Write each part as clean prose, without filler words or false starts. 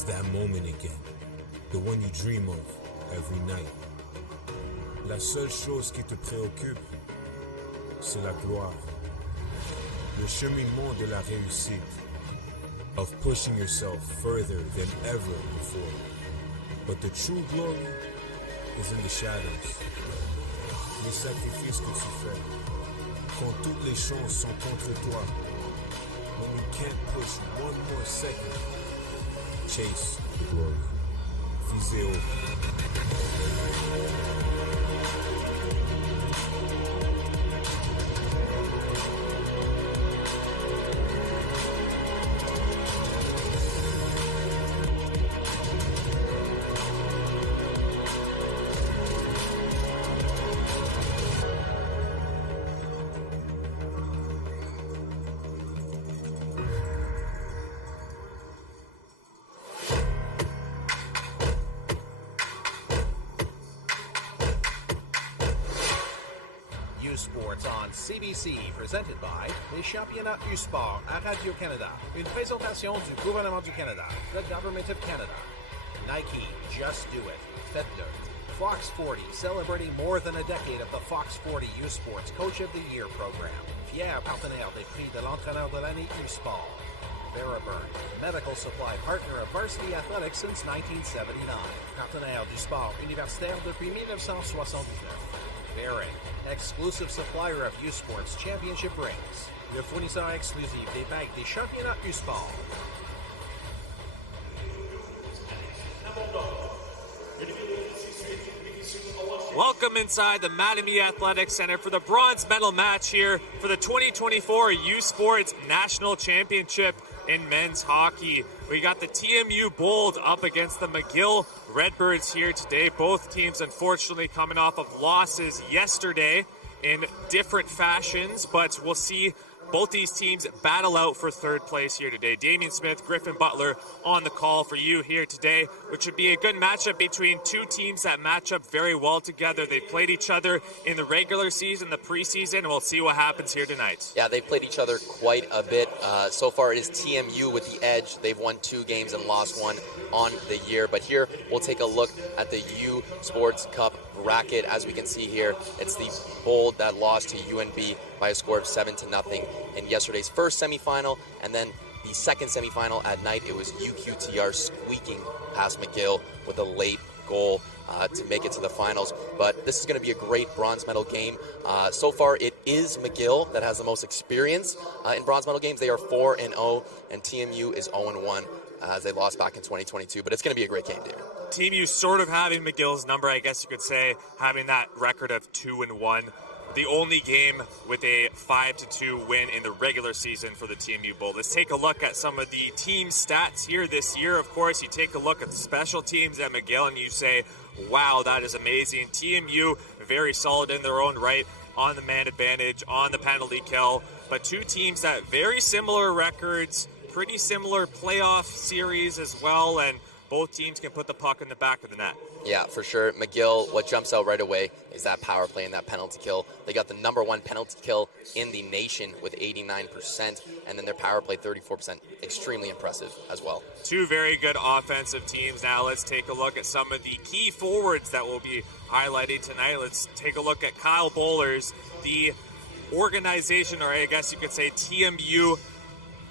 is that moment again, the one you dream of every night. La seule chose qui te préoccupe, c'est la gloire. Le cheminement de la réussite, of pushing yourself further than ever before. But the true glory is in the shadows. Les sacrifices que tu fais, quand toutes les chances sont contre toi. When you can't push one more second, chase the glory. Visez haut. Sports on CBC, presented by les championnats U-Sport à Radio-Canada. Une présentation du gouvernement du Canada, the Government of Canada. Nike, just do it. Faites-le. Fox 40, celebrating more than a decade of the Fox 40 U-Sports Coach of the Year program. Fier partenaire des prix de l'entraîneur de l'année U-Sport. Veriburn, medical supply partner of Varsity Athletics since 1979. Partenaire du sport universitaire depuis 1979. Bering, exclusive supplier of U-Sports Championship rings. Le fournisseur exclusif des bagues des championnats U-Sport. Welcome inside the Mattamy Athletic Centre for the bronze medal match here for the 2024 U-Sports National Championship in men's hockey. We got the TMU Bold up against the McGill Redbirds here today. Both teams unfortunately coming off of losses yesterday in different fashions, but we'll see both these teams battle out for third place here today. Damian Smith, Griffin Butler on the call for you here today, which would be a good matchup between two teams that match up very well together. They've played each other in the regular season, the preseason, and we'll see what happens here tonight. Yeah, they've played each other quite a bit. So far it is TMU with the edge. They've won 2 games and lost 1 on the year. But here we'll take a look at the U Sports Cup bracket. As we can see here, it's the Bold that lost to UNB by a score of 7-0 in yesterday's first semifinal, and then the second semifinal at night, it was UQTR squeaking past McGill with a late goal to make it to the finals. But this is going to be a great bronze medal game. So far, it is McGill that has the most experience in bronze medal games. They are 4-0, and TMU is 0-1 as they lost back in 2022. But it's going to be a great game, David. TMU sort of having McGill's number, I guess you could say, having that record of 2-1. The only game with a 5-2 win in the regular season for the TMU Bold. Let's take a look at some of the team stats here this year. Of course, you take a look at the special teams at McGill and you say, wow, that is amazing. TMU, very solid in their own right, on the man advantage, on the penalty kill. But two teams that very similar records, pretty similar playoff series as well, and both teams can put the puck in the back of the net. Yeah, for sure. McGill, what jumps out right away is that power play and that penalty kill. They got the #1 penalty kill in the nation with 89%, and then their power play 34%. Extremely impressive as well. Two very good offensive teams. Now let's take a look at some of the key forwards that we'll be highlighting tonight. Let's take a look at Kyle Bowlers, the organization, or I guess you could say TMU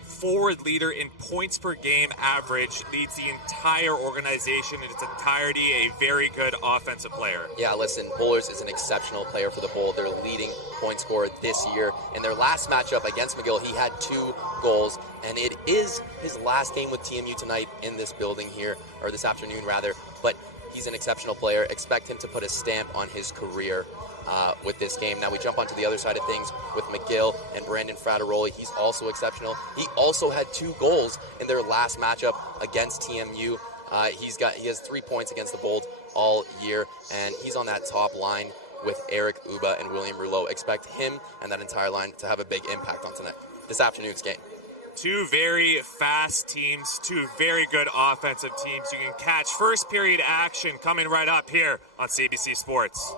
forward leader in points per game average, leads the entire organization in its entirety, a very good offensive player. Yeah, listen, Bowlers is an exceptional player for the Bold. Their leading point scorer this year. In their last matchup against McGill, he had 2 goals, and it is his last game with TMU tonight in this building here, or this afternoon rather, but he's an exceptional player. Expect him to put a stamp on his career with this game. Now we jump onto the other side of things with McGill and Brandon Frateroli. He's also exceptional. He also had 2 goals in their last matchup against TMU. He has 3 points against the Bold all year, and he's on that top line with Eric Uba and William Rouleau. Expect him and that entire line to have a big impact on this afternoon's game. Two very fast teams, two very good offensive teams. You can catch first period action coming right up here on CBC Sports.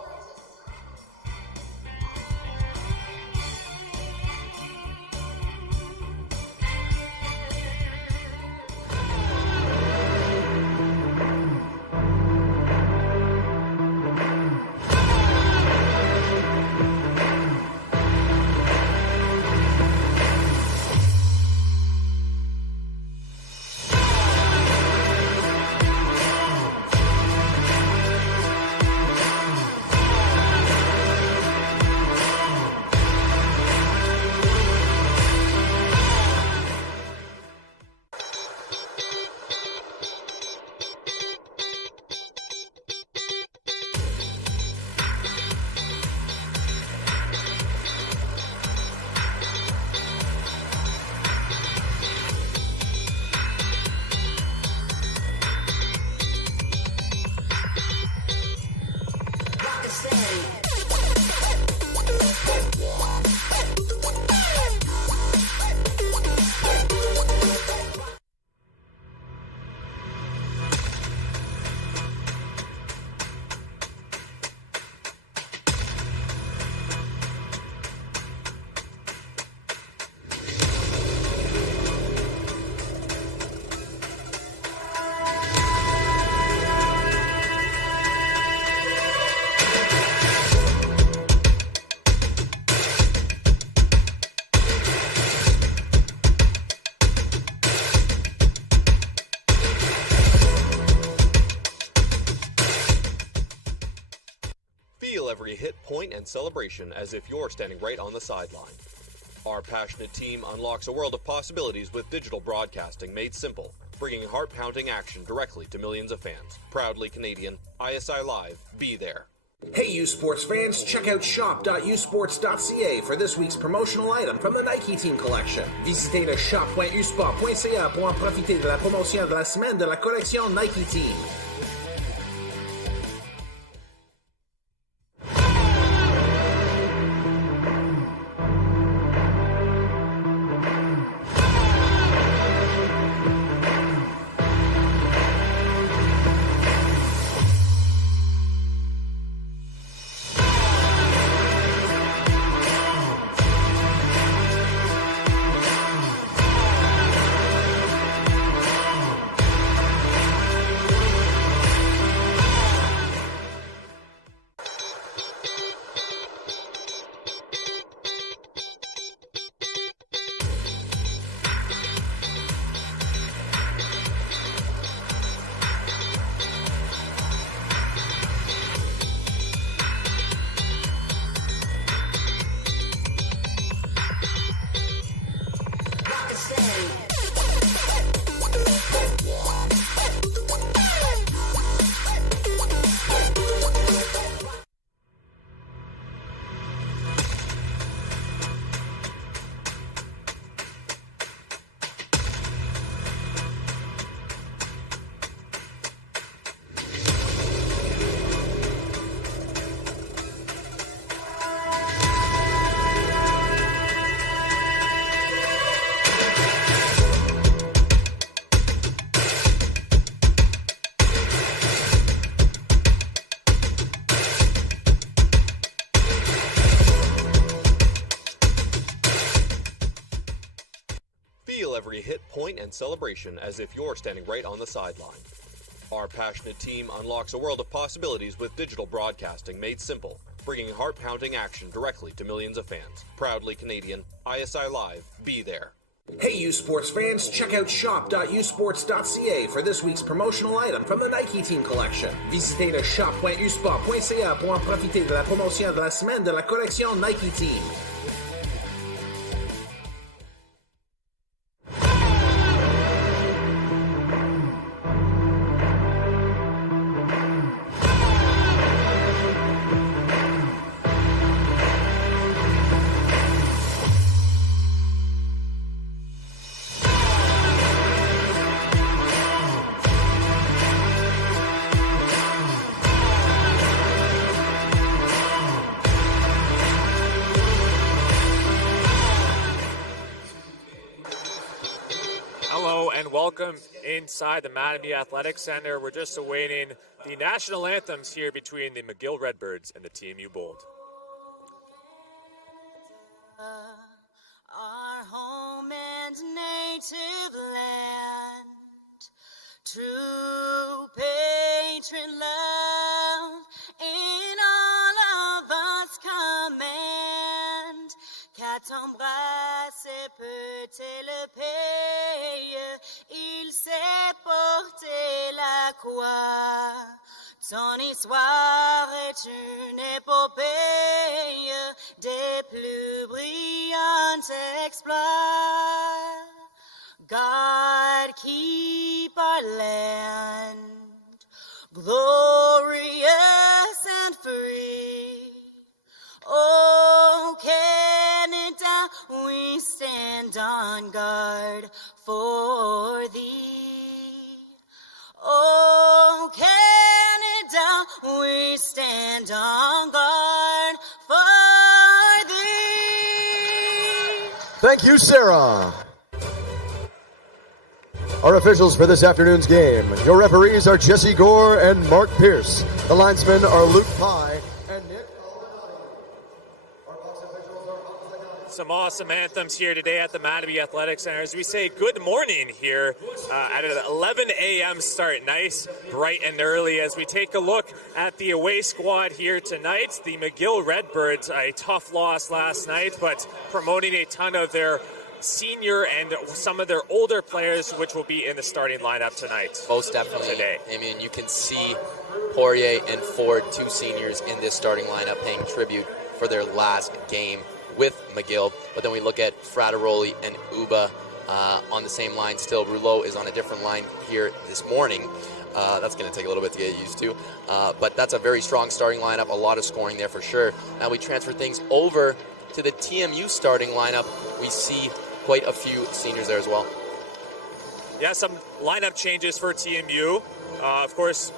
every hit, point, and celebration as if you're standing right on the sideline. Our passionate team unlocks a world of possibilities with digital broadcasting made simple, bringing heart-pounding action directly to millions of fans. Proudly Canadian, ISI Live, be there. Hey, you sports fans, check out shop.usports.ca for this week's promotional item from the Nike Team Collection. Visitez le shop.usport.ca pour en profiter de la promotion de la semaine de la collection Nike Team. Every hit, point, and celebration as if you're standing right on the sideline. Our passionate team unlocks a world of possibilities with digital broadcasting made simple, bringing heart-pounding action directly to millions of fans. Proudly Canadian, ISI Live, be there. Hey, you sports fans, check out shop.usports.ca for this week's promotional item from the Nike Team Collection. Visitez le shop.usport.ca pour en profiter de la promotion de la semaine de la collection Nike Team. Welcome inside the Mattamy Athletic Centre. We're just awaiting the national anthems here between the McGill Redbirds and the TMU Bold. Our home and native land, true patron love in all of us command. Qu'à t'embrasser peut-être le paye, il sait porter la croix. Ton histoire est une épopée des plus brillants exploits. God keep our land glorious and free. Oh, Canada, we stand on guard for thee. Oh, Canada, we stand on guard for thee. Thank you, Sarah. Our officials for this afternoon's game. Your referees are Jesse Gore and Mark Pierce. The linesmen are Luke Pye and Nick. Some awesome anthems here today at the Mattamy Athletic Centre. As we say good morning here at an 11 a.m. start. Nice, bright and early as we take a look at the away squad here tonight. The McGill Redbirds, a tough loss last night, but promoting a ton of their senior and some of their older players, which will be in the starting lineup tonight. Most definitely. Today. I mean, you can see Poirier and Ford, 2 seniors in this starting lineup, paying tribute for their last game with McGill. But then we look at Frateroli and Uba on the same line still. Rouleau is on a different line here this morning. That's going to take a little bit to get used to. But that's a very strong starting lineup, a lot of scoring there for sure. Now we transfer things over to the TMU starting lineup. We see quite a few seniors there as well. Yeah, some lineup changes for TMU. Of course,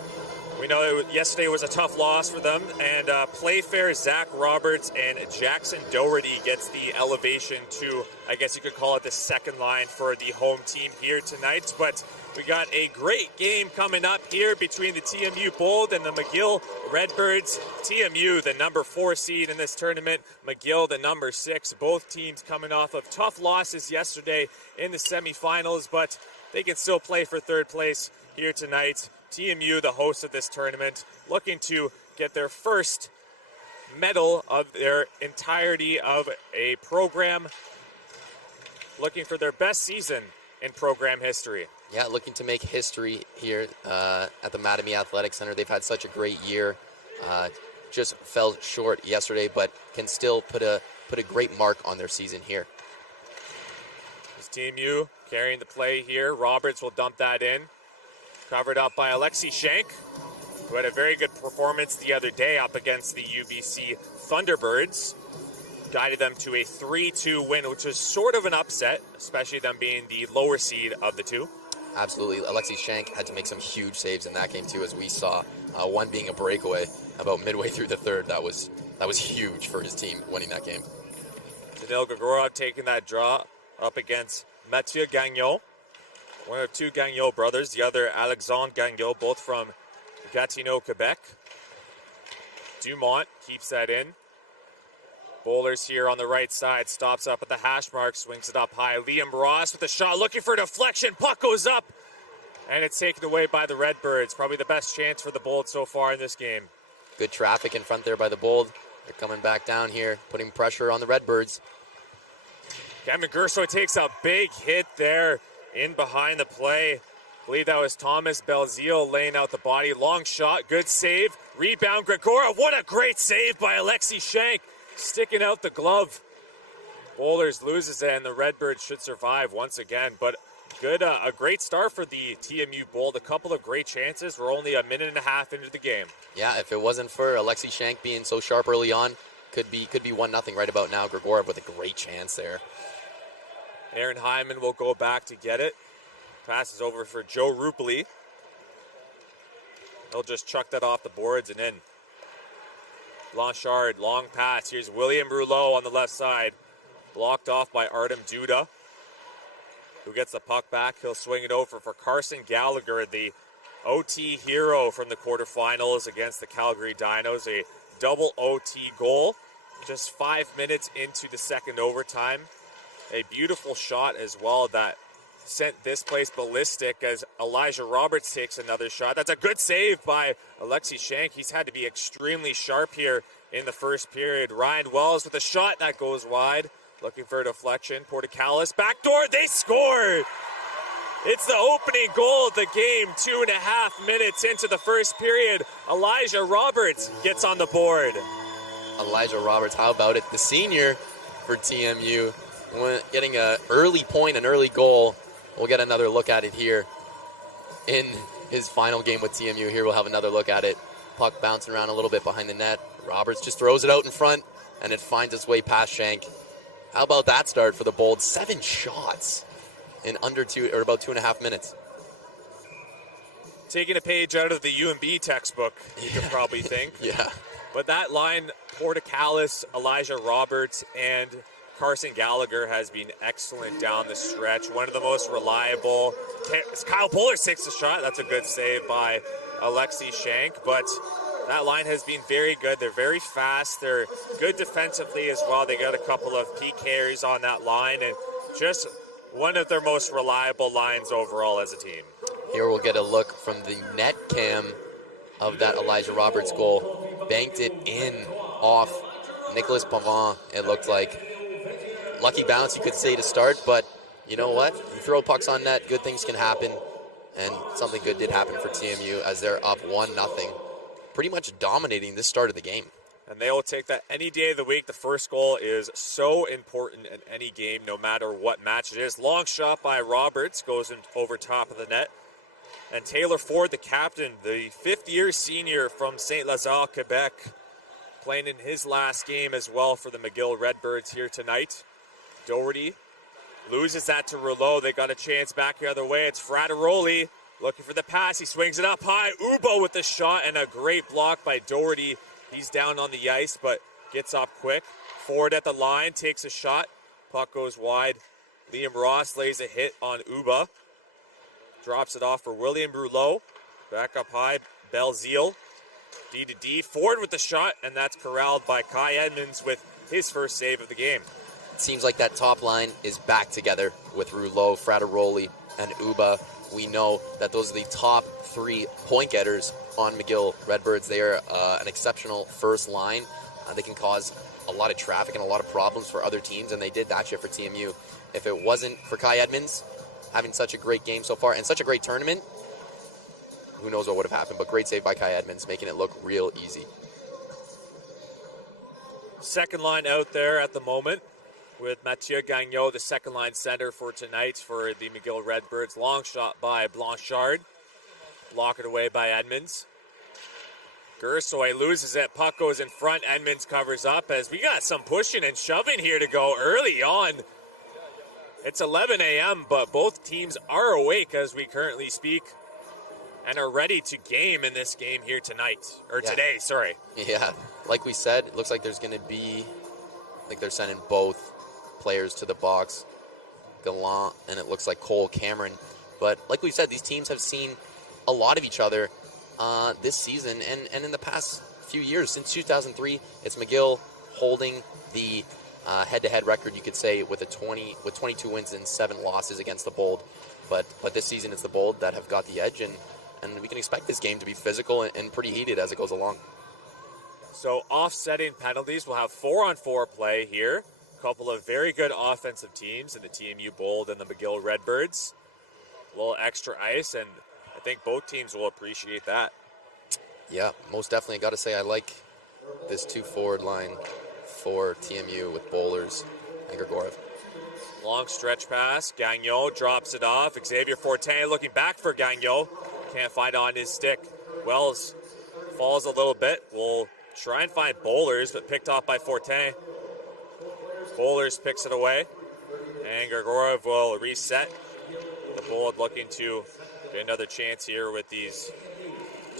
we know yesterday was a tough loss for them, and Playfair, Zach Roberts, and Jackson Doherty gets the elevation to, I guess you could call it the second line for the home team here tonight. But we got a great game coming up here between the TMU Bold and the McGill Redbirds. TMU, the number 4 seed in this tournament, McGill, the number 6. Both teams coming off of tough losses yesterday in the semifinals, but they can still play for third place here tonight. TMU, the host of this tournament, looking to get their first medal of their entirety of a program, looking for their best season in program history. Yeah, looking to make history here at the Mattamy Athletic Centre. They've had such a great year. Just fell short yesterday, but can still put a great mark on their season here. This TMU carrying the play here. Roberts will dump that in. Covered up by Alexi Shank, who had a very good performance the other day up against the UBC Thunderbirds. Guided them to a 3-2 win, which was sort of an upset, especially them being the lower seed of the two. Absolutely. Alexi Shank had to make some huge saves in that game too, as we saw. One being a breakaway about midway through the third. That was huge for his team, winning that game. Danil Gagorov taking that draw up against Mathieu Gagnon. One of 2 Gagnon brothers, the other Alexandre Gagnon, both from Gatineau, Quebec. Dumont keeps that in. Bowlers here on the right side, stops up at the hash mark, swings it up high. Liam Ross with a shot, looking for a deflection. Puck goes up, and it's taken away by the Redbirds. Probably the best chance for the Bold so far in this game. Good traffic in front there by the Bold. They're coming back down here, putting pressure on the Redbirds. Kevin Gerso takes a big hit there in behind the play. I believe that was Thomas Belzile laying out the body. Long shot, good save. Rebound, Gregorov. What a great save by Alexi Shank. Sticking out the glove. Bowlers loses it, and the Redbirds should survive once again. But a great start for the TMU Bold. A couple of great chances. We're only a minute and a half into the game. Yeah, if it wasn't for Alexi Shank being so sharp early on, could be 1-0 right about now. Gregorov with a great chance there. Aaron Hyman will go back to get it. Passes over for Joe Rupoli. He'll just chuck that off the boards and in. Blanchard, long pass. Here's William Rouleau on the left side. Blocked off by Artem Duda, who gets the puck back. He'll swing it over for Carson Gallagher, the OT hero from the quarterfinals against the Calgary Dinos. A double OT goal. Just 5 minutes into the second overtime. A beautiful shot as well that sent this place ballistic as Elijah Roberts takes another shot. That's a good save by Alexi Shank. He's had to be extremely sharp here in the first period. Ryan Wells with a shot that goes wide. Looking for a deflection. Portocalis, backdoor, they score! It's the opening goal of the game. 2.5 minutes into the first period. Elijah Roberts gets on the board. Elijah Roberts, how about it? The senior for TMU. Getting an early point, an early goal. We'll get another look at it here in his final game with TMU. Here we'll have another look at it. Puck bouncing around a little bit behind the net. Roberts just throws it out in front, and it finds its way past Shank. How about that start for the Bold? 7 shots in about 2.5 minutes. Taking a page out of the UMB textbook, you could probably think. Yeah. But that line, Portocalis, Elijah Roberts, and Carson Gallagher has been excellent down the stretch. One of the most reliable. Kyle Poehler takes the shot. That's a good save by Alexi Shank. But that line has been very good. They're very fast. They're good defensively as well. They got a couple of P carries on that line. And just one of their most reliable lines overall as a team. Here we'll get a look from the net cam of that Elijah Roberts goal. Banked it in off Nicholas Pavon, it looked like. Lucky bounce, you could say, to start, but you know what? You throw pucks on net, good things can happen, and something good did happen for TMU as they're up 1-0 pretty much dominating this start of the game. And they will take that any day of the week. The first goal is so important in any game, no matter what match it is. Long shot by Roberts, goes in over top of the net. And Taylor Ford, the captain, the fifth-year senior from Saint-Lazare, Quebec, playing in his last game as well for the McGill Redbirds here tonight. Doherty loses that to Rouleau. They got a chance back the other way. It's Frateroli looking for the pass. He swings it up high. Ubo with the shot, and a great block by Doherty. He's down on the ice, but gets up quick. Ford at the line, takes a shot. Puck goes wide. Liam Ross lays a hit on Uba. Drops it off for William Rouleau. Back up high, Belzile. D to D. Ford with the shot, and that's corralled by Kai Edmonds with his first save of the game. It seems like that top line is back together with Rouleau, Frateroli, and Uba. We know that those are the top 3 point getters on McGill Redbirds. They are an exceptional first line. They can cause a lot of traffic and a lot of problems for other teams, and they did that shit for TMU. If it wasn't for Kai Edmonds having such a great game so far and such a great tournament, who knows what would have happened. But great save by Kai Edmonds, making it look real easy. Second line out there at the moment with Mathieu Gagnon, the second line center for tonight for the McGill Redbirds. Long shot by Blanchard. Block it away by Edmonds. Gersoy loses it. Puck goes in front. Edmonds covers up as we got some pushing and shoving here to go early on. It's 11 a.m., but both teams are awake as we currently speak and are ready to game in this game here tonight. Or today, sorry. Yeah, like we said, it looks like there's going to be, I think they're sending both players to the box, Gallant, and it looks like Cole Cameron. But like we said, these teams have seen a lot of each other this season and in the past few years. Since 2003, it's McGill holding the head-to-head record, you could say, with 22 wins and 7 losses against the Bold. But this season, it's the Bold that have got the edge, and we can expect this game to be physical and pretty heated as it goes along. So offsetting penalties, we'll have 4-on-4 play here. A couple of very good offensive teams in the TMU Bold and the McGill Redbirds. A little extra ice, and I think both teams will appreciate that. Yeah, most definitely. Got to say, I like this 2-forward line for TMU with Bowlers and Grigorov. Long stretch pass. Gagnon drops it off. Xavier Fortin looking back for Gagnon. Can't find it on his stick. Wells falls a little bit. We'll try and find Bowlers, but picked off by Fortin. Bowlers picks it away. And Grigorov will reset. The Bold looking to get another chance here with these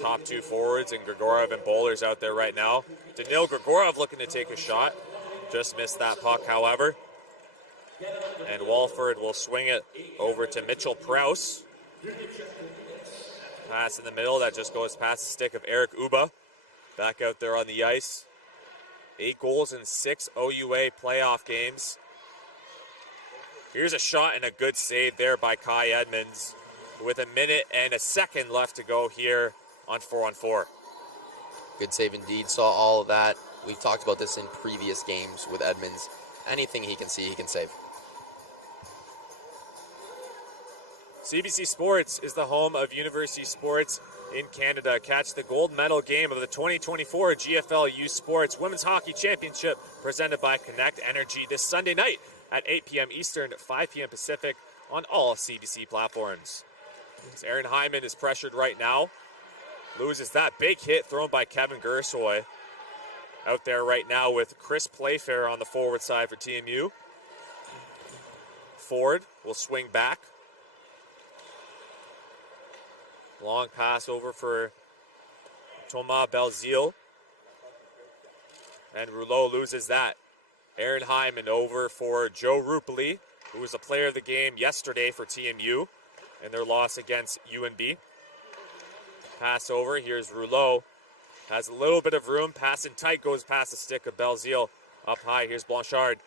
top 2 forwards, and Grigorov and Bowlers out there right now. Danil Grigorov looking to take a shot. Just missed that puck, however. And Walford will swing it over to Mitchell Prowse. Pass in the middle, that just goes past the stick of Eric Uba. Back out there on the ice. 8 goals in 6 OUA playoff games. Here's a shot and a good save there by Kai Edmonds with 1 minute and a second left to go here on 4-on-4. Good save indeed. Saw all of that. We've talked about this in previous games with Edmonds. Anything he can see, he can save. CBC Sports is the home of university sports in Canada. Catch the gold medal game of the 2024 GFL Youth Sports Women's Hockey Championship presented by Connect Energy this Sunday night at 8 p.m. Eastern, 5 p.m. Pacific on all CBC platforms. As Aaron Hyman is pressured right now. Loses that big hit thrown by Kevin Gersoy. Out there right now with Chris Playfair on the forward side for TMU. Ford will swing back. Long pass over for Thomas Belzile. And Rouleau loses that. Aaron Hyman over for Joe Rupoli, who was a player of the game yesterday for TMU in their loss against UNB. Pass over. Here's Rouleau. Has a little bit of room. Passing tight. Goes past the stick of Belzile. Up high. Here's Blanchard.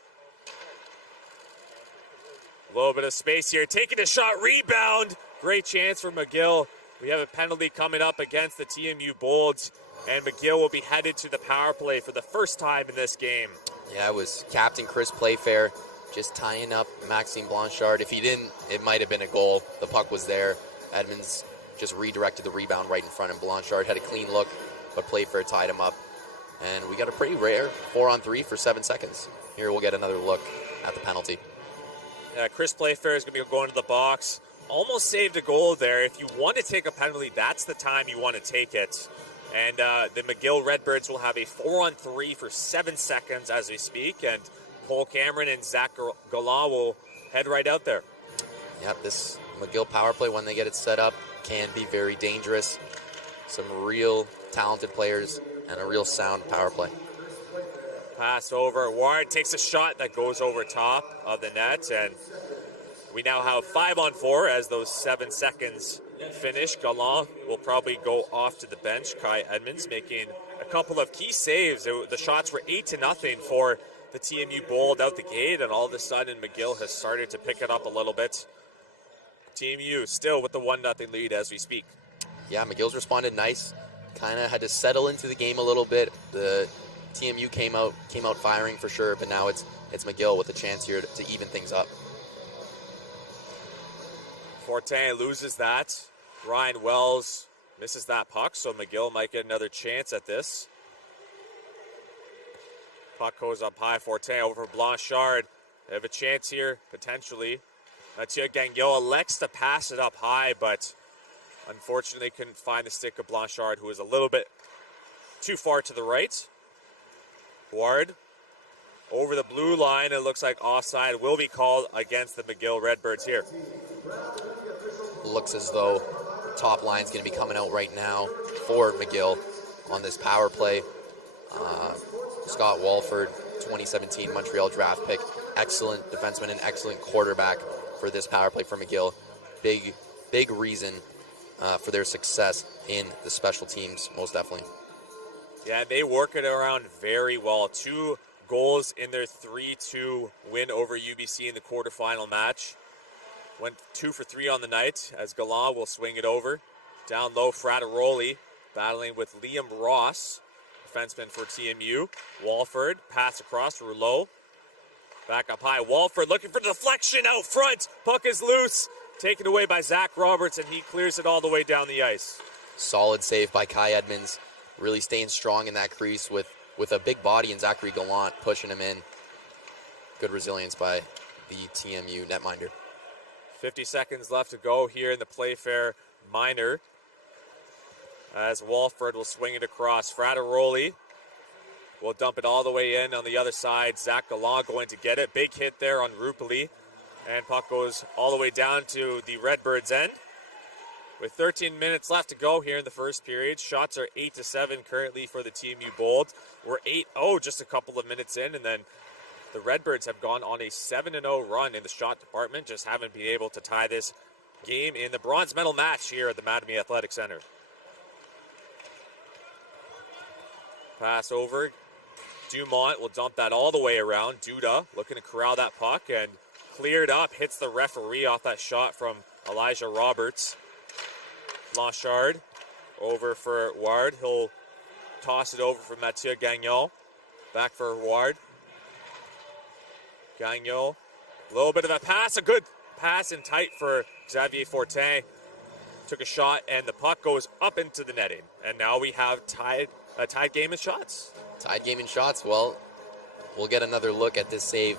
A little bit of space here. Taking a shot. Rebound. Great chance for McGill. We have a penalty coming up against the TMU Bolds. And McGill will be headed to the power play for the first time in this game. Yeah, it was Captain Chris Playfair just tying up Maxime Blanchard. If he didn't, it might have been a goal. The puck was there. Edmonds just redirected the rebound right in front, and Blanchard had a clean look but Playfair tied him up. And we got a pretty rare 4-on-3 for 7 seconds. Here we'll get another look at the penalty. Yeah, Chris Playfair is going to be going to the box. Almost saved a goal there. If you want to take a penalty, that's the time you want to take it. And the McGill Redbirds will have a 4-on-3 for 7 seconds as we speak. And Cole Cameron and Zach Gallant will head right out there. Yep, this McGill power play, when they get it set up, can be very dangerous. Some real talented players and a real sound power play. Pass over. Ward takes a shot that goes over top of the net. And we now have 5-on-4 as those 7 seconds finish. Gallant will probably go off to the bench. Kai Edmonds making a couple of key saves. The shots were 8-0 for the TMU Bold out the gate, and all of a sudden McGill has started to pick it up a little bit. TMU still with the 1-0 lead as we speak. Yeah, McGill's responded nice. Kind of had to settle into the game a little bit. The TMU came out firing for sure, but now it's McGill with a chance here to even things up. Fortin loses that. Ryan Wells misses that puck, so McGill might get another chance at this. Puck goes up high. Fortin over Blanchard. They have a chance here, potentially. Mathieu Gagnon elects to pass it up high, but unfortunately couldn't find the stick of Blanchard, who was a little bit too far to the right. Ward over the blue line. It looks like offside will be called against the McGill Redbirds here. Looks as though the top line's going to be coming out right now for McGill on this power play. Scott Walford, 2017 Montreal draft pick. Excellent defenseman and excellent quarterback for this power play for McGill. Big reason for their success in the special teams, most definitely. Yeah, they work it around very well. 2 goals in their 3-2 win over UBC in the quarterfinal match. Went 2 for 3 on the night as Gallant will swing it over. Down low, Frateroli battling with Liam Ross, defenseman for TMU. Walford, pass across, Rouleau. Back up high, Walford looking for deflection out front. Puck is loose, taken away by Zach Roberts, and he clears it all the way down the ice. Solid save by Kai Edmonds, really staying strong in that crease with a big body and Zachary Gallant pushing him in. Good resilience by the TMU netminder. 50 seconds left to go here in the Playfair minor, as Walford will swing it across. Frateroli will dump it all the way in on the other side. Zach Gallant going to get it. Big hit there on Rupali. And puck goes all the way down to the Redbirds' end. With 13 minutes left to go here in the first period. Shots are 8-7 currently for the TMU Bold. We're 8-0 just a couple of minutes in, and then the Redbirds have gone on a 7-0 run in the shot department. Just haven't been able to tie this game in the bronze medal match here at the Mattamy Athletic Centre. Pass over. Dumont will dump that all the way around. Duda looking to corral that puck and cleared up. Hits the referee off that shot from Elijah Roberts. Blanchard over for Ward. He'll toss it over for Mathieu Gagnon. Back for Ward. Gagnon, a little bit of a pass. A good pass and tight for Xavier Fortin. Took a shot and the puck goes up into the netting. And now we have a tied game in shots. Tied game in shots. Well, we'll get another look at this save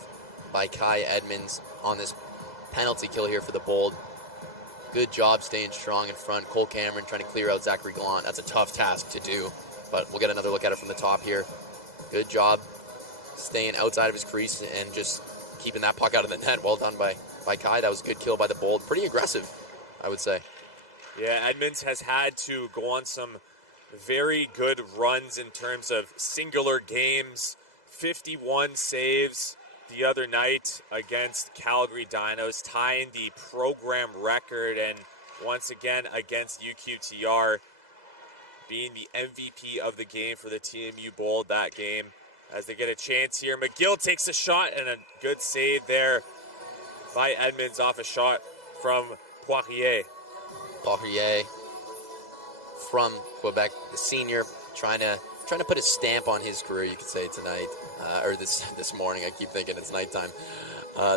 by Kai Edmonds on this penalty kill here for the Bold. Good job staying strong in front. Cole Cameron trying to clear out Zachary Gallant. That's a tough task to do, but we'll get another look at it from the top here. Good job staying outside of his crease and just keeping that puck out of the net. Well done by Kai. That was a good kill by the Bold. Pretty aggressive, I would say. Yeah, Edmonds has had to go on some very good runs in terms of singular games. 51 saves the other night against Calgary Dinos, tying the program record, and once again against UQTR, being the MVP of the game for the TMU Bold that game. As they get a chance here, McGill takes a shot and a good save there by Edmonds off a shot from Poirier. Poirier from Quebec, the senior, trying to put a stamp on his career, you could say, tonight, or this morning. I keep thinking it's nighttime.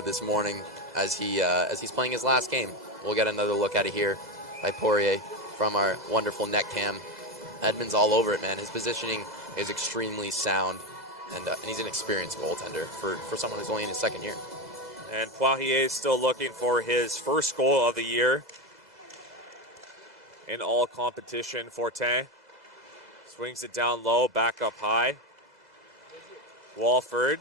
This morning, as he's playing his last game. We'll get another look at it here by Poirier from our wonderful net cam. Edmonds all over it, man. His positioning is extremely sound, and he's an experienced goaltender for someone who's only in his second year. And Poirier is still looking for his first goal of the year in all competition. Fortin swings it down low, back up high. Walford,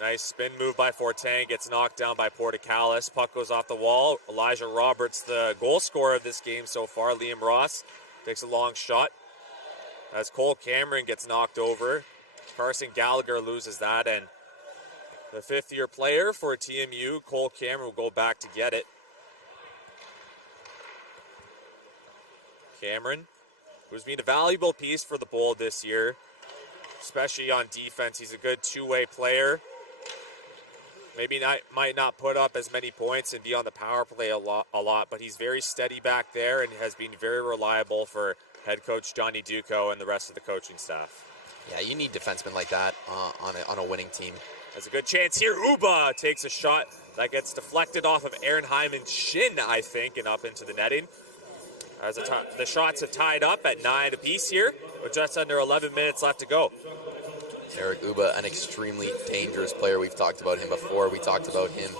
nice spin move by Fortin, gets knocked down by Portecalis. Puck goes off the wall. Elijah Roberts, the goal scorer of this game so far. Liam Ross takes a long shot as Cole Cameron gets knocked over. Carson Gallagher loses that, and the fifth-year player for TMU, Cole Cameron, will go back to get it. Cameron, who's been a valuable piece for the Bold this year, especially on defense. He's a good two-way player. Might not put up as many points and be on the power play a lot, but he's very steady back there and has been very reliable for head coach Johnny Duco and the rest of the coaching staff. Yeah, you need defensemen like that on a winning team. There's a good chance here. Uba takes a shot that gets deflected off of Aaron Hyman's shin, I think, and up into the netting. As the shots have tied up at 9 apiece here, with just under 11 minutes left to go. Eric Uba, an extremely dangerous player. We've talked about him before. We talked about him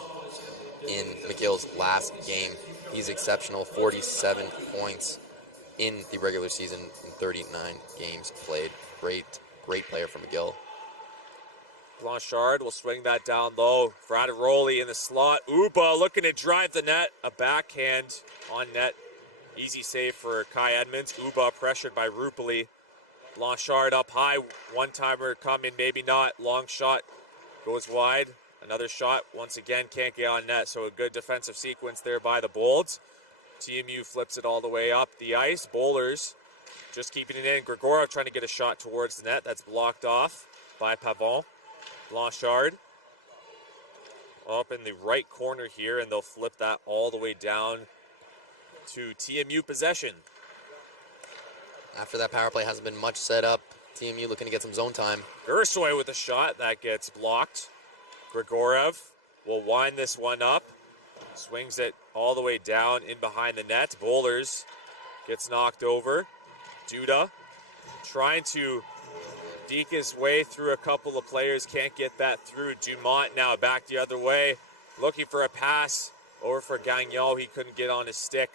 in McGill's last game. He's exceptional, 47 points in the regular season in 39 games played. Great player for McGill. Blanchard will swing that down low. Frateroli in the slot. Uba looking to drive the net. A backhand on net. Easy save for Kai Edmonds. Uba pressured by Rupali. Blanchard up high. One-timer coming, maybe not. Long shot goes wide. Another shot, once again, can't get on net. So a good defensive sequence there by the Bolds. TMU flips it all the way up the ice. Bowlers just keeping it in. Grigorov trying to get a shot towards the net. That's blocked off by Pavon. Blanchard up in the right corner here, and they'll flip that all the way down to TMU possession. After that power play hasn't been much set up. TMU looking to get some zone time. Gersoy with a shot that gets blocked. Grigorov will wind this one up. Swings it all the way down in behind the net. Bowlers gets knocked over. Duda trying to deke his way through a couple of players. Can't get that through. Dumont now back the other way. Looking for a pass over for Gagnon. He couldn't get on his stick.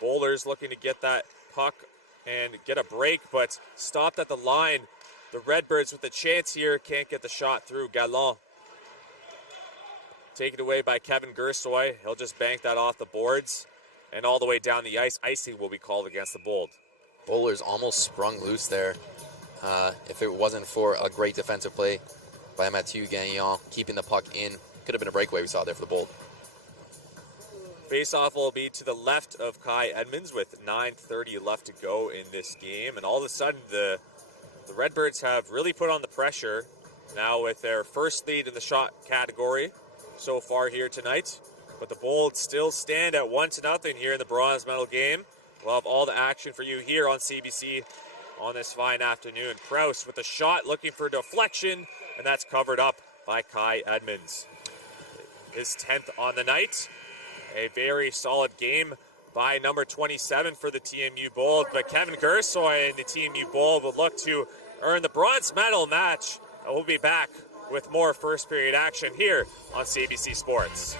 Bowlers looking to get that puck and get a break, but stopped at the line. The Redbirds with a chance here can't get the shot through. Gallant taken away by Kevin Gersoy. He'll just bank that off the boards and all the way down the ice. Icing will be called against the Bold. Bowlers almost sprung loose there. If it wasn't for a great defensive play by Mathieu Gagnon, keeping the puck in, could have been a breakaway we saw there for the Bold. Face-off will be to the left of Kai Edmonds with 9:30 left to go in this game. And all of a sudden, the Redbirds have really put on the pressure now with their first lead in the shot category so far here tonight. But the Bolds still stand at 1-0 here in the bronze medal game. We'll have all the action for you here on CBC on this fine afternoon. Proust with a shot looking for deflection, and that's covered up by Kai Edmonds. His 10th on the night. A very solid game by number 27 for the TMU Bold, but Kevin Gersoy and the TMU Bold will look to earn the bronze medal match. And we'll be back with more first period action here on CBC Sports.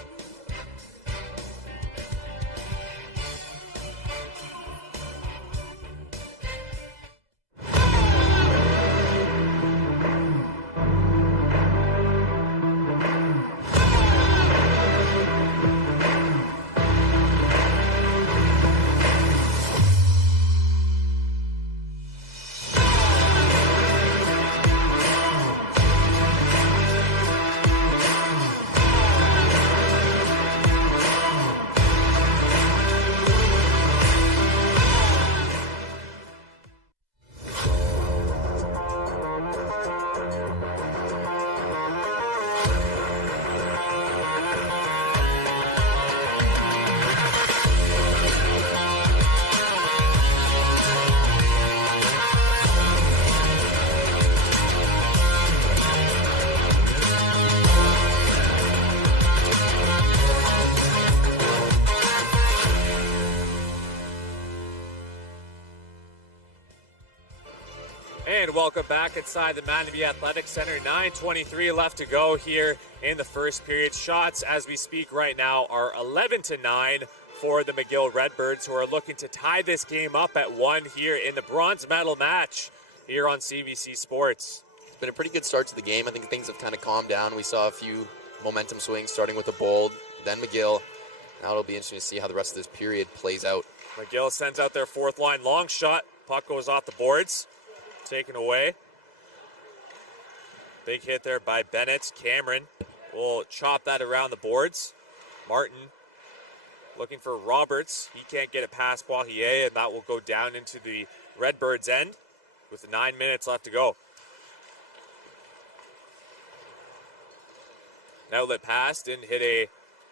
welcome back inside the Mattamy Athletic Centre. 9:23 left to go here in the first period. Shots as we speak right now are 11-9 for the McGill Redbirds, who are looking to tie this game up at 1 here in the bronze medal match here on CBC Sports. It's been a pretty good start to the game. I think things have kind of calmed down. We saw a few momentum swings, starting with the Bold, then McGill. Now it'll be interesting to see how the rest of this period plays out. McGill sends out their fourth line long shot. Puck goes off the boards. Taken away. Big hit there by Bennett. Cameron will chop that around the boards. Martin looking for Roberts. He can't get it past Poirier, and that will go down into the Redbirds' end with 9 minutes left to go. An outlet pass, didn't hit a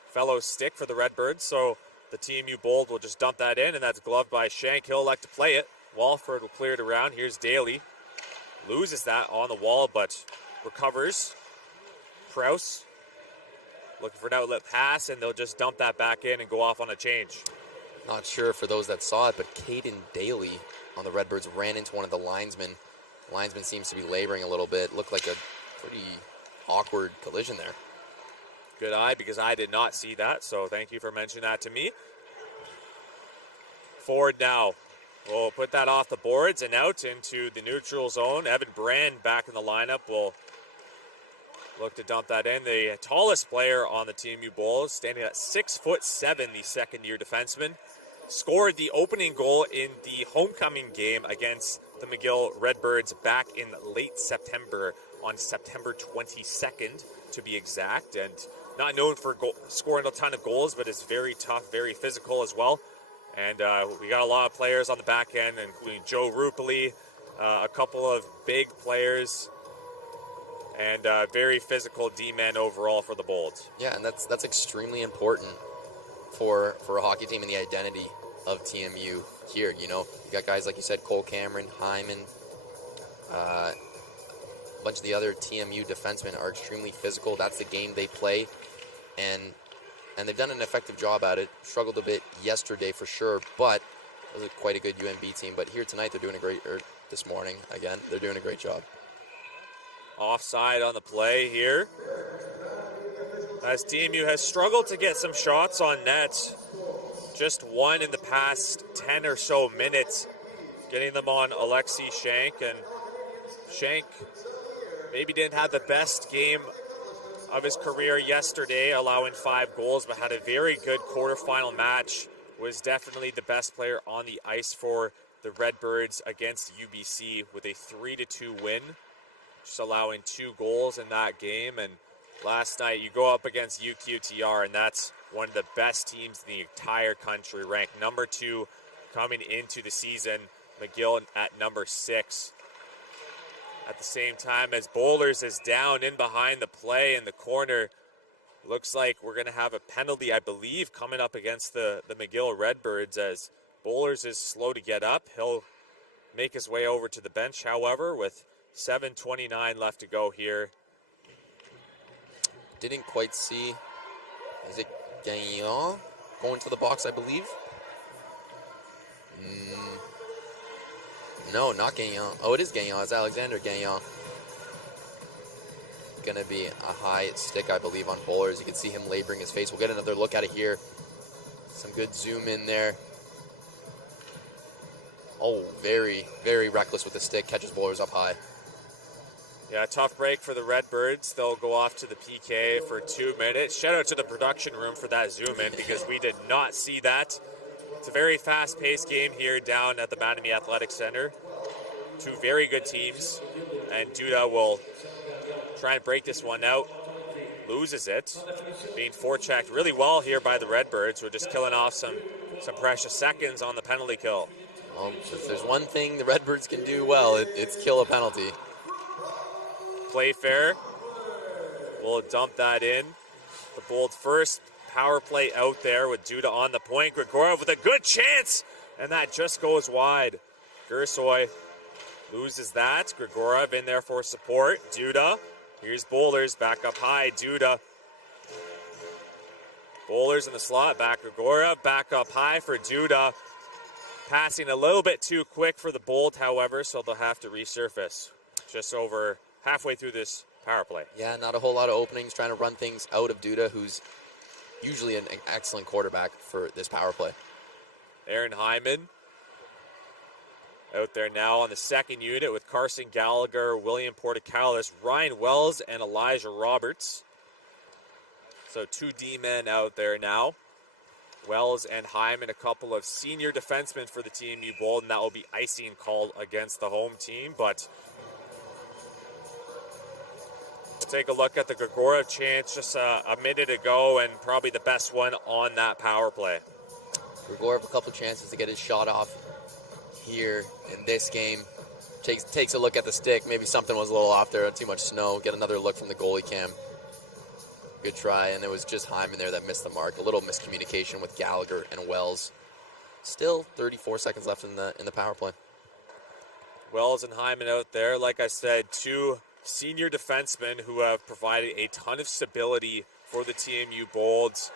fellow stick for the Redbirds, so the TMU Bold will just dump that in, and that's gloved by Shank. He'll elect to play it. Walford will clear it around. Here's Daly. Loses that on the wall, but recovers. Krause looking for an outlet pass, and they'll just dump that back in and go off on a change. Not sure for those that saw it, but Caden Daly on the Redbirds ran into one of the linesmen. The linesman seems to be laboring a little bit. Looked like a pretty awkward collision there. Good eye, because I did not see that, so thank you for mentioning that to me. Forward now. We'll put that off the boards and out into the neutral zone. Evan Brand back in the lineup will look to dump that in. The tallest player on the TMU Bulls, standing at 6'7", the second-year defenseman, scored the opening goal in the homecoming game against the McGill Redbirds back in late September, on September 22nd to be exact, and not known for scoring a ton of goals, but is very tough, very physical as well. And we got a lot of players on the back end, including Joe Rupoli, a couple of big players, and very physical D-men overall for the Bolts. Yeah, and that's extremely important for a hockey team and the identity of TMU here. You know, you got guys like you said, Cole Cameron, Hyman, a bunch of the other TMU defensemen are extremely physical. That's the game they play, and they've done an effective job at it. Struggled a bit yesterday for sure, but it was quite a good UNB team. But here tonight, they're doing a great, or this morning, again, they're doing a great job. Offside on the play here, as TMU has struggled to get some shots on net. Just one in the past 10 or so minutes, getting them on Alexei Shank. And Shank maybe didn't have the best game of his career yesterday, allowing 5 goals, but had a very good quarterfinal match. Was definitely the best player on the ice for the Redbirds against UBC with a 3-2 win, just allowing 2 goals in that game. And last night you go up against UQTR, and that's one of the best teams in the entire country, ranked number 2 coming into the season. McGill at number 6. At the same time as Bowlers is down in behind the play in the corner. Looks like we're going to have a penalty, I believe, coming up against the McGill Redbirds, as Bowlers is slow to get up. He'll make his way over to the bench, however, with 7:29 left to go here. Didn't quite see. Is it Gagnon going to the box, I believe? No, not Gagnon. Oh, it is Gagnon. It's Alexander Gagnon. Going to be a high stick, I believe, on Bowlers. You can see him laboring his face. We'll get another look at it here. Some good zoom in there. Oh, very, very reckless with the stick. Catches Bowlers up high. Yeah, tough break for the Redbirds. They'll go off to the PK for 2 minutes. Shout out to the production room for that zoom in, because we did not see that. It's a very fast-paced game here down at the Mattamy Athletic Centre. 2 very good teams, and Duda will try and break this one out. Loses it, being forechecked really well here by the Redbirds, who are just killing off some precious seconds on the penalty kill. If there's one thing the Redbirds can do well, it's kill a penalty. Playfair will dump that in. The Bold first power play out there with Duda on the point. Grigorov with a good chance, and that just goes wide. Gersoy loses that. Grigorov in there for support. Duda. Here's Bowlers back up high. Duda. Bowlers in the slot. Back Grigorov. Back up high for Duda. Passing a little bit too quick for the Bold, however, so they'll have to resurface. just over halfway through this power play. Yeah, not a whole lot of openings, trying to run things out of Duda, who's usually an excellent quarterback for this power play. Aaron Hyman out there now on the second unit with Carson Gallagher, William Portocalis, Ryan Wells, and Elijah Roberts. So 2 D-men out there now. Wells and Hyman, a couple of senior defensemen for the TMU Bold, and that will be icing called against the home team. But we'll take a look at the Gregorov chance just a minute ago, and probably the best one on that power play. Gregorov, a couple chances to get his shot off here in this game. Takes a look at the stick. Maybe something was a little off there, too much snow. Get another look from the goalie cam. Good try, and it was just Hyman there that missed the mark. A little miscommunication with Gallagher and Wells. Still 34 seconds left in the power play. Wells and Hyman out there. Like I said, 2 senior defensemen who have provided a ton of stability for the TMU Bolds.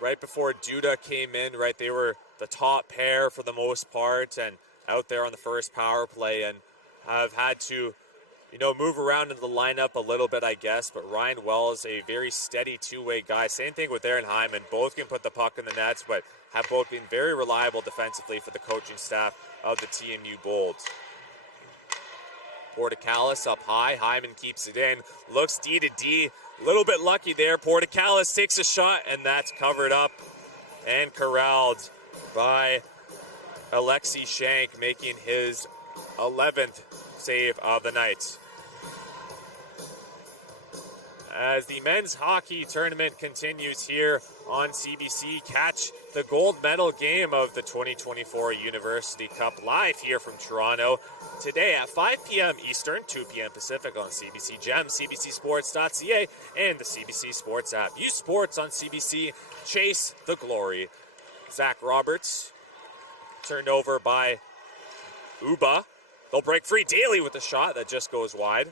Right before Duda came in, right, they were the top pair for the most part, and out there on the first power play, and have had to, move around in the lineup a little bit, I guess. But Ryan Wells, a very steady 2-way guy. Same thing with Aaron Hyman. Both can put the puck in the nets, but have both been very reliable defensively for the coaching staff of the TMU Bolds. Portocalis up high. Hyman keeps it in. Looks D to D. A little bit lucky there. Portocalis takes a shot, and that's covered up and corralled by Alexei Shank, making his 11th save of the night. As the men's hockey tournament continues here on CBC, catch the gold medal game of the 2024 University Cup live here from Toronto today at 5 p.m. Eastern, 2 p.m. Pacific on CBC Gem, CBCSports.ca, and the CBC Sports app. Use sports on CBC. Chase the glory. Zach Roberts turned over by Uba. They'll break free. Daly with a shot that just goes wide.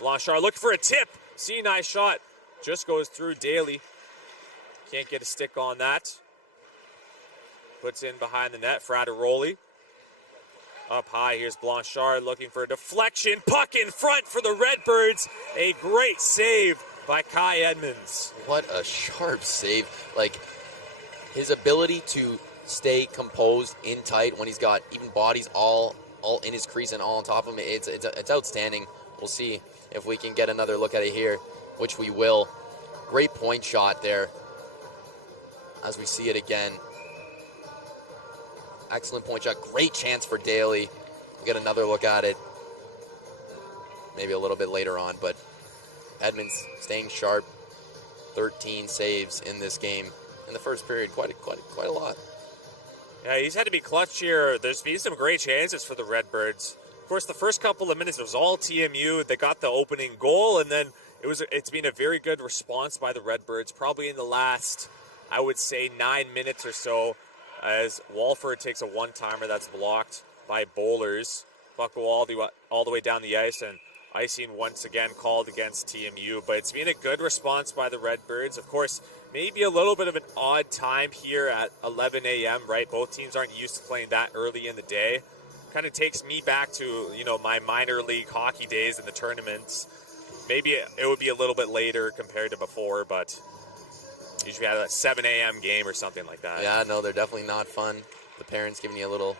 Blanchard looking for a tip. C9 shot just goes through Daly. Can't get a stick on that. Puts in behind the net. Frateroli up high. Here's Blanchard looking for a deflection. Puck in front for the Redbirds. A great save by Kai Edmonds. What a sharp save. Like, his ability to stay composed in tight when he's got even bodies all in his crease and all on top of him. It's outstanding. We'll see if we can get another look at it here, which we will. Great point shot there as we see it again. Excellent point shot. Great chance for Daly. We'll get another look at it maybe a little bit later on, but Edmonds staying sharp. 13 saves in this game in the first period. Quite a lot. Yeah, he's had to be clutch here. There's been some great chances for the Redbirds. Of course, the first couple of minutes, it was all TMU. They got the opening goal, and then it's been a very good response by the Redbirds, probably in the last, I would say, 9 minutes or so, as Walford takes a one-timer that's blocked by Bowlers. Puck will all the way down the ice, and icing once again called against TMU. But it's been a good response by the Redbirds. Of course, maybe a little bit of an odd time here at 11 a.m., right? Both teams aren't used to playing that early in the day. Kind of takes me back to, my minor league hockey days in the tournaments. Maybe it would be a little bit later compared to before, but usually had a 7 a.m. game or something like that. Yeah, no, they're definitely not fun. The parents giving you a little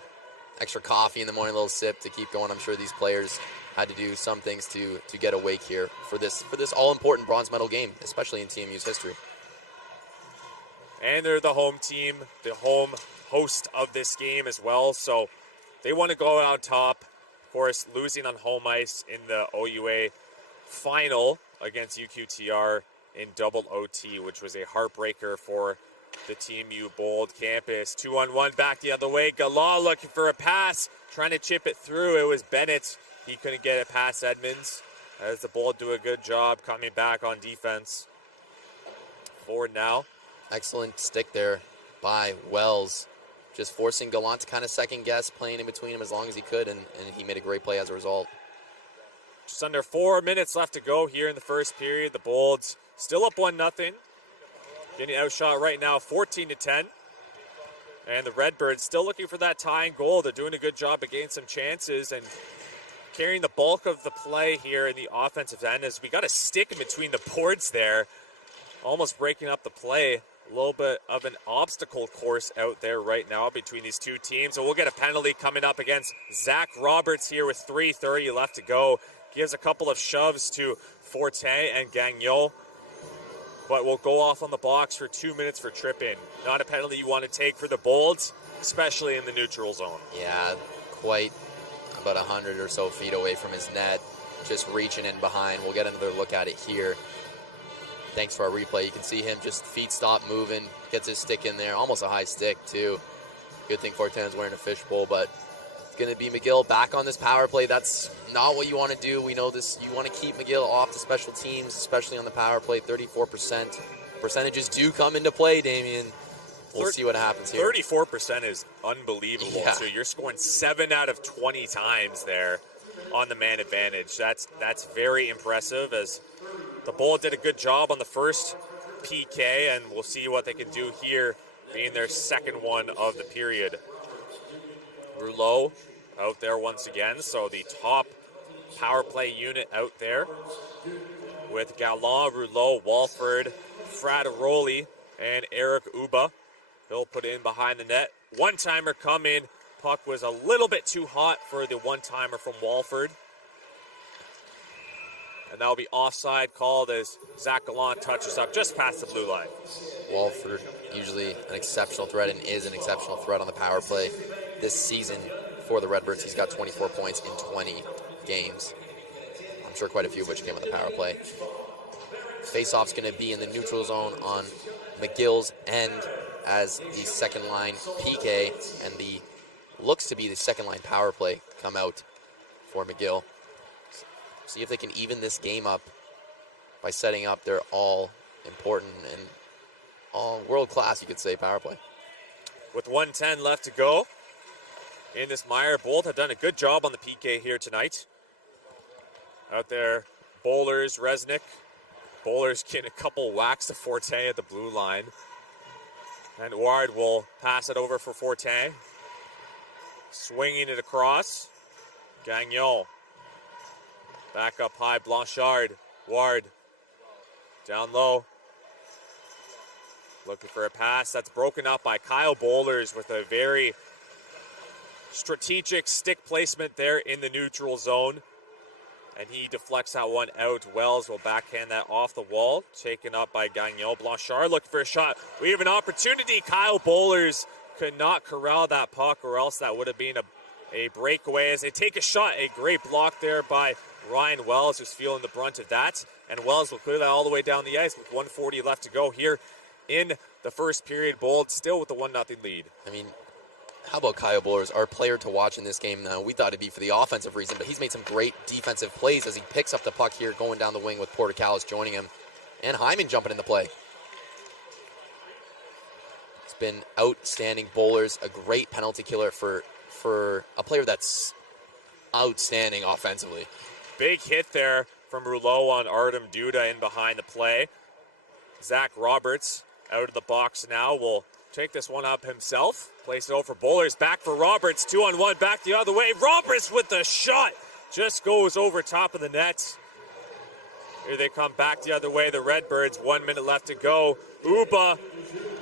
extra coffee in the morning, a little sip to keep going. I'm sure these players had to do some things to get awake here for this all-important bronze medal game, especially in TMU's history. And they're the home team, the home host of this game as well, so they want to go out top. Of course, losing on home ice in the OUA final against UQTR in double OT, which was a heartbreaker for the TMU Bold campus. 2-on-1 back the other way. Galah looking for a pass, trying to chip it through. It was Bennett. He couldn't get it past Edmonds, as the Bold do a good job coming back on defense. Forward now. Excellent stick there by Wells. Just forcing Gallant to kind of second guess, playing in between him as long as he could, and he made a great play as a result. Just under 4 minutes left to go here in the first period. The Bolds still up 1-0. Getting outshot right now 14-10. And the Redbirds still looking for that tying goal. They're doing a good job of getting some chances and carrying the bulk of the play here in the offensive end as we got a stick in between the boards there, almost breaking up the play. A little bit of an obstacle course out there right now between these two teams. So we'll get a penalty coming up against Zach Roberts here with 3:30 left to go. Gives a couple of shoves to Fortin and Gagnon, but will go off on the box for 2 minutes for tripping. Not a penalty you want to take for the Bolts, especially in the neutral zone. Yeah, quite about 100 or so feet away from his net, just reaching in behind. We'll get another look at it here. Thanks for our replay. You can see him just feet stop moving, gets his stick in there, almost a high stick too. Good thing Fortin's wearing a fishbowl, but it's going to be McGill back on this power play. That's not what you want to do. We know this. You want to keep McGill off the special teams, especially on the power play. 34%. Percentages do come into play, Damien. We'll see what happens here. 34% is unbelievable. Yeah. So you're scoring 7 out of 20 times there on the man advantage. That's very impressive, as the Bull did a good job on the first PK, and we'll see what they can do here, being their second one of the period. Rouleau out there once again, so the top power play unit out there with Gallant, Rouleau, Walford, Frateroli, and Eric Uba. He'll put it in behind the net. One-timer coming. Puck was a little bit too hot for the one-timer from Walford. And that'll be offside called as Zach Gallant touches up just past the blue line. Walford, usually an exceptional threat, and is an exceptional threat on the power play. This season for the Redbirds, he's got 24 points in 20 games. I'm sure quite a few of which came on the power play. Face-off's going to be in the neutral zone on McGill's end as the second line PK and the looks to be the second line power play come out for McGill. See if they can even this game up by setting up their all important and all world class, you could say, power play. With 1:10 left to go in this Meyer, Bolt have done a good job on the PK here tonight. Out there, Bowlers, Resnick. Bowlers getting a couple whacks to Fortin at the blue line. And Ward will pass it over for Fortin. Swinging it across. Gagnon. Back up high, Blanchard. Ward. Down low. Looking for a pass. That's broken up by Kyle Bowlers with a very strategic stick placement there in the neutral zone. And he deflects that one out. Wells will backhand that off the wall. Taken up by Gagnon. Blanchard looking for a shot. We have an opportunity. Kyle Bowlers could not corral that puck, or else that would have been a breakaway as they take a shot. A great block there by Ryan Wells, who's feeling the brunt of that. And Wells will clear that all the way down the ice with 1:40 left to go here in the first period. Bold still with the 1-0 lead. I mean, how about Kyle Bowlers, our player to watch in this game now? We thought it'd be for the offensive reason, but he's made some great defensive plays as he picks up the puck here going down the wing with Porter-Callis joining him. And Hyman jumping in the play. It's been outstanding. Bowlers, a great penalty killer for a player that's outstanding offensively. Big hit there from Rouleau on Artem Duda in behind the play. Zach Roberts out of the box now will take this one up himself. Place it over for Bowlers. Back for Roberts. 2-on-1. Back the other way. Roberts with the shot. Just goes over top of the net. Here they come back the other way. The Redbirds. 1 minute left to go. Uba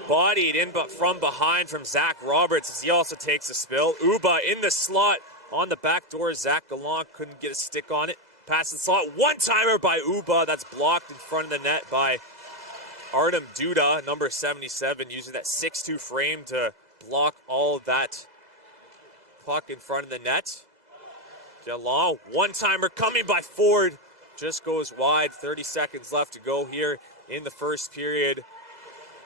bodied in but from behind from Zach Roberts as he also takes a spill. Uba in the slot on the back door. Zach Gallant couldn't get a stick on it. Pass the slot. One-timer by Uba. That's blocked in front of the net by Artem Duda, number 77, using that 6'2 frame to block all of that puck in front of the net. Gallant, one-timer coming by Ford, just goes wide. 30 seconds left to go here in the first period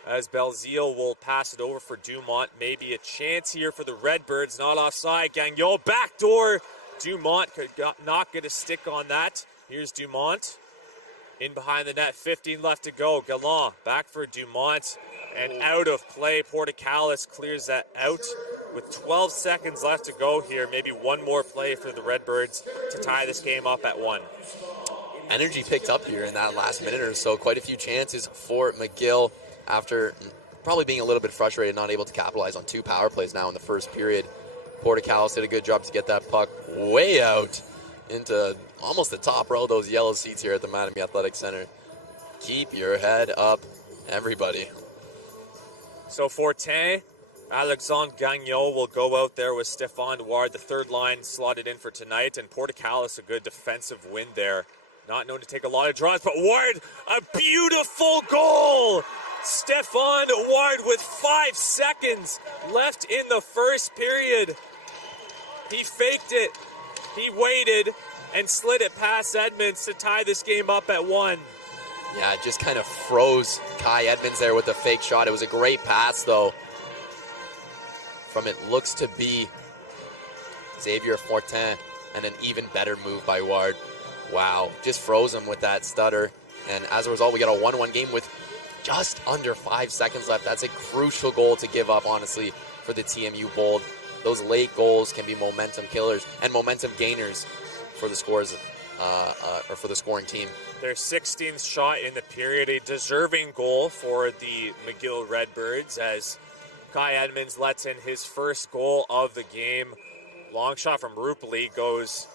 as Belzile will pass it over for Dumont. Maybe a chance here for the Redbirds, not offside. Gagnon, backdoor. Dumont could not get a stick on that. Here's Dumont. In behind the net, 15 left to go. Gallant back for Dumont and out of play. Porter-Callis clears that out with 12 seconds left to go here. Maybe one more play for the Redbirds to tie this game up at 1. Energy picked up here in that last minute or so. Quite a few chances for McGill after probably being a little bit frustrated, not able to capitalize on 2 power plays now in the first period. Porter-Callis did a good job to get that puck way out into almost the top row of those yellow seats here at the Mattamy Athletic Centre. Keep your head up, everybody. So Fortin, Alexandre Gagnon will go out there with Stéphane Ward, the third line slotted in for tonight, and Pointe-Claire, a good defensive win there. Not known to take a lot of draws, but Ward, a beautiful goal! Stéphane Ward with 5 seconds left in the first period. He faked it, he waited, and slid it past Edmonds to tie this game up at 1. Yeah, it just kind of froze Kai Edmonds there with the fake shot. It was a great pass, though, from it looks to be Xavier Fortin, and an even better move by Ward. Wow, just froze him with that stutter. And as a result, we got a 1-1 game with just under 5 seconds left. That's a crucial goal to give up, honestly, for the TMU Bold. Those late goals can be momentum killers and momentum gainers for the scores, or for the scoring team. Their 16th shot in the period, a deserving goal for the McGill Redbirds as Kai Edmonds lets in his first goal of the game. Long shot from Rupali goes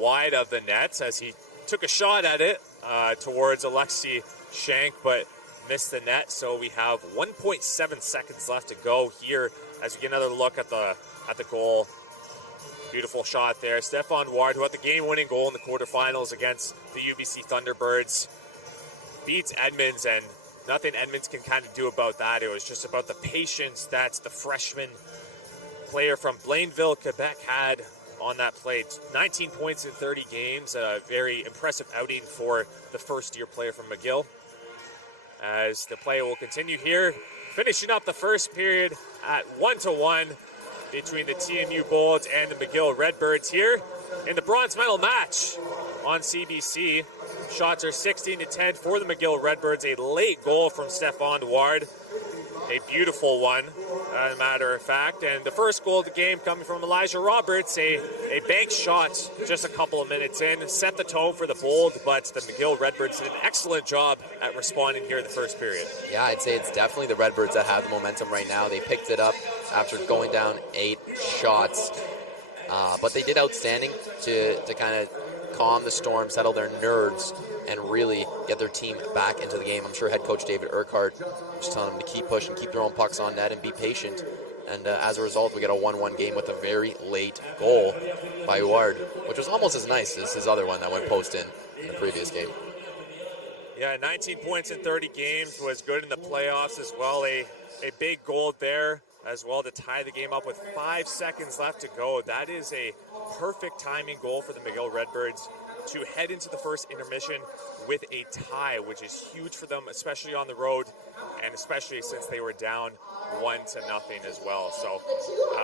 wide of the nets as he took a shot at it towards Alexei Shank, but missed the net. So we have 1.7 seconds left to go here as we get another look at the goal. Beautiful shot there. Stéphane Ward, who had the game-winning goal in the quarterfinals against the UBC Thunderbirds, beats Edmonds, and nothing Edmonds can kind of do about that. It was just about the patience that the freshman player from Blainville, Quebec had on that play. 19 points in 30 games, a very impressive outing for the first-year player from McGill. As the play will continue here, finishing up the first period at 1-1 between the TMU Bolts and the McGill Redbirds here in the bronze medal match on CBC. Shots are 16-10 for the McGill Redbirds. A late goal from Stéphane Ward. A beautiful one, as a matter of fact. And the first goal of the game coming from Elijah Roberts, a bank shot just a couple of minutes in, set the tone for the Bold, but the McGill Redbirds did an excellent job at responding here in the first period. Yeah, I'd say it's definitely the Redbirds that have the momentum right now. They picked it up after going down 8 shots, but they did outstanding to kind of calm the storm, settle their nerves, and really get their team back into the game. I'm sure head coach David Urquhart just telling them to keep pushing, keep throwing pucks on net, and be patient. And as a result, we get a 1-1 game with a very late goal by Ward, which was almost as nice as his other one that went post in the previous game. Yeah, 19 points in 30 games was good in the playoffs as well. A big goal there as well to tie the game up with 5 seconds left to go. That is a perfect timing goal for the McGill Redbirds to head into the first intermission with a tie, which is huge for them, especially on the road, and especially since they were down 1-0 as well. So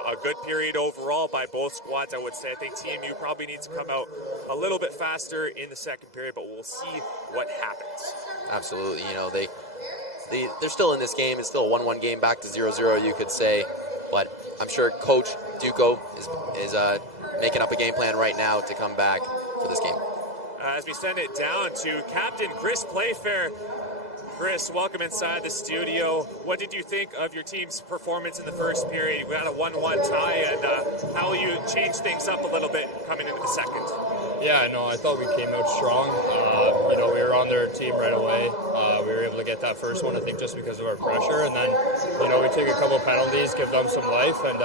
a good period overall by both squads, I would say. I think TMU probably needs to come out a little bit faster in the second period, but we'll see what happens. Absolutely. You know, they're still in this game. It's still a 1-1 game, back to 0-0, you could say. But I'm sure Coach Duco is making up a game plan right now to come back for this game. As we send it down to Captain Chris Playfair. Chris, welcome inside the studio. What did you think of your team's performance in the first period? You got a 1-1 tie, and how will you change things up a little bit coming into the second? Yeah, no, I thought we came out strong. We were on their team right away. We were able to get that first one, I think, just because of our pressure. And then, we took a couple penalties, give them some life, and,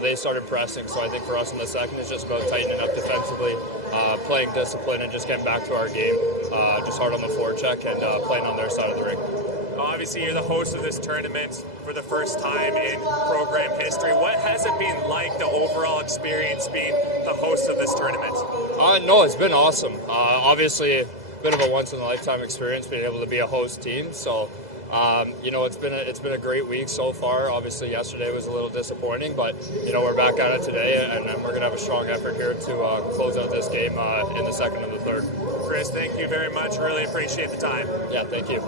they started pressing. So I think for us in the second, it's just about tightening up defensively, playing discipline, and just getting back to our game. Just hard on the forecheck and playing on their side of the ring. Obviously, you're the host of this tournament for the first time in program history. What has it been like, the overall experience being the host of this tournament? No, it's been awesome. Obviously, a bit of a once-in-a-lifetime experience being able to be a host team. So, it's been a great week so far. Obviously, yesterday was a little disappointing, but we're back at it today, and we're going to have a strong effort here to close out this game in the second and the third. Chris, thank you very much. Really appreciate the time. Yeah, thank you.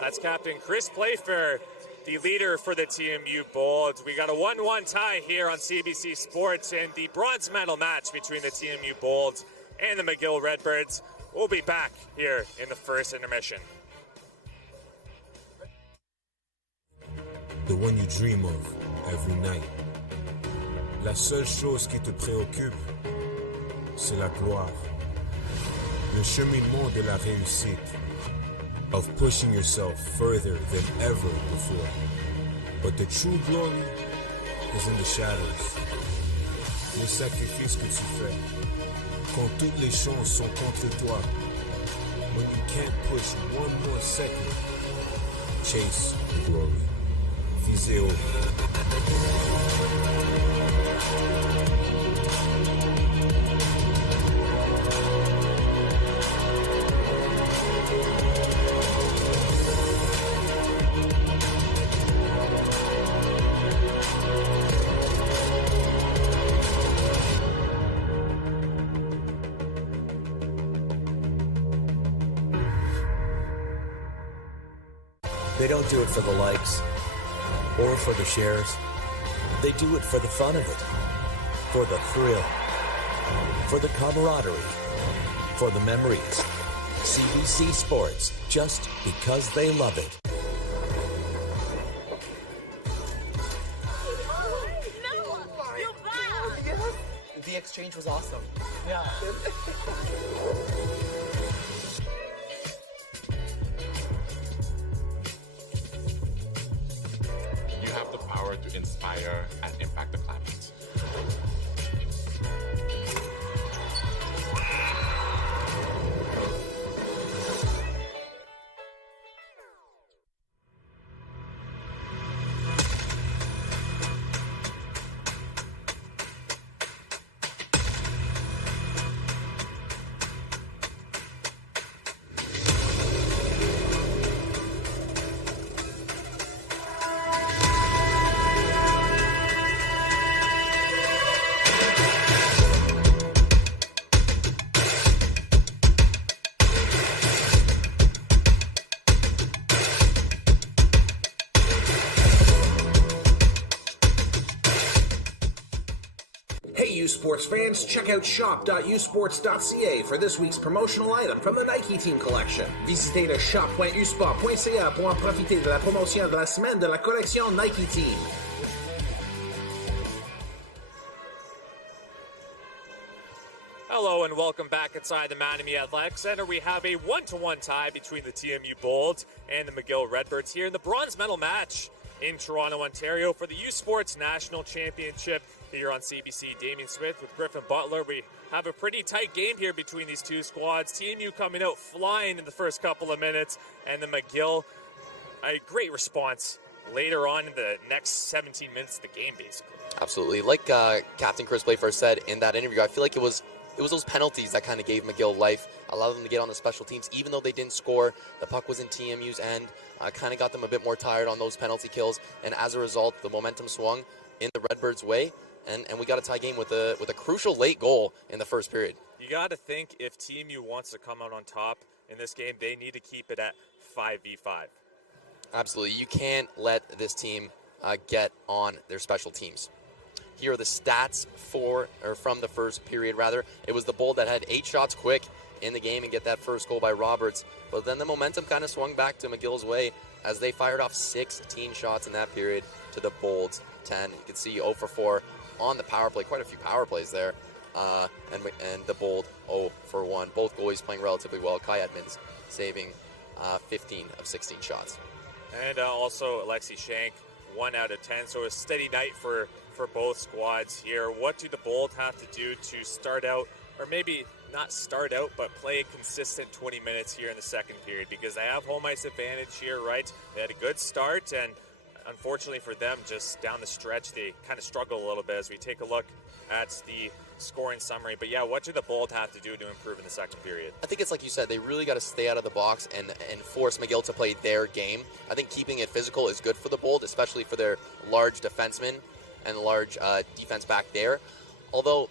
That's Captain Chris Playfair, the leader for the TMU Bolts. We got a 1-1 tie here on CBC Sports in the bronze medal match between the TMU Bolts and the McGill Redbirds. We'll be back here in the first intermission. The one you dream of every night. La seule chose qui te préoccupe, c'est la gloire. Le cheminement de la réussite, of pushing yourself further than ever before. But the true glory is in the shadows. Les sacrifices que tu fais, quand toutes les chances sont contre toi, when you can't push one more second, chase the glory. Visez haut. They don't do it for the likes or for the shares. They do it for the fun of it, for the thrill, for the camaraderie, for the memories. CBC Sports, just because they love it. The exchange was awesome. Yeah. You have the power to inspire and impact the climate. Sports fans, check out shop.usports.ca for this week's promotional item from the Nike Team Collection. Visitez le shop.usport.ca pour en profiter de la promotion de la semaine de la collection Nike Team. Hello and welcome back inside the Mattamy Athletic Centre. We have a 1-1 tie between the TMU Bolts and the McGill Redbirds here in the bronze medal match in Toronto, Ontario for the U Sports National Championship. Here on CBC, Damien Smith with Griffin Butler. We have a pretty tight game here between these two squads. TMU coming out flying in the first couple of minutes, and the McGill, a great response later on in the next 17 minutes of the game, basically. Absolutely. Like Captain Chris Playfair said in that interview, I feel like it was those penalties that kind of gave McGill life, allowed them to get on the special teams. Even though they didn't score, the puck was in TMU's end, kind of got them a bit more tired on those penalty kills, and as a result, the momentum swung in the Redbirds' way. And we got a tie game with a crucial late goal in the first period. You got to think if TMU wants to come out on top in this game, they need to keep it at 5v5. Absolutely. You can't let this team get on their special teams. Here are the stats from the first period, rather. It was the Bold that had 8 shots quick in the game and get that first goal by Roberts. But then the momentum kind of swung back to McGill's way as they fired off 16 shots in that period to the Bold's 10. You can see 0 for 4 on the power play, quite a few power plays there, and the Bold 0 for 1. Both goalies playing relatively well. Kai Edmonds saving 15 of 16 shots. And also Alexi Shank, 1 out of 10, so a steady night for both squads here. What do the Bold have to do to start out, or maybe not start out, but play a consistent 20 minutes here in the second period? Because they have home ice advantage here, right? They had a good start, and unfortunately for them, just down the stretch, they kind of struggle a little bit as we take a look at the scoring summary. But yeah, what do the Bold have to do to improve in the second period? I think it's like you said, they really got to stay out of the box and force McGill to play their game. I think keeping it physical is good for the Bold, especially for their large defensemen and large defense back there. Although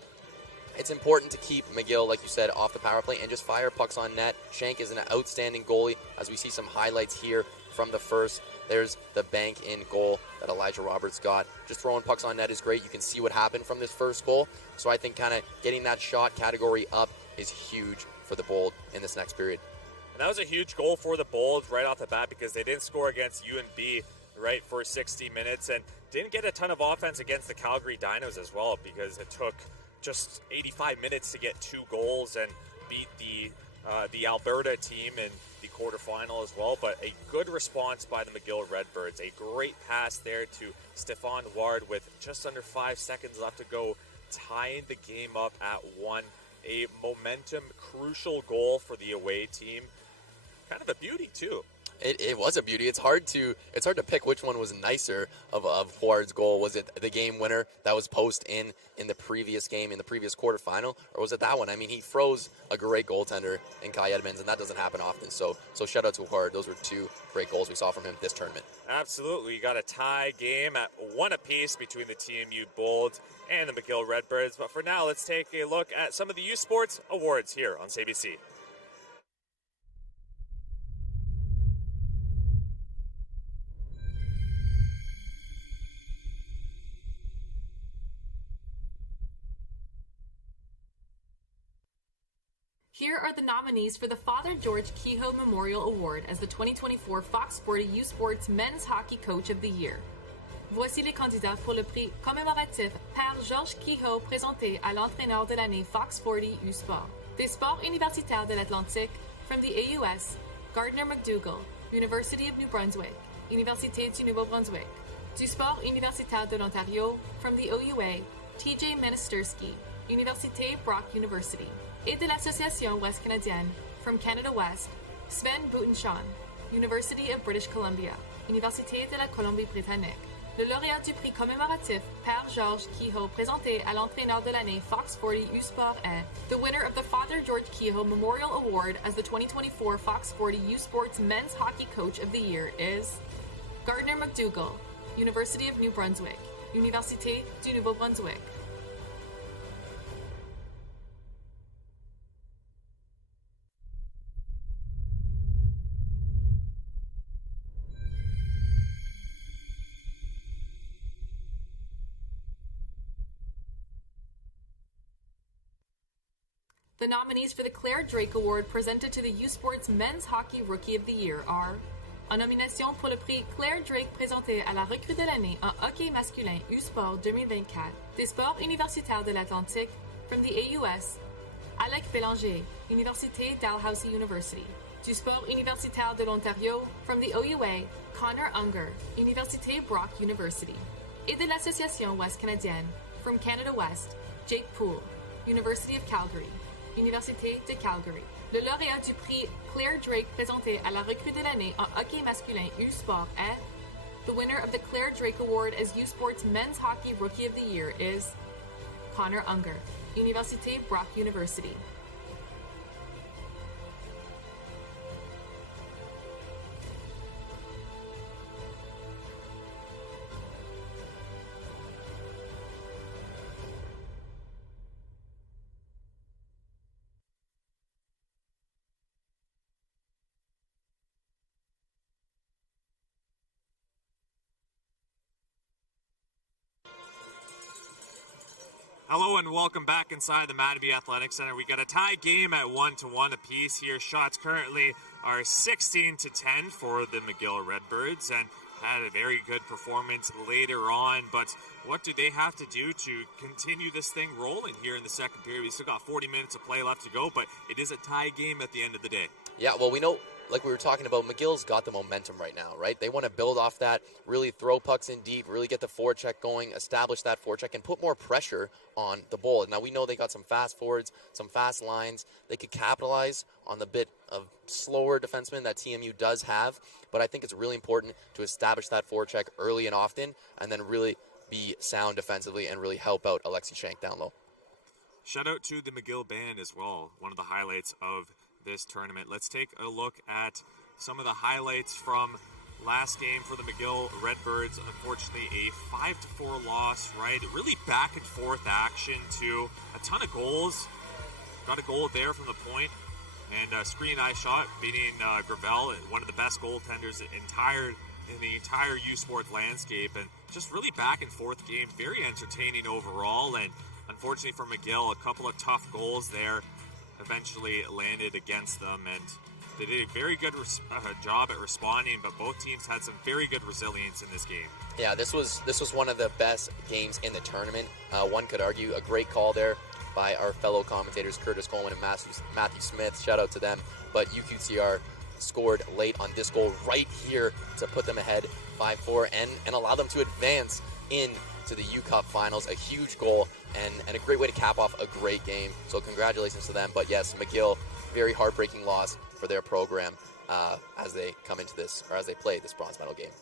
it's important to keep McGill, like you said, off the power play and just fire pucks on net. Shank is an outstanding goalie, as we see some highlights here from the first. There's the bank in goal that Elijah Roberts got. Just throwing pucks on net is great. You can see what happened from this first goal. So I think kind of getting that shot category up is huge for the Bold in this next period. And that was a huge goal for the Bold right off the bat because they didn't score against UNB right for 60 minutes and didn't get a ton of offense against the Calgary Dinos as well because it took just 85 minutes to get 2 goals and beat the Alberta team in the quarterfinal as well. But a good response by the McGill Redbirds. A great pass there to Stéphane Ward with just under 5 seconds left to go, tying the game up at 1. A momentum crucial goal for the away team. Kind of a beauty too. It was a beauty. It's hard to pick which one was nicer of Huard's goal. Was it the game winner that was post in the previous game, in the previous quarterfinal, or was it that one? I mean, he froze a great goaltender in Kai Edmonds, and that doesn't happen often. So shout out to Huard. Those were 2 great goals we saw from him this tournament. Absolutely. You got a tie game at 1 apiece between the TMU Bold and the McGill Redbirds. But for now, let's take a look at some of the U Sports awards here on CBC. Here are the nominees for the Father George Kehoe Memorial Award as the 2024 Fox Sporty U Sports Men's Hockey Coach of the Year. Voici les candidats pour le prix commémoratif Père Georges Kehoe présenté à l'entraîneur de l'année Fox 40 U Sport. Des sports universitaires de l'Atlantique, from the AUS, Gardner McDougall, University of New Brunswick, Université du Nouveau-Brunswick. Du sport universitaire de l'Ontario, from the OUA, TJ Ministerski, Université Brock University. Et de l'Association Ouest Canadienne, from Canada West, Sven Butenshawn, University of British Columbia, Université de la Colombie-Britannique. Le lauréat du prix commémoratif Père Georges Kehoe présenté à l'entraîneur de l'année Fox 40 U Sport est the winner of the Father George Kehoe Memorial Award as the 2024 Fox 40 U Sports Men's Hockey Coach of the Year is Gardner McDougall, University of New Brunswick, Université du Nouveau-Brunswick. The nominees for the Claire Drake Award presented to the U Sports Men's Hockey Rookie of the Year are en nomination pour le prix Claire Drake présenté à la recrue de l'année en hockey masculin U Sport 2024 des sports universitaires de l'Atlantique, from the AUS, Alec Bélanger, Université Dalhousie University. Du sport universitaire de l'Ontario, from the OUA, Connor Unger, Université Brock University. Et de l'Association Ouest Canadienne, from Canada West, Jake Poole, University of Calgary, Université de Calgary. Le lauréat du prix Claire Drake présenté à la recrue de l'année en hockey masculin U Sport est the winner of the Claire Drake Award as U Sports Men's Hockey Rookie of the Year is Connor Unger, Université Brock University. Hello and welcome back inside the Mattamy Athletic Centre. We got a tie game at 1-1 apiece here. Shots currently are 16-10 for the McGill Redbirds, and had a very good performance later on. But what do they have to do to continue this thing rolling here in the second period? We still got 40 minutes of play left to go, but it is a tie game at the end of the day. Yeah, well, we know, like we were talking about, McGill's got the momentum right now, right? They want to build off that, really throw pucks in deep, really get the forecheck going, establish that forecheck, and put more pressure on the Bold. Now, we know they got some fast forwards, some fast lines. They could capitalize on the bit of slower defenseman that TMU does have, but I think it's really important to establish that forecheck early and often, and then really be sound defensively and really help out Alexei Shank down low. Shout out to the McGill band as well, one of the highlights of this tournament. Let's take a look at some of the highlights from last game for the McGill Redbirds. Unfortunately, a 5-4 loss, right? Really back and forth action too. A ton of goals. Got a goal there from the point, and a screen eye shot beating Gravel, one of the best goaltenders in the entire U Sports landscape, and just really back and forth game. Very entertaining overall, and unfortunately for McGill, a couple of tough goals there eventually landed against them, and They did a very good job at responding, but both teams had some very good resilience in this game. Yeah, this was one of the best games in the tournament. One could argue a great call there by our fellow commentators, Curtis Coleman and Matthew Smith. Shout out to them. But UQTR scored late on this goal right here to put them ahead 5-4 and allow them to advance into the U Cup finals. A huge goal and a great way to cap off a great game. So congratulations to them. But yes, McGill, very heartbreaking loss for their program as they come into this, or as they play this bronze medal game.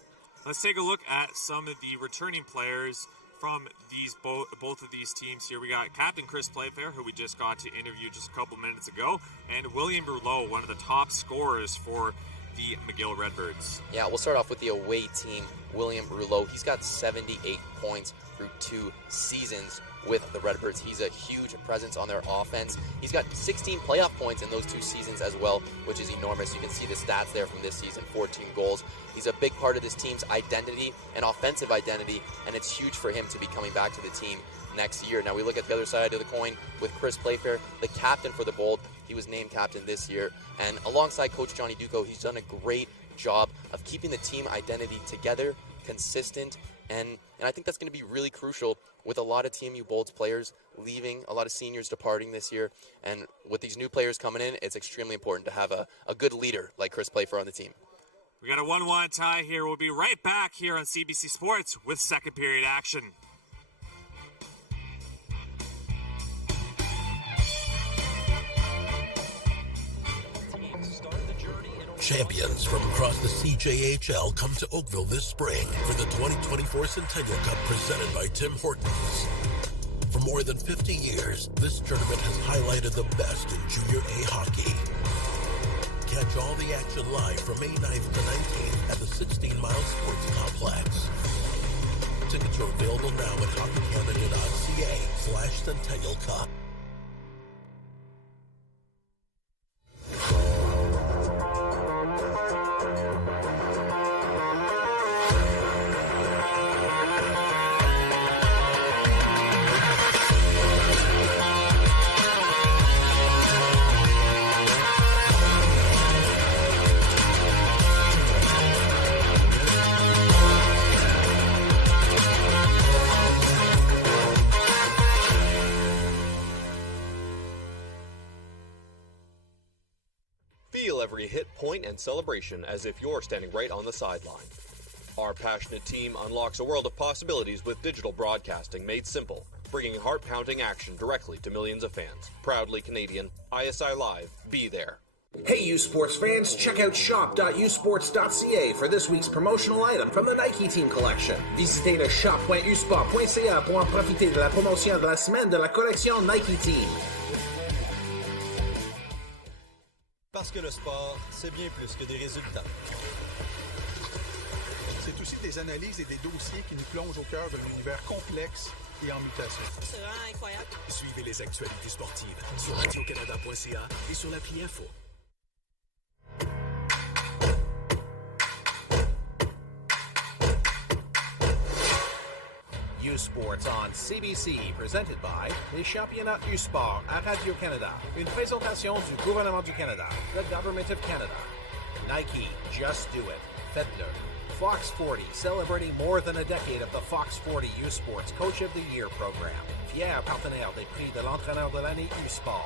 Let's take a look at some of the returning players from these both of these teams here. We got Captain Chris Playfair, who we just got to interview just a couple minutes ago, and William Rouleau, one of the top scorers for the McGill Redbirds. Yeah, we'll start off with the away team, William Rouleau. He's got 78 points through 2 seasons with the Redbirds. He's a huge presence on their offense. He's got 16 playoff points in those 2 seasons as well, which is enormous. You can see the stats there from this season, 14 goals. He's a big part of this team's identity and offensive identity, and it's huge for him to be coming back to the team next year. Now we look at the other side of the coin with Chris Playfair, the captain for the Bold. He was named captain this year, and alongside Coach Johnny Duco, he's done a great job of keeping the team identity together, consistent, and I think that's going to be really crucial with a lot of TMU Bolts players leaving, a lot of seniors departing this year, and with these new players coming in, it's extremely important to have a good leader like Chris Playfair on the team. We got a 1-1 tie here. We'll be right back here on CBC Sports with second period action. Champions from across the CJHL come to Oakville this spring for the 2024 Centennial Cup presented by Tim Hortons. For more than 50 years, this tournament has highlighted the best in Junior A hockey. Catch all the action live from May 9th to 19th at the 16 Mile Sports Complex. Tickets are available now at hockeycanada.ca/Centennial Cup. Every hit, point, and celebration as if you're standing right on the sideline. Our passionate team unlocks a world of possibilities with digital broadcasting made simple, bringing heart-pounding action directly to millions of fans. Proudly Canadian, ISI Live, be there. Hey, U Sports fans, check out shop.usports.ca for this week's promotional item from the Nike Team Collection. Visitez le shop.usport.ca pour en profiter de la promotion de la semaine de la collection Nike Team. Parce que le sport, c'est bien plus que des résultats. C'est aussi des analyses et des dossiers qui nous plongent au cœur d'un univers complexe et en mutation. C'est vraiment incroyable. Suivez les actualités sportives sur radiocanada.ca et sur l'appli Info. U Sports on CBC, presented by les championnats U Sport à Radio-Canada. Une présentation du gouvernement du Canada, the Government of Canada. Nike, just do it. Faites-le. Fox 40, celebrating more than a decade of the Fox 40 U Sports Coach of the Year program. Fier partenaire des prix de l'entraîneur de l'année U Sport.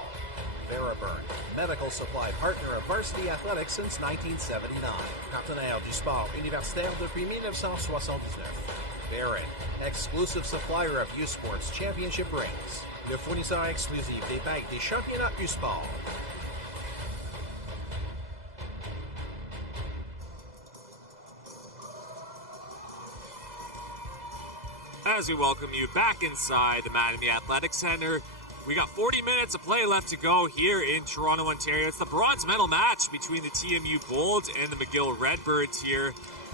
Veriburn, medical supply partner of Varsity Athletics since 1979. Partenaire du sport universitaire depuis 1979. Barron, exclusive supplier of U Sports Championship rings. Le fournisseur exclusif des bagues des championnats U Sport. As we welcome you back inside the Mattamy Athletic Centre, we got 40 minutes of play left to go here in Toronto, Ontario. It's the bronze medal match between the TMU Bold and the McGill Redbirds here.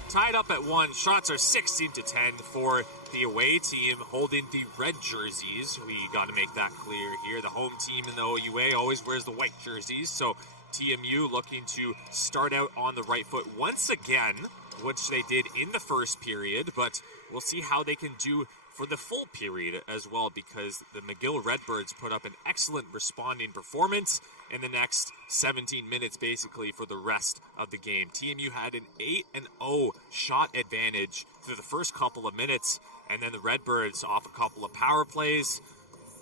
Tied up at 1, shots are 16-10 for the away team holding the red jerseys. We got to make that clear here. The home team in the OUA always wears the white jerseys, so TMU looking to start out on the right foot once again, which they did in the first period, but we'll see how they can do for the full period as well, because the McGill Redbirds put up an excellent responding performance in the next 17 minutes, basically, for the rest of the game. TMU had an 8-0 shot advantage through the first couple of minutes, and then the Redbirds, off a couple of power plays,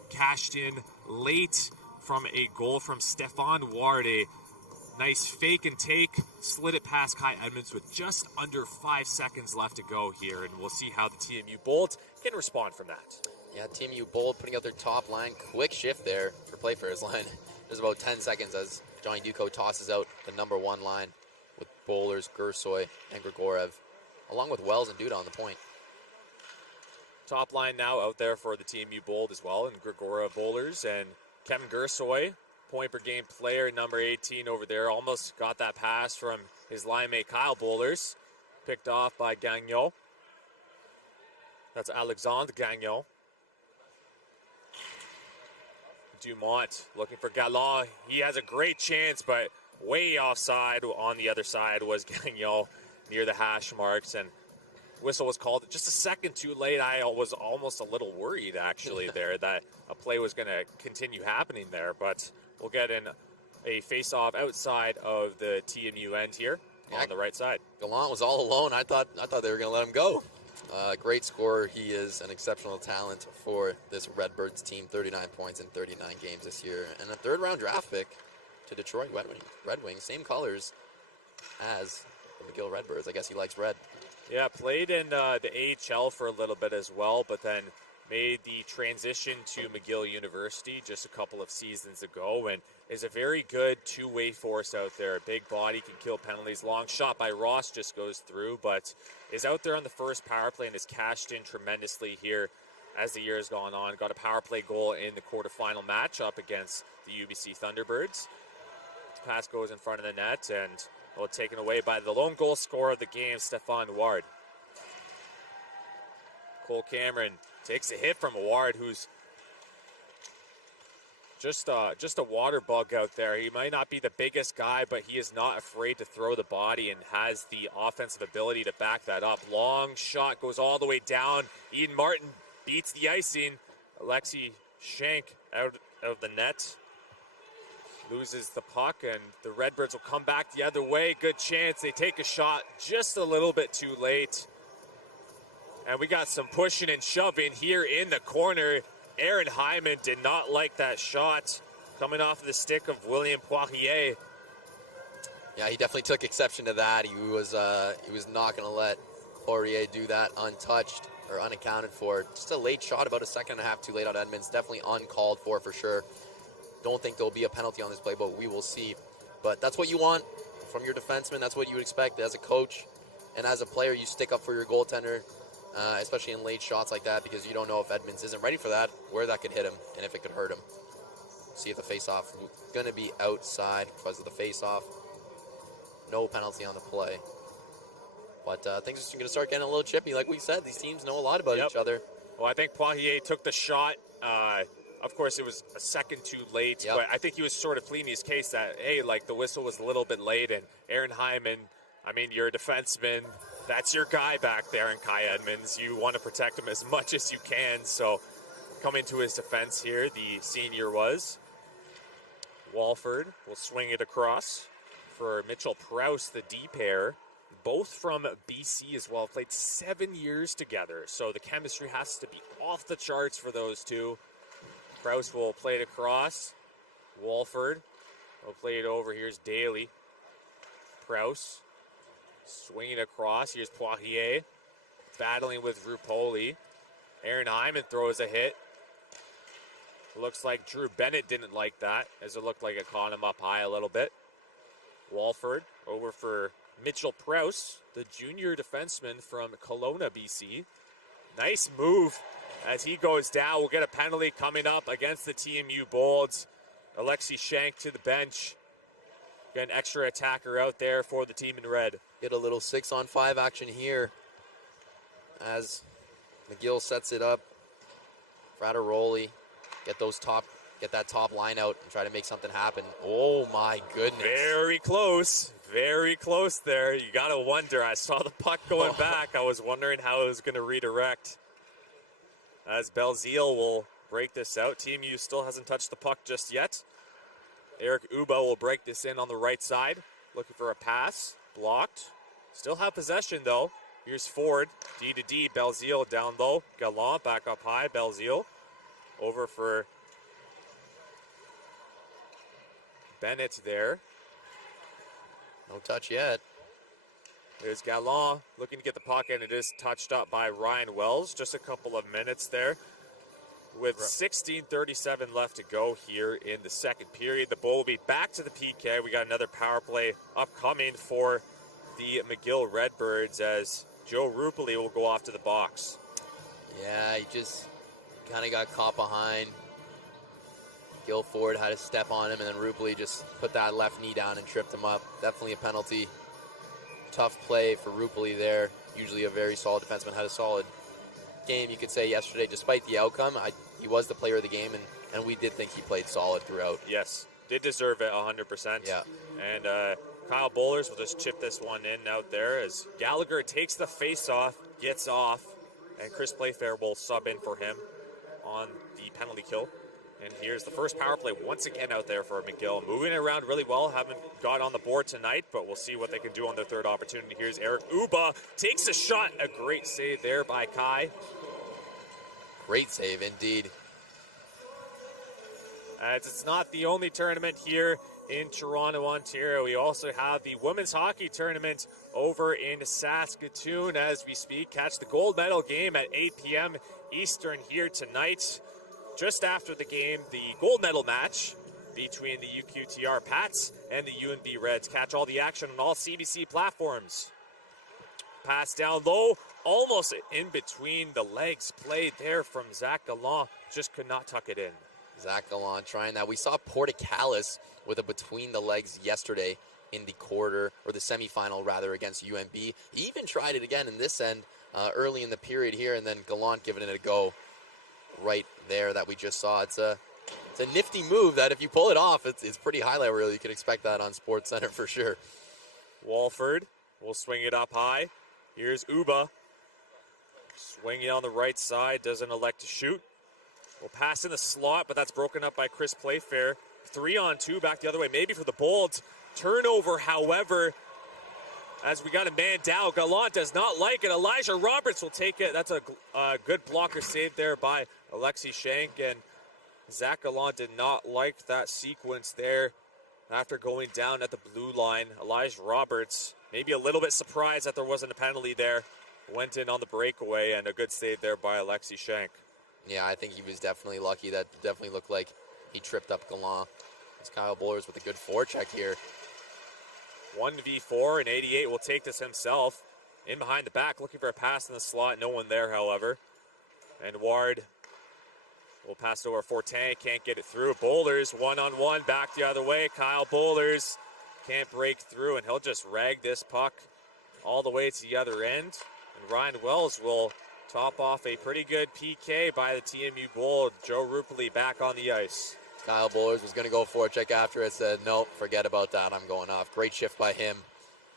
cashed in late from a goal from Stefan Ward. A nice fake and take, slid it past Kai Edmonds with just under 5 seconds left to go here, and we'll see how the TMU Bolts can respond from that. Yeah, TMU Bold putting out their top line. Quick shift there for Playfair's line. There's about 10 seconds as Johnny Ducko tosses out the number 1 line with Bowlers, Gersoy, and Grigorev, along with Wells and Duda on the point. Top line now out there for the TMU Bold as well, and Grigorev, Bowlers, and Kevin Gersoy, point per game player, number 18 over there. Almost got that pass from his line mate Kyle Bowlers. Picked off by Gagnon. That's Alexandre Gagnon. Dumont looking for Galland. He has a great chance, but way offside. On the other side was Gagnon near the hash marks, and whistle was called just a second too late. I was almost a little worried, actually, there that a play was going to continue happening there, but we'll get in a face-off outside of the TMU end here on the right side. Gallant was all alone. I thought they were going to let him go. Great scorer. He is an exceptional talent for this Redbirds team. 39 points in 39 games this year. And a third-round draft pick to Detroit Red Wings. Same colors as the McGill Redbirds. I guess he likes red. Yeah, played in the AHL for a little bit as well, but then made the transition to McGill University just a couple of seasons ago, and is a very good two-way force out there. Big body, can kill penalties. Long shot by Ross just goes through, but is out there on the first power play and has cashed in tremendously here as the year has gone on. Got a power play goal in the quarterfinal matchup against the UBC Thunderbirds. Pass goes in front of the net, and taken away by the lone goal scorer of the game, Stefan Ward. Cole Cameron takes a hit from Ward, who's just a water bug out there. He might not be the biggest guy, but he is not afraid to throw the body and has the offensive ability to back that up. Long shot goes all the way down. Eden Martin beats the icing. Alexi Shank out of the net. Loses the puck, and the Redbirds will come back the other way. Good chance. They take a shot just a little bit too late. And we got some pushing and shoving here in the corner. Aaron Hyman did not like that shot coming off of the stick of William Poirier. Yeah, he definitely took exception to that. He was not going to let Poirier do that untouched or unaccounted for. Just a late shot, about a second and a half too late on Edmonds. Definitely uncalled for sure. Don't think there'll be a penalty on this play, but we will see. But that's what you want from your defenseman. That's what you would expect as a coach. And as a player, you stick up for your goaltender, especially in late shots like that, because you don't know if Edmonds isn't ready for that, where that could hit him, and if it could hurt him. See if the face-off going to be outside because of the face-off. No penalty on the play. But things are going to start getting a little chippy. Like we said, these teams know a lot about each other. Well, I think Poirier took the shot. Of course, it was a second too late, but I think he was sort of pleading his case that, hey, like, the whistle was a little bit late, and Aaron Hyman, I mean, you're a defenseman. That's your guy back there in Kai Edmonds. You want to protect him as much as you can. So coming to his defense here, the senior was. Walford will swing it across for Mitchell Prowse, the D pair. Both from BC as well, played 7 years together. So the chemistry has to be off the charts for those two. Prowse will play it across. Walford will play it over. Here's Daly. Prowse swinging across. Here's Poirier battling with Rupoli. Aaron Hyman throws a hit. Looks like Drew Bennett didn't like that, as it looked like it caught him up high a little bit. Walford over for Mitchell Prowse, the junior defenseman from Kelowna, BC. Nice move as he goes down. We'll get a penalty coming up against the TMU Bolts. Alexi Shank to the bench. Got an extra attacker out there for the team in red. Get a little 6-on-5 action here as McGill sets it up. Frateroli, get that top line out and try to make something happen. Oh my goodness. Very close there. You gotta wonder. I saw the puck going back. I was wondering how it was gonna redirect. As Belzile will break this out. TMU still hasn't touched the puck just yet. Eric Uba will break this in on the right side. Looking for a pass. Blocked. Still have possession, though. Here's Ford. D to D. Belzile down low. Gallant back up high. Belzile over for Bennett there. No touch yet. There's Gallant looking to get the puck, and it is touched up by Ryan Wells. Just a couple of minutes there. With 16:37 left to go here in the second period. The Bull will be back to the PK. We got another power play upcoming for the McGill Redbirds as Joe Rupoli will go off to the box. Yeah, he just kind of got caught behind. Guilford had to step on him, and then Rupoli just put that left knee down and tripped him up. Definitely a penalty. Tough play for Rupoli there. Usually a very solid defenseman. Had a solid game, you could say, yesterday. Despite the outcome, he was the player of the game, and we did think he played solid throughout. Yes, did deserve it 100%. Yeah. And Kyle Bowlers will just chip this one in out there as Gallagher takes the face-off, gets off, and Chris Playfair will sub in for him on the penalty kill. And here's the first power play once again out there for McGill. Moving it around really well. Haven't got on the board tonight, but we'll see what they can do on their third opportunity. Here's Eric Uba. Takes a shot. A great save there by Kai. Great save indeed. As it's not the only tournament here in Toronto, Ontario. We also have the women's hockey tournament over in Saskatoon as we speak. Catch the gold medal game at 8 p.m. Eastern here tonight. Just after the game, the gold medal match between the UQTR Pats and the UNB Reds. Catch all the action on all CBC platforms. Pass down low, almost in between the legs. Played there from Zach Gallant. Just could not tuck it in. Zach Gallant trying that. We saw Pointe-Claire with a between the legs yesterday in the quarter, or the semifinal rather, against UNB. He even tried it again in this end early in the period here, and then Gallant giving it a go right there that we just saw. It's a nifty move that if you pull it off, it's pretty highlight reel. You can expect that on Sports Center for sure. Walford will swing it up high. Here's Uba. Swinging on the right side, doesn't elect to shoot. Will pass in the slot, but that's broken up by Chris Playfair. 3-on-2 back the other way, maybe for the Bolts. Turnover, however, as we got a man down. Gallant does not like it. Elijah Roberts will take it. That's a good blocker save there by Alexi Shank, and Zach Gallant did not like that sequence there after going down at the blue line. Elijah Roberts, maybe a little bit surprised that there wasn't a penalty there. Went in on the breakaway, and a good save there by Alexi Shank. Yeah, I think he was definitely lucky. That definitely looked like he tripped up Gallant. It's Kyle Bowlers with a good forecheck here. 1v4, and 88 will take this himself. In behind the back, looking for a pass in the slot. No one there, however. And Ward will pass it over Fortin. Can't get it through. Bowlers, one-on-one, back the other way. Kyle Bowlers can't break through, and he'll just rag this puck all the way to the other end. And Ryan Wells will top off a pretty good PK by the TMU Bull. Joe Rupoli back on the ice. Kyle Bowlers was going to go for a check after it. Said, nope, forget about that. I'm going off. Great shift by him.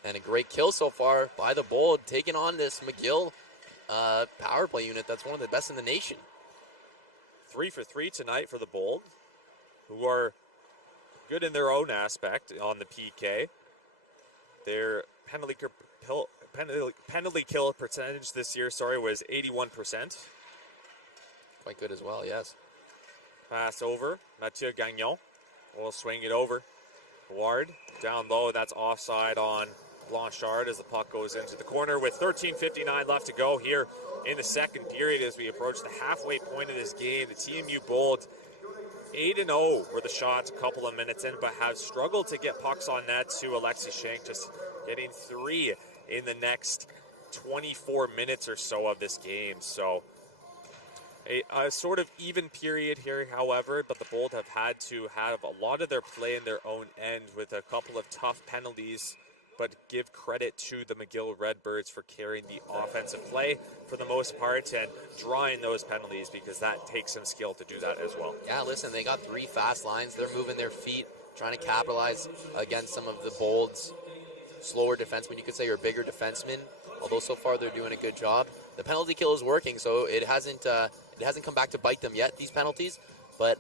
And a great kill so far by the Bull, taking on this McGill power play unit that's one of the best in the nation. 3 for 3 tonight for the Bold, who are good in their own aspect on the PK. Their penalty kill percentage this year, was 81%. Quite good as well, yes. Pass over. Mathieu Gagnon will swing it over. Ward down low. That's offside on Blanchard as the puck goes into the corner with 13:59 left to go here in the second period as we approach the halfway point of this game. The TMU Bold 8-0 were the shots a couple of minutes in, but have struggled to get pucks on net to Alexi Shank, just getting 3 in the next 24 minutes or so of this game. So a sort of even period here, however, but the Bold have had to have a lot of their play in their own end with a couple of tough penalties, but give credit to the McGill Redbirds for carrying the offensive play for the most part and drawing those penalties, because that takes some skill to do that as well. Yeah, listen, they got 3 fast lines. They're moving their feet, trying to capitalize against some of the Bold's slower defensemen, you could say, or bigger defensemen, although so far they're doing a good job. The penalty kill is working, so it hasn't come back to bite them yet, these penalties, but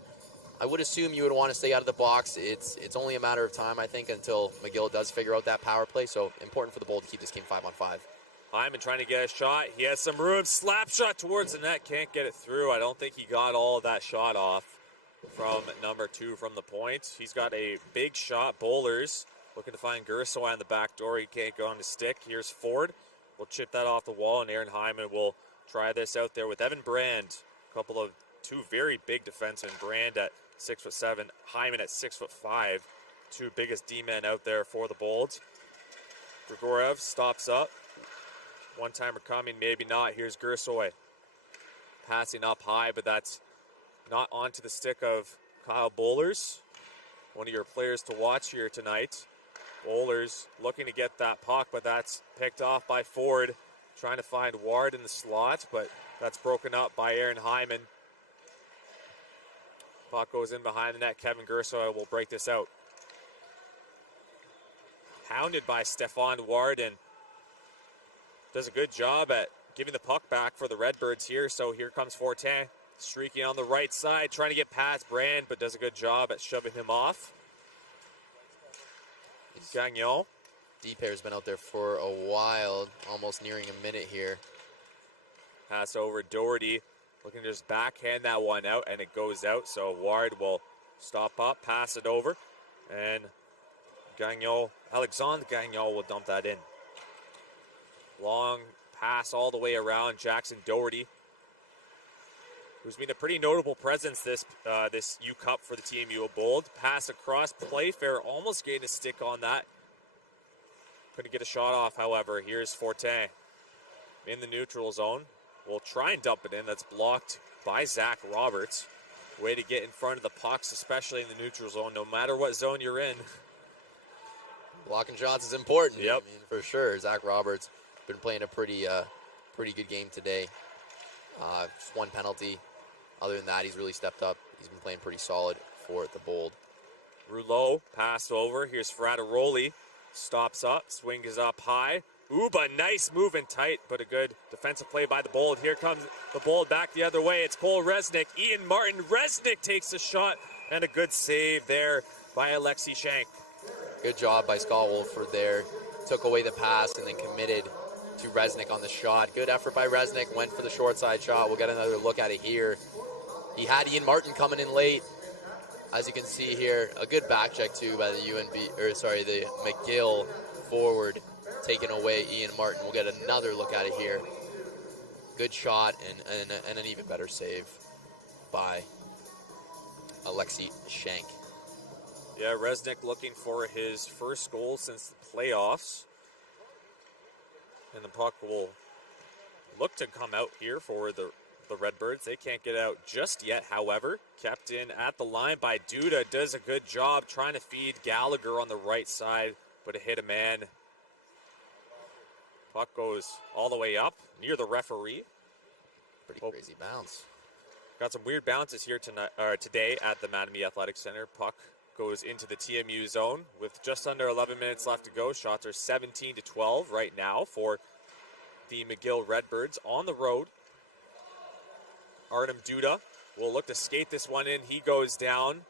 I would assume you would want to stay out of the box. It's only a matter of time, I think, until McGill does figure out that power play. So important for the Bold to keep this game 5-on-5. Hyman trying to get a shot. He has some room. Slap shot towards the net. Can't get it through. I don't think he got all of that shot off from number 2 from the point. He's got a big shot. Bowlers looking to find Gersoy on the back door. He can't go on the stick. Here's Ford. We'll chip that off the wall, and Aaron Hyman will try this out there with Evan Brand. A couple of 2 very big defensemen. Brand at 6'7", Hyman at 6'5". 2 biggest D-men out there for the Bolts. Grigoriev stops up. One-timer coming, maybe not. Here's Gersoy. Passing up high, but that's not onto the stick of Kyle Bowlers. One of your players to watch here tonight. Bowlers looking to get that puck, but that's picked off by Ford. Trying to find Ward in the slot, but that's broken up by Aaron Hyman. Puck goes in behind the net. Kevin Gersoy will break this out. Hounded by Stefan Ward, and does a good job at giving the puck back for the Redbirds here. So here comes Fortin, streaking on the right side, trying to get past Brand, but does a good job at shoving him off. Gagnon. D-pair's been out there for a while, almost nearing a minute here. Pass over Doherty, looking to just backhand that one out, and it goes out. So Ward will stop up, pass it over, and Gagnon, Alexandre Gagnon will dump that in. Long pass all the way around Jackson Doherty, who's been a pretty notable presence this U Cup for the TMU of Bold. Pass across, Playfair almost getting a stick on that. Couldn't get a shot off, however. Here's Fortin in the neutral zone. We'll try and dump it in. That's blocked by Zach Roberts. Way to get in front of the pucks, especially in the neutral zone, no matter what zone you're in. Blocking shots is important. Yep. I mean, for sure. Zach Roberts been playing a pretty good game today. Just 1 penalty. Other than that, he's really stepped up. He's been playing pretty solid for the Bold. Rouleau pass over. Here's Frateroli. Stops up, swings up high. Uba, nice move and tight, but a good defensive play by the Bold. Here comes the Bold back the other way. It's Cole Resnick. Ian Martin. Resnick takes a shot, and a good save there by Alexi Shank. Good job by Scott Wolford there. Took away the pass and then committed to Resnick on the shot. Good effort by Resnick. Went for the short side shot. We'll get another look at it here. He had Ian Martin coming in late. As you can see here, a good back check too by the McGill forward, taking away Ian Martin. We'll get another look at it here. Good shot and an even better save by Alexi Shank. Yeah, Resnick looking for his first goal since the playoffs. And the puck will look to come out here for the Redbirds. They can't get out just yet, however. Kept in at the line by Duda. Does a good job trying to feed Gallagher on the right side, but it hit a man. Puck goes all the way up near the referee. Pretty crazy bounce. Got some weird bounces here today at the Mattamy Athletic Centre. Puck goes into the TMU zone with just under 11 minutes left to go. Shots are 17-12 right now for the McGill Redbirds on the road. Artem Duda will look to skate this one in. He goes down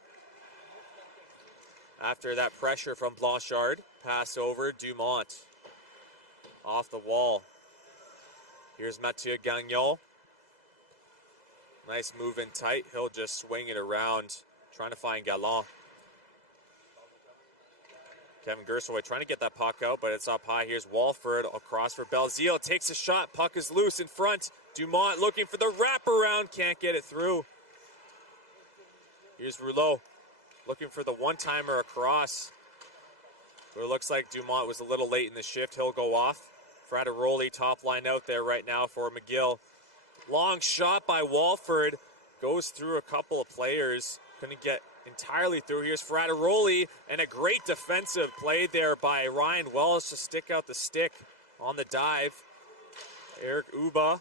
after that pressure from Blanchard. Pass over Dumont off the wall. Here's Mathieu Gagnon. Nice move in tight. He'll just swing it around, trying to find Gallant. Kevin Gersoy trying to get that puck out, but it's up high. Here's Walford across for Belzile. Takes a shot. Puck is loose in front. Dumont looking for the wraparound. Can't get it through. Here's Rouleau looking for the one-timer across. But it looks like Dumont was a little late in the shift. He'll go off. Frateroli top line out there right now for McGill. Long shot by Walford. Goes through a couple of players. Couldn't get entirely through. Here's Frateroli, and a great defensive play there by Ryan Wells to stick out the stick on the dive. Eric Uba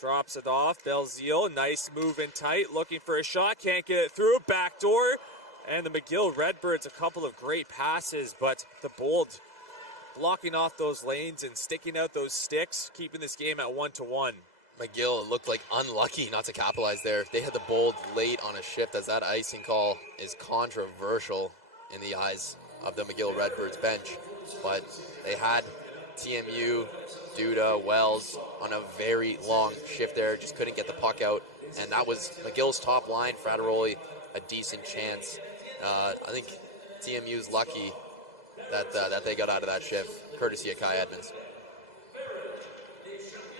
drops it off. Belzile, nice move in tight, looking for a shot, can't get it through. Backdoor, and the McGill Redbirds, a couple of great passes, but the Bold blocking off those lanes and sticking out those sticks, keeping this game at 1-1. McGill looked like unlucky not to capitalize there. They had the bold late on a shift, as that icing call is controversial in the eyes of the McGill Redbirds bench. But they had TMU, Duda, Wells on a very long shift there, just couldn't get the puck out. And that was McGill's top line. Frateroli, a decent chance. I think TMU's lucky that they got out of that shift, courtesy of Kai Edmonds.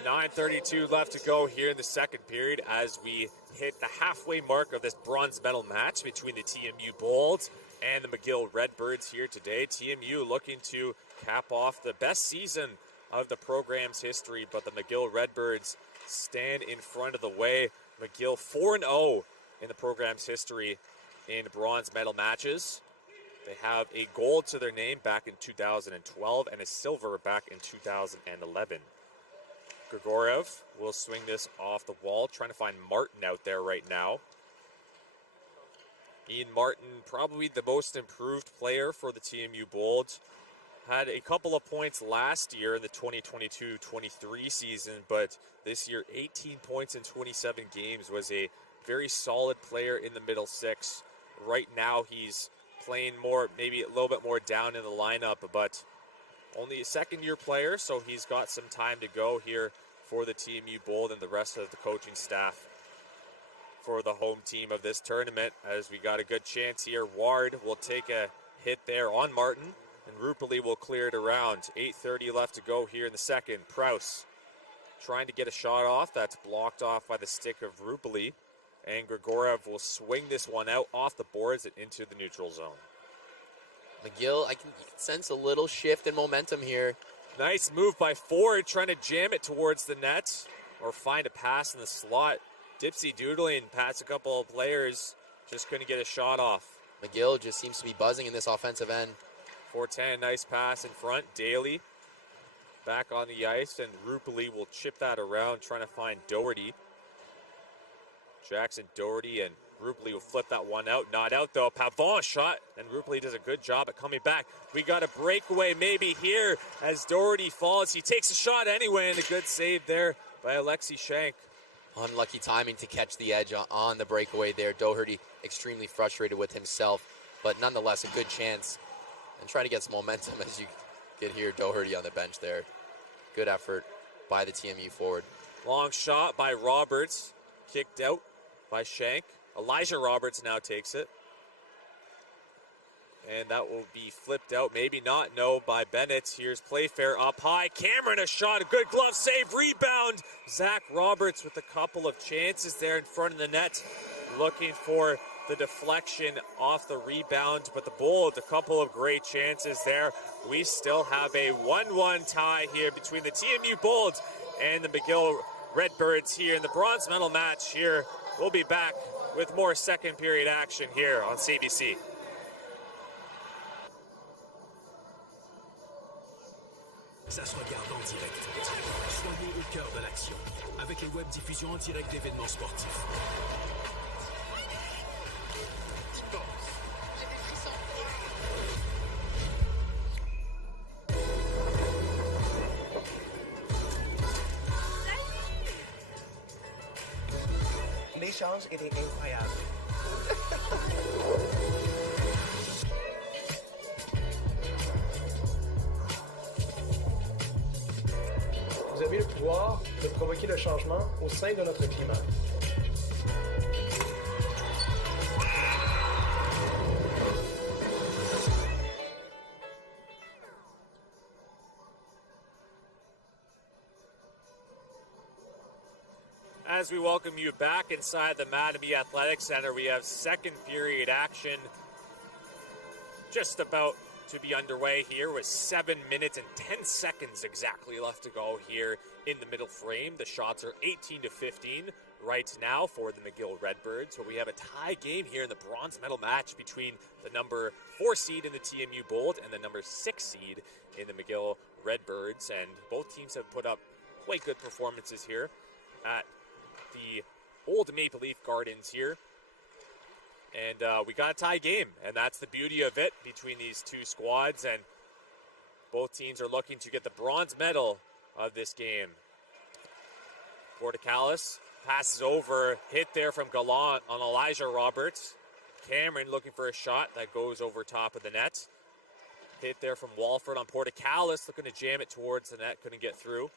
9:32 left to go here in the second period as we hit the halfway mark of this bronze medal match between the TMU Bolts and the McGill Redbirds here today. TMU looking to cap off the best season of the program's history, but the McGill Redbirds stand in front of the way. McGill 4-0 in the program's history in bronze medal matches. They have a gold to their name back in 2012 and a silver back in 2011. Grigoriev will swing this off the wall, trying to find Martin out there right now. Ian Martin, probably the most improved player for the TMU Bolts. Had a couple of points last year in the 2022-23 season, but this year 18 points in 27 games, was a very solid player in the middle six. Right now he's playing more, maybe a little bit more down in the lineup, but only a second-year player, so he's got some time to go here for the TMU Bold and the rest of the coaching staff for the home team of this tournament, as we got a good chance here. Ward will take a hit there on Martin, and Rupali will clear it around. 8:30 left to go here in the second. Prouse trying to get a shot off. That's blocked off by the stick of Rupali, and Grigoriev will swing this one out off the boards and into the neutral zone. McGill, I can sense a little shift in momentum here. Nice move by Ford, trying to jam it towards the net or find a pass in the slot. Dipsy doodling past a couple of players, just couldn't get a shot off. McGill just seems to be buzzing in this offensive end. 410, nice pass in front. Daly back on the ice, and Rupali will chip that around, trying to find Doherty. Jackson Doherty, and Rupali will flip that one out. Not out though. Pavon shot, and Rupali does a good job at coming back. We got a breakaway maybe here as Doherty falls. He takes a shot anyway, and a good save there by Alexi Shank. Unlucky timing to catch the edge on the breakaway there. Doherty extremely frustrated with himself, but nonetheless a good chance and trying to get some momentum as you get here. Doherty on the bench there. Good effort by the TMU forward. Long shot by Roberts, kicked out by Shank. Elijah Roberts now takes it. And that will be flipped out, maybe not, no, by Bennett. Here's Playfair up high. Cameron, a shot, a good glove save, rebound. Zach Roberts with a couple of chances there in front of the net, looking for the deflection off the rebound. But the Bolts, a couple of great chances there. We still have a 1-1 tie here between the TMU Bolts and the McGill Redbirds here in the bronze medal match here. We'll be back with more second period action here on CBC. Ça se regarde en direct. Soyez au cœur de l'action avec les web diffusions en direct d'événements sportifs. L'échange était incroyable. Vous avez le pouvoir de provoquer le changement au sein de notre climat. As we welcome you back inside the Mattamy Athletic Centre, we have second period action just about to be underway here with 7 minutes and 10 seconds exactly left to go here in the middle frame. The shots are 18-15 right now for the McGill Redbirds, but we have a tie game here in the bronze medal match between the number 4 seed in the TMU Bold and the number 6 seed in the McGill Redbirds, and both teams have put up quite good performances here at the old Maple Leaf Gardens here. And we got a tie game, and that's the beauty of it between these two squads, and both teams are looking to get the bronze medal of this game. Porte-Claire passes over, hit there from Gallant on Elijah Roberts. Cameron looking for a shot that goes over top of the net. Hit there from Walford on Porte-Claire, looking to jam it towards the net, couldn't get through.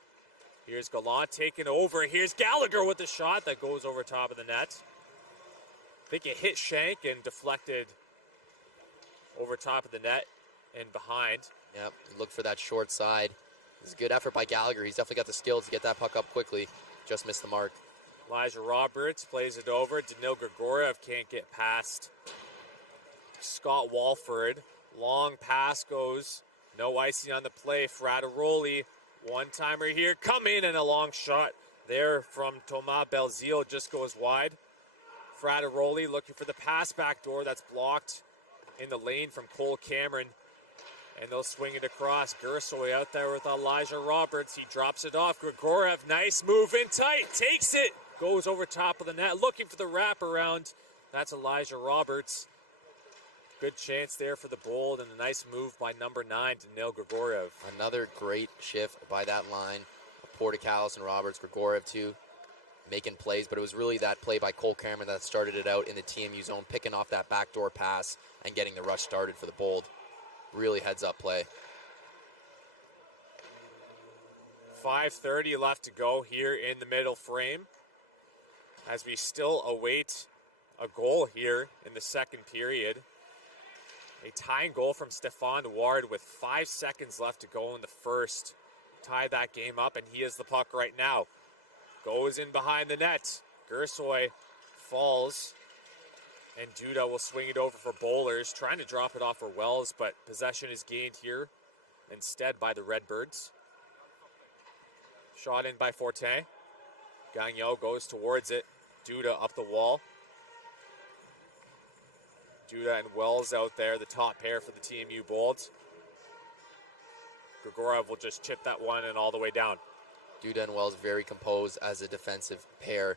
Here's Gallant taking over. Here's Gallagher with the shot that goes over top of the net. I think it hit Shank and deflected over top of the net and behind. Yep, look for that short side. This is a good effort by Gallagher. He's definitely got the skill to get that puck up quickly. Just missed the mark. Elijah Roberts plays it over. Danil Grigoriev can't get past Scott Walford. Long pass goes. No icing on the play. Frateroli, one-timer here. Come in and a long shot there from Thomas Belzile. Just goes wide. Frateroli looking for the pass back door. That's blocked in the lane from Cole Cameron. And they'll swing it across. Gersoy out there with Elijah Roberts. He drops it off. Grigoriev, nice move in tight. Takes it. Goes over top of the net. Looking for the wraparound. That's Elijah Roberts. Good chance there for the Bold. And a nice move by number 9, Danil Grigoriev. Another great shift by that line. Porte-Claire and Roberts. Grigoriev, too, making plays. But it was really that play by Cole Cameron that started it out in the TMU zone. Picking off that backdoor pass and getting the rush started for the Bold. Really heads-up play. 5:30 left to go here in the middle frame as we still await a goal here in the second period. A tying goal from Stephane Ward with 5 seconds left to go in the first. Tie that game up, and he has the puck right now. Goes in behind the net. Gersoy falls. And Duda will swing it over for Bowlers, trying to drop it off for Wells, but possession is gained here instead by the Redbirds. Shot in by Fortin. Gagnon goes towards it. Duda up the wall. Duda and Wells out there, the top pair for the TMU Bolts. Grigoriev will just chip that one and all the way down. Duda and Wells very composed as a defensive pair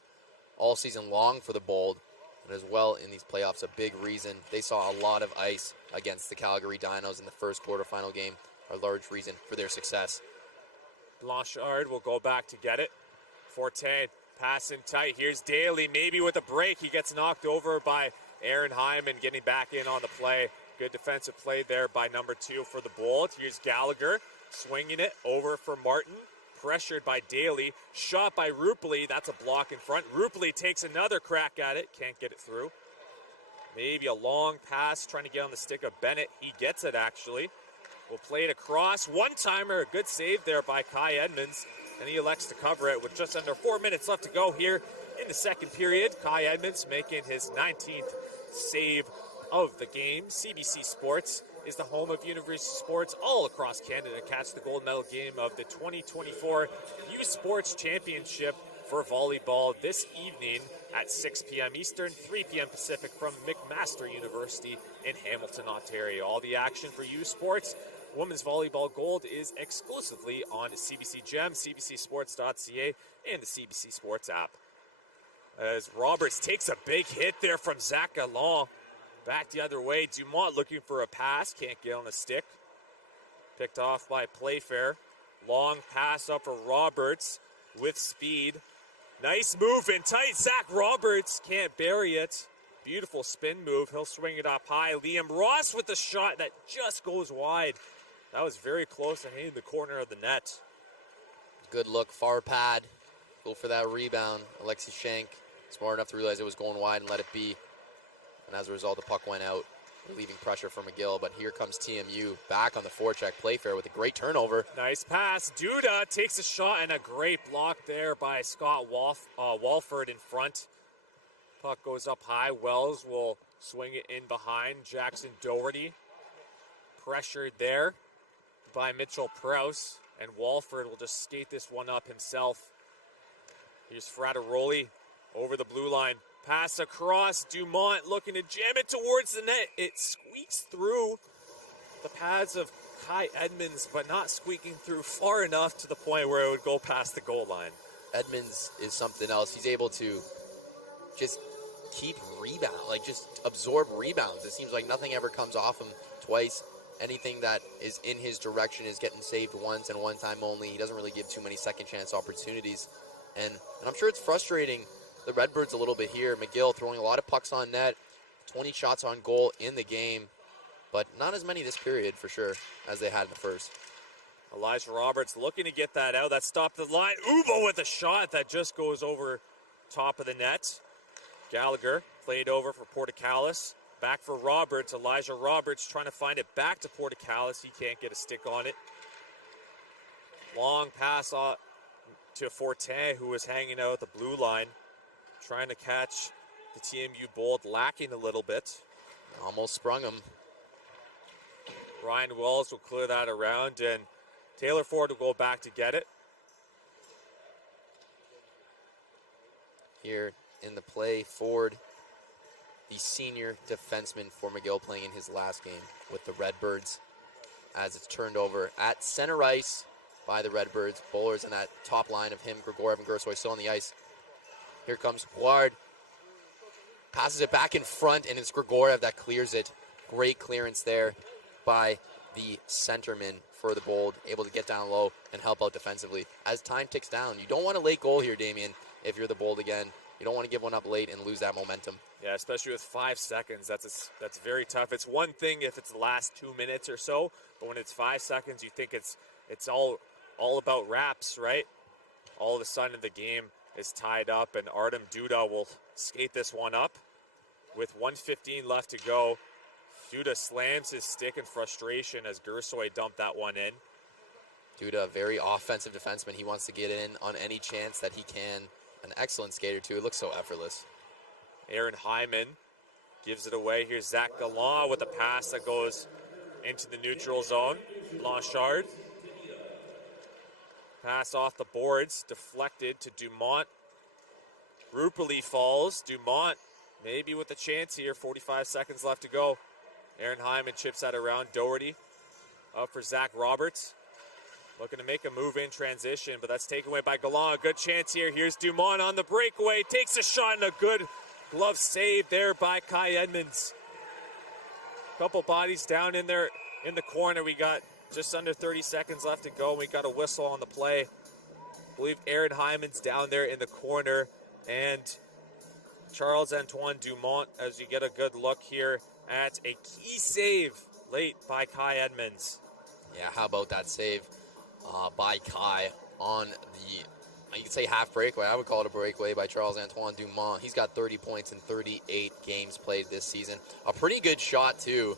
all season long for the Bold. And as well in these playoffs, a big reason they saw a lot of ice against the Calgary Dinos in the first quarterfinal game, a large reason for their success. Blanchard will go back to get it. Fortin passing tight. Here's Daly, maybe with a break. He gets knocked over by Aaron Hyman, getting back in on the play. Good defensive play there by number 2 for the Bolts. Here's Gallagher swinging it over for Martin. Pressured by Daly, shot by Rupeli. That's a block in front. Rupeli takes another crack at it, can't get it through. Maybe a long pass trying to get on the stick of Bennett. He gets it actually. We'll play it across. One-timer, a good save there by Kai Edmonds, and he elects to cover it with just under 4 minutes left to go here in the second period. Kai Edmonds making his 19th save of the game. CBC Sports is the home of university sports all across Canada. Catch the gold medal game of the 2024 U Sports Championship for volleyball this evening at 6 p.m. Eastern, 3 p.m. Pacific from McMaster University in Hamilton, Ontario. All the action for U Sports women's volleyball gold is exclusively on CBC Gem, CBCSports.ca, and the CBC Sports app. As Roberts takes a big hit there from Zach Gallant. Back the other way, Dumont looking for a pass, can't get on the stick. Picked off by Playfair. Long pass up for Roberts with speed. Nice move in tight. Zach Roberts can't bury it. Beautiful spin move. He'll swing it up high. Liam Ross with the shot that just goes wide. That was very close to hitting the corner of the net. Good look, far pad. Go for that rebound. Alexi Shank, smart enough to realize it was going wide and let it be. And as a result, the puck went out, relieving pressure from McGill. But here comes TMU back on the forecheck. Playfair with a great turnover. Nice pass. Duda takes a shot and a great block there by Scott Walford in front. Puck goes up high. Wells will swing it in behind. Jackson Doherty pressured there by Mitchell Prowse. And Walford will just skate this one up himself. Here's Frateroli over the blue line. Pass across, Dumont looking to jam it towards the net. It squeaks through the pads of Kai Edmonds, but not squeaking through far enough to the point where it would go past the goal line. Edmonds is something else. He's able to just keep rebound, like just absorb rebounds. It seems like nothing ever comes off him twice. Anything that is in his direction is getting saved once and one time only. He doesn't really give too many second chance opportunities. And I'm sure it's frustrating the Redbirds a little bit here. McGill throwing a lot of pucks on net, 20 shots on goal in the game, but not as many this period for sure as they had in the first. Elijah Roberts looking to get that out. That stopped the line. Uvo with a shot that just goes over top of the net. Gallagher played over for Portecalis. Back for Roberts. Elijah Roberts trying to find it back to Portecalis. He can't get a stick on it. Long pass to Fortin, who was hanging out at the blue line, trying to catch the TMU Bold, lacking a little bit. Almost sprung him. Ryan Wells will clear that around, and Taylor Ford will go back to get it. Here in the play, Ford, the senior defenseman for McGill, playing in his last game with the Redbirds, as it's turned over at center ice by the Redbirds. Bowlers in that top line of him, Grigoriev and Gersoy still on the ice. Here comes Guard. Passes it back in front, and it's Grigoriev that clears it. Great clearance there by the centerman for the Bold, able to get down low and help out defensively. As time ticks down, you don't want a late goal here, Damien, if you're the Bold again. You don't want to give one up late and lose that momentum. Yeah, especially with 5 seconds. That's very tough. It's one thing if it's the last 2 minutes or so, but when it's 5 seconds, you think it's all about wraps, right? All of a sudden the game is tied up, and Artem Duda will skate this one up with 1:15 left to go. Duda slams his stick in frustration as Gersoy dumped that one in. Duda, a very offensive defenseman. He wants to get in on any chance that he can. An excellent skater, too. It looks so effortless. Aaron Hyman gives it away. Here's Zach Gallant with a pass that goes into the neutral zone. Blanchard. Pass off the boards, deflected to Dumont. Rupali falls. Dumont maybe with a chance here. 45 seconds left to go. Aaron Hyman chips that around. Doherty up for Zach Roberts. Looking to make a move in transition, but that's taken away by Gallant. A good chance here. Here's Dumont on the breakaway. Takes a shot and a good glove save there by Kai Edmonds. Couple bodies down in there in the corner. We got just under 30 seconds left to go. We got a whistle on the play. I believe Aaron Hyman's down there in the corner, and Charles-Antoine Dumont, as you get a good look here at a key save late by Kai Edmonds. Yeah, how about that save by Kai on the, you could say half breakaway. I would call it a breakaway by Charles-Antoine Dumont. He's got 30 points in 38 games played this season. A pretty good shot, too.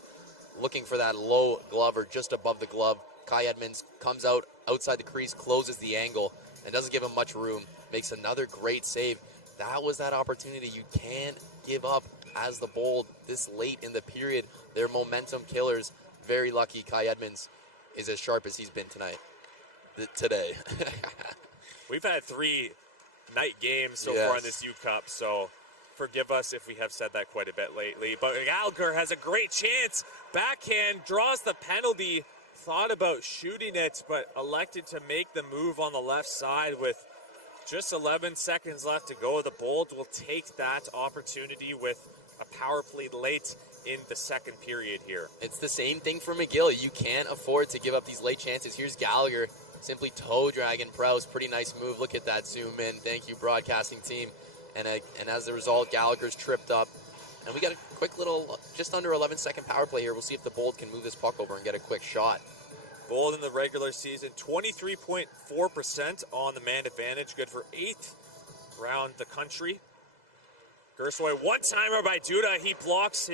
Looking for that low glove or just above the glove. Kai Edmonds comes out outside the crease, closes the angle, and doesn't give him much room. Makes another great save. That was that opportunity you can't give up as the Bold this late in the period. They're momentum killers. Very lucky Kai Edmonds is as sharp as he's been today. We've had 3 night games so far in this U Cup, so forgive us if we have said that quite a bit lately. But Gallagher has a great chance. Backhand, draws the penalty. Thought about shooting it, but elected to make the move on the left side with just 11 seconds left to go. The Bold will take that opportunity with a power play late in the second period here. It's the same thing for McGill. You can't afford to give up these late chances. Here's Gallagher simply toe dragging Prowse. Pretty nice move. Look at that zoom in. Thank you, broadcasting team. And as a result, Gallagher's tripped up. And we got a quick little, just under 11-second power play here. We'll see if the Bold can move this puck over and get a quick shot. Bold in the regular season, 23.4% on the man advantage. Good for 8th around the country. Gersoy, one-timer by Duda. He breaks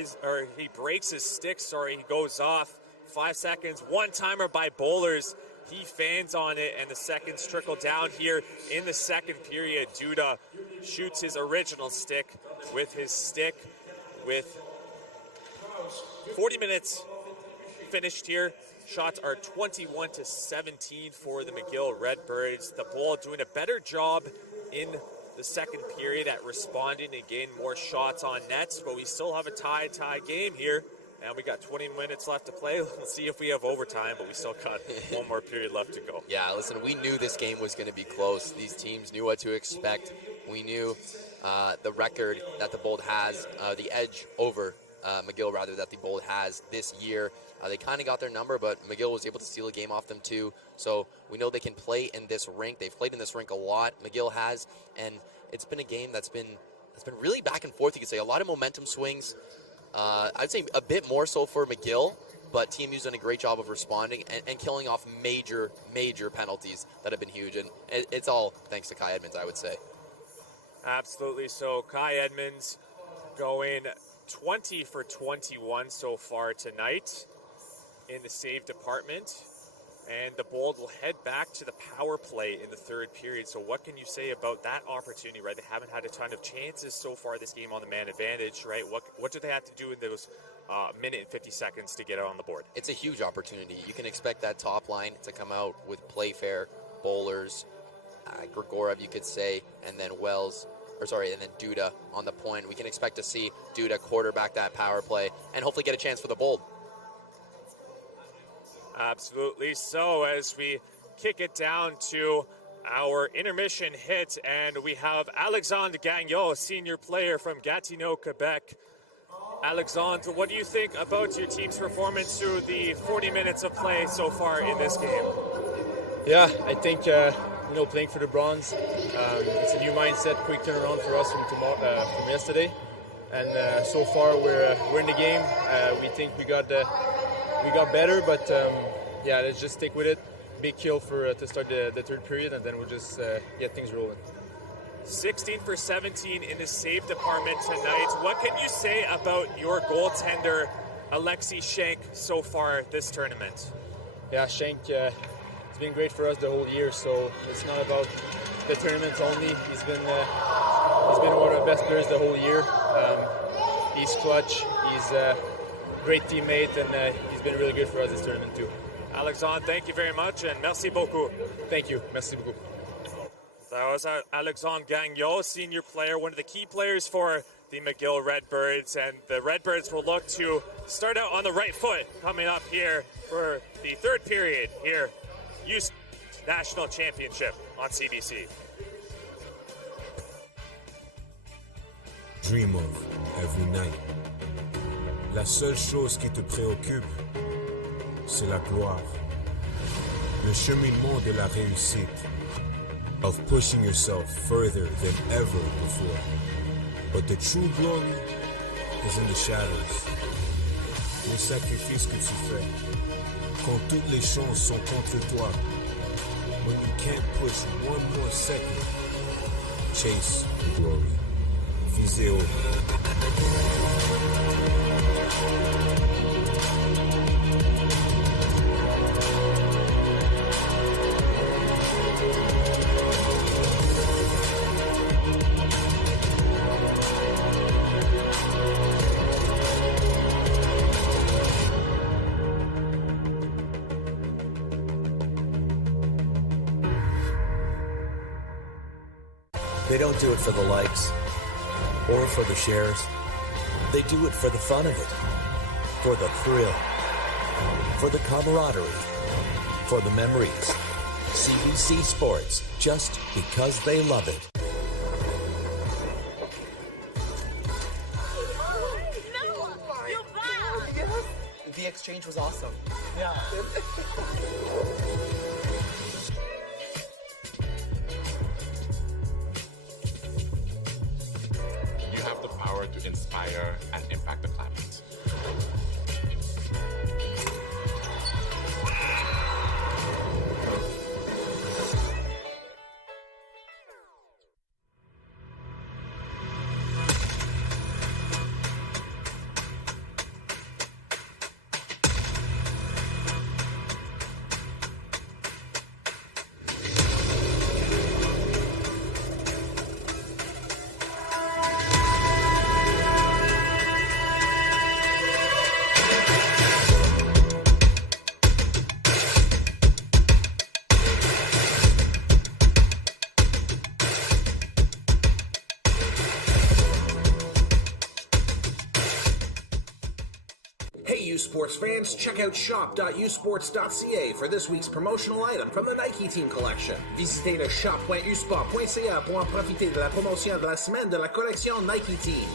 his stick, he goes off. 5 seconds, one-timer by Bowlers. He fans on it, and the seconds trickle down here in the second period. Duda shoots his original stick with his stick with 40 minutes finished here. Shots are 21-17 for the McGill Redbirds. The Bold doing a better job in the second period at responding and getting more shots on nets, but we still have a tie game here, and we got 20 minutes left to play. We'll see if we have overtime, but we still got one more period left to go. Yeah, listen, we knew this game was going to be close. These teams knew what to expect. We knew the record that the Bold has, the edge over McGill rather, that the Bold has this year. They kind of got their number, but McGill was able to steal a game off them too. So we know they can play in this rink. They've played in this rink a lot. McGill has, and it's been a game that's been really back and forth. You could say a lot of momentum swings. I'd say a bit more so for McGill, but TMU's done a great job of responding and killing off major penalties that have been huge. And it's all thanks to Kai Edmonds, I would say. Absolutely. So Kai Edmonds going 20 for 21 so far tonight in the save department. And the Bold will head back to the power play in the third period. So what can you say about that opportunity, right? They haven't had a ton of chances so far this game on the man advantage, right? What do they have to do in those minute and 50 seconds to get out on the board? It's a huge opportunity. You can expect that top line to come out with Playfair, Bowlers, Grigorov, you could say, and then and then Duda on the point. We can expect to see Duda quarterback that power play and hopefully get a chance for the Bold. Absolutely. So as we kick it down to our intermission hit, and we have Alexandre Gagnon, senior player from Gatineau, Quebec. Alexandre, what do you think about your team's performance through the 40 minutes of play so far in this game? Yeah, I think playing for the Bronze, it's a new mindset, quick turnaround for us from yesterday, and so far we're in the game. We think we got better, but let's just stick with it. Big kill to start the third period, and then we'll just get things rolling. 16 for 17 in the save department tonight. What can you say about your goaltender, Alexei Schenk, so far this tournament? Yeah, Schenk, it's been great for us the whole year, so it's not about the tournament only. He's been one of the best players the whole year. He's clutch, he's a great teammate, and he's been really good for us this tournament too. Alexandre, thank you very much, and merci beaucoup. Thank you. Merci beaucoup. That was Alexandre Gagnon, senior player, one of the key players for the McGill Redbirds, and the Redbirds will look to start out on the right foot coming up here for the third period here, Youth National Championship on CBC. Dream of every night. La seule chose qui te préoccupe, c'est la gloire. Le cheminement de la réussite. Of pushing yourself further than ever before. But the true glory is in the shadows. Les sacrifices que tu fais. Quand toutes les chances sont contre toi. When you can't push one more second. Chase the glory. Visez haut. They don't do it for the likes or for the shares. They do it for the fun of it, for the thrill, for the camaraderie, for the memories. CBC Sports, just because they love it. The exchange was awesome. Yeah. To inspire and impact the climate. Sports fans, check out shop.usports.ca for this week's promotional item from the Nike Team Collection. Visitez le shop.usport.ca pour en profiter de la promotion de la semaine de la collection Nike Team.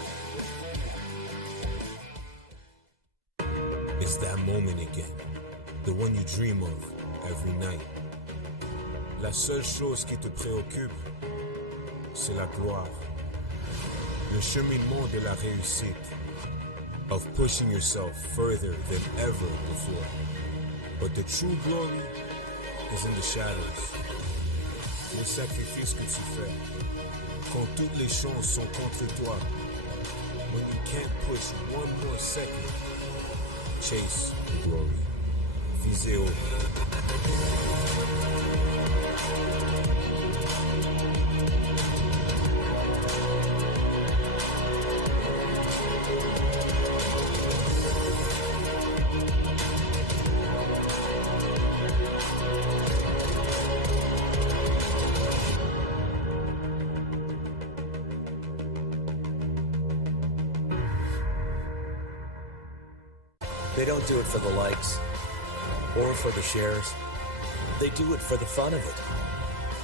It's that moment again, the one you dream of every night. La seule chose qui te préoccupe, c'est la gloire. Le cheminement de la réussite, of pushing yourself further than ever before. But the true glory is in the shadows. Le sacrifice que tu fais, quand toutes les chances sont contre toi, when you can't push one more second, chase the glory. Visez haut. They don't do it for the likes or for the shares. They do it for the fun of it,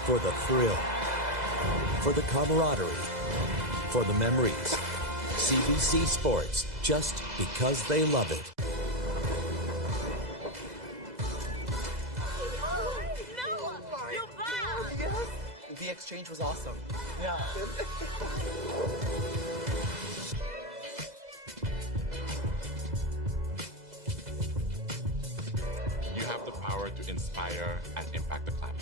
for the thrill, for the camaraderie, for the memories. CBC Sports, just because they love it. The exchange was awesome. Yeah. You have the power to inspire and impact the planet.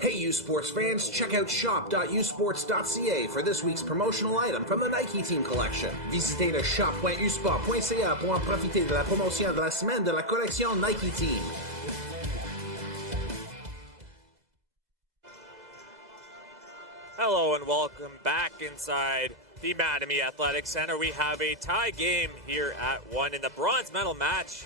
Hey, U Sports fans, check out shop.usports.ca for this week's promotional item from the Nike Team collection. Visitez le shop.usport.ca pour en profiter de la promotion de la semaine de la collection Nike Team. Hello and welcome back inside the Mattamy Athletic Centre. We have a tie game here at 1 in the bronze medal match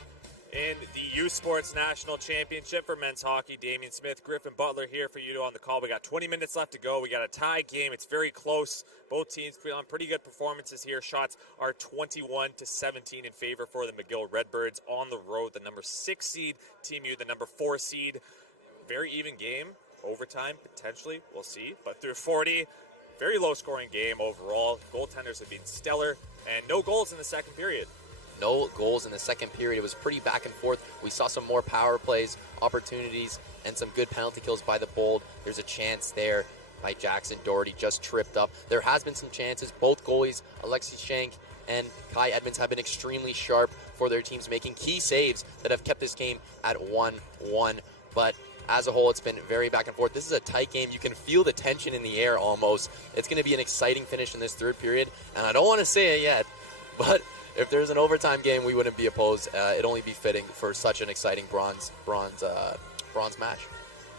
in the U Sports National Championship for men's hockey. Damian Smith, Griffin Butler here for you on the call. We got 20 minutes left to go. We got a tie game. It's very close. Both teams put on pretty good performances here. Shots are 21-17 in favor for the McGill Redbirds on the road. The number 6 seed, Team U, the number 4 seed. Very even game. Overtime, potentially. We'll see. But through 40, very low-scoring game overall. Goaltenders have been stellar, and no goals in the second period. No goals in the second period. It was pretty back and forth. We saw some more power plays, opportunities, and some good penalty kills by the Bold. There's a chance there by Jackson Doherty, just tripped up. There has been some chances. Both goalies, Alexi Shank and Kai Edmonds, have been extremely sharp for their teams, making key saves that have kept this game at 1-1. But as a whole, it's been very back and forth. This is a tight game. You can feel the tension in the air almost. It's going to be an exciting finish in this third period, and I don't want to say it yet, but if there's an overtime game, we wouldn't be opposed. It'd only be fitting for such an exciting bronze match.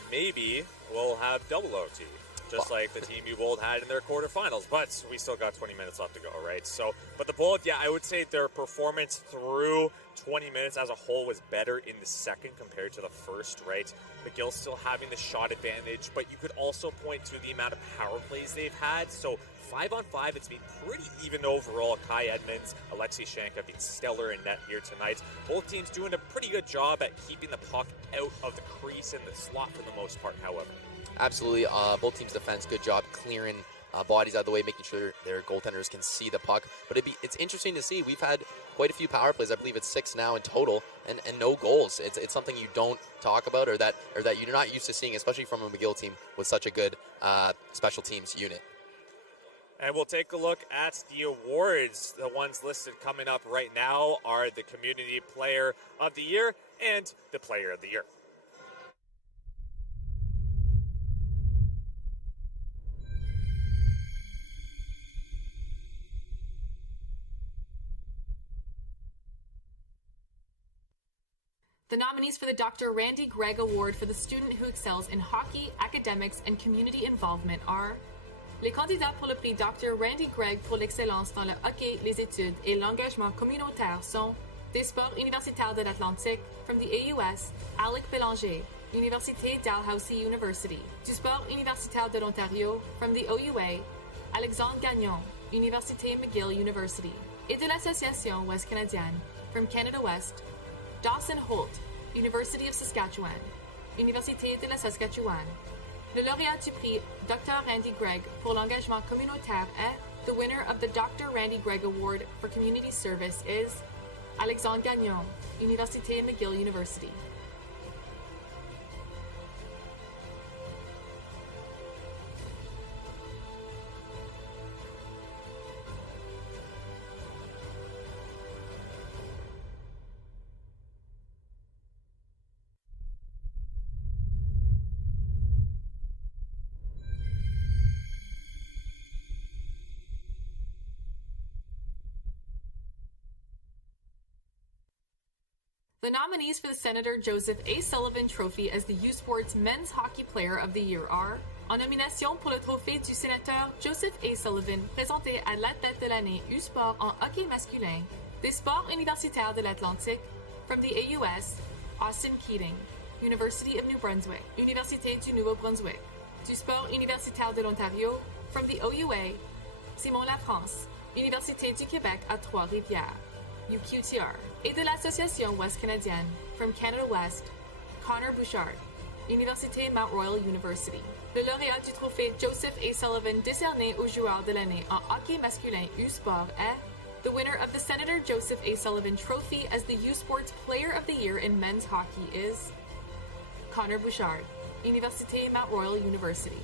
Maybe we'll have double OT, just like the Team U Bold had in their quarterfinals. But we still got 20 minutes left to go, right? So, but the Bold, yeah, I would say their performance through 20 minutes as a whole was better in the second compared to the first, right? McGill still having the shot advantage, but you could also point to the amount of power plays they've had. So 5-on-5, it's been pretty even overall. Kai Edmonds, Alexi Shank have been stellar in net here tonight. Both teams doing a pretty good job at keeping the puck out of the crease and the slot for the most part, however. Absolutely. Both teams' defense, good job clearing bodies out of the way, making sure their goaltenders can see the puck. But it's interesting to see. We've had quite a few power plays. I believe it's 6 now in total, and no goals. It's something you don't talk about or that you're not used to seeing, especially from a McGill team with such a good special teams unit. And we'll take a look at the awards. The ones listed coming up right now are the Community Player of the Year and the Player of the Year. nominees for the Dr. Randy Gregg Award for the student who excels in hockey, academics, and community involvement are les candidats pour le prix Dr. Randy Gregg pour l'excellence dans le hockey, les études et l'engagement communautaire sont des sports universitaires de l'Atlantique, from the AUS, Alec Bélanger, Université Dalhousie University, du sport universitaire de l'Ontario, from the OUA, Alexandre Gagnon, Université McGill University, et de l'Association Ouest Canadienne, from Canada West, Dawson Holt, University of Saskatchewan, Université de la Saskatchewan. Le lauréat du prix Dr. Randy Gregg pour l'engagement communautaire est, the winner of the Dr. Randy Gregg Award for Community Service is Alexandre Gagnon, Université McGill University. The nominees for the Senator Joseph A. Sullivan Trophy as the U Sports Men's Hockey Player of the Year are, en nomination pour le trophée du sénateur Joseph A. Sullivan, présenté à l'athlète de l'année U Sport en hockey masculin, des sports universitaires de l'Atlantique, from the AUS, Austin Keating, University of New Brunswick, Université du Nouveau-Brunswick, du sport universitaire de l'Ontario, from the OUA, Simon Lafrance, Université du Québec à Trois-Rivières, UQTR, et de l'Association Ouest Canadienne, from Canada West, Connor Bouchard, Université Mount Royal University. Le lauréat du trophée Joseph A. Sullivan décerné au joueur de l'année en hockey masculin U-Sport est, the winner of the Senator Joseph A. Sullivan Trophy as the U-Sports Player of the Year in men's hockey is Connor Bouchard, Université Mount Royal University.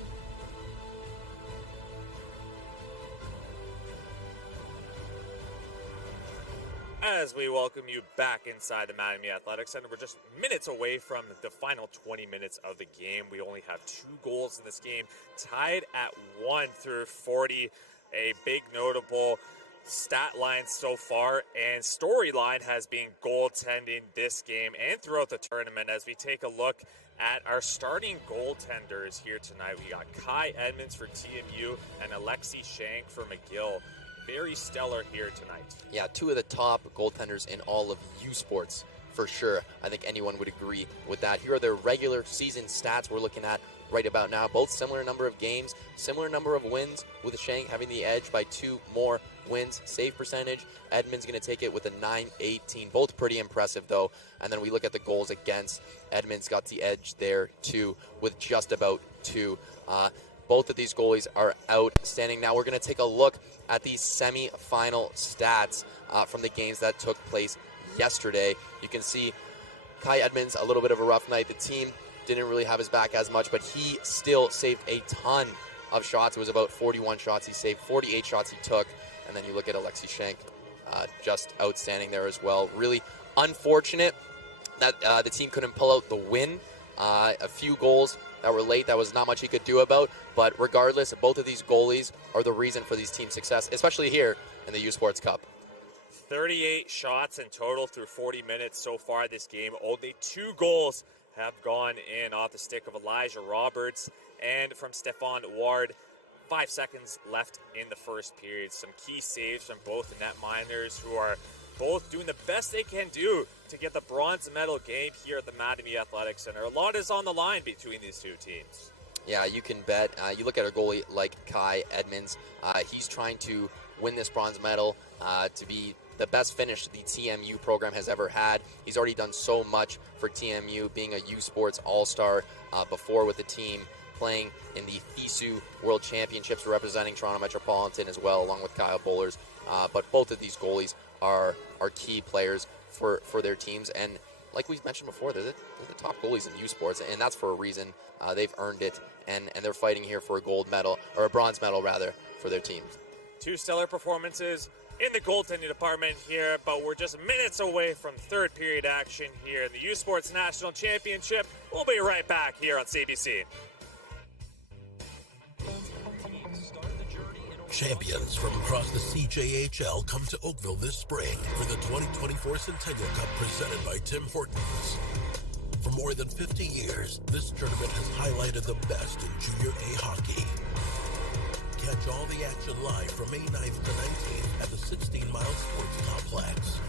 As we welcome you back inside the Mattamy Athletic Centre, we're just minutes away from the final 20 minutes of the game. We only have 2 goals in this game, tied at 1 through 40. A big notable stat line so far and storyline has been goaltending this game and throughout the tournament. As we take a look at our starting goaltenders here tonight, we got Kai Edmonds for TMU and Alexi Shank for McGill. Very stellar here tonight. Yeah, 2 of the top goaltenders in all of U Sports, for sure. I think anyone would agree with that. Here are their regular season stats we're looking at right about now. Both similar number of games, similar number of wins, with Shank having the edge by 2 more wins. Save percentage, Edmonds going to take it with a .918. Both pretty impressive, though. And then we look at the goals against. Edmonds got the edge there, too, with just about 2. Both of these goalies are outstanding. Now we're going to take a look at these semi-final stats from the games that took place yesterday. You can see Kai Edmonds, a little bit of a rough night. The team didn't really have his back as much, but he still saved a ton of shots. It was about 41 shots he saved, 48 shots he took. And then you look at Alexi Shank, just outstanding there as well. Really unfortunate that the team couldn't pull out the win. A few goals that were late, that was not much he could do about. But regardless, both of these goalies are the reason for these team success, especially here in the U Sports Cup. 38 shots in total through 40 minutes so far this game. Only 2 goals have gone in off the stick of Elijah Roberts and from Stefan Ward. 5 seconds left in the first period. Some key saves from both the netminders, who are both doing the best they can do to get the bronze medal game here at the Mattamy Athletic Centre. A lot is on the line between these 2 teams. Yeah, you can bet. You look at a goalie like Kai Edmonds. He's trying to win this bronze medal to be the best finish the TMU program has ever had. He's already done so much for TMU, being a U Sports All-Star before with the team, playing in the FISU World Championships, representing Toronto Metropolitan as well, along with Kyle Bowlers. But both of these goalies are key players for their teams. And like we mentioned before, they're the top goalies in U Sports, and that's for a reason. They've earned it, and they're fighting here for a gold medal, or a bronze medal rather, for their teams. 2 stellar performances in the goaltending department here, but we're just minutes away from third period action here in the U Sports National Championship. We'll be right back here on CBC. Champions from across the CJHL come to Oakville this spring for the 2024 Centennial Cup presented by Tim Hortons. For more than 50 years, this tournament has highlighted the best in Junior A hockey. Catch all the action live from May 9th to 19th at the 16 Mile Sports Complex.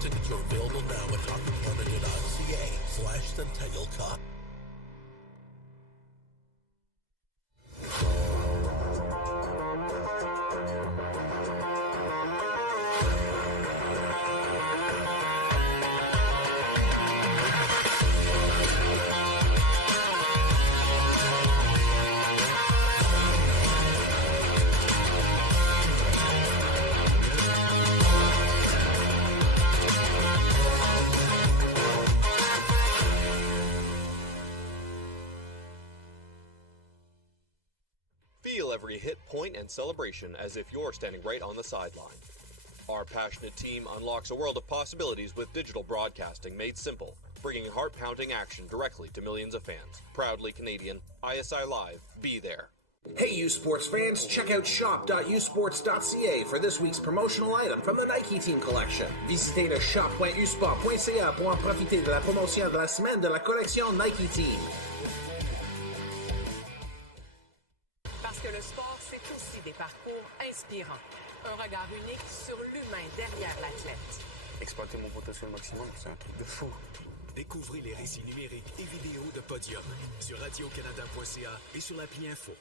Tickets are available now at hockeycanada.ca/Centennial Cup. Feel every hit, point, and celebration as if you're standing right on the sideline. Our passionate team unlocks a world of possibilities with digital broadcasting made simple, bringing heart-pounding action directly to millions of fans. Proudly Canadian, ISI Live, be there. Hey, U Sports fans, check out shop.usports.ca for this week's promotional item from the Nike Team Collection. Visitez le shop.usport.ca pour en profiter de la promotion de la semaine de la collection Nike Team. Parce que le sport, c'est aussi des parcours inspirants. Un regard unique sur l'humain derrière l'athlète. Exploiter mon potentiel maximum, c'est un truc de fou. Découvrez les récits numériques et vidéos de Podium sur radiocanada.ca et sur l'appli Info.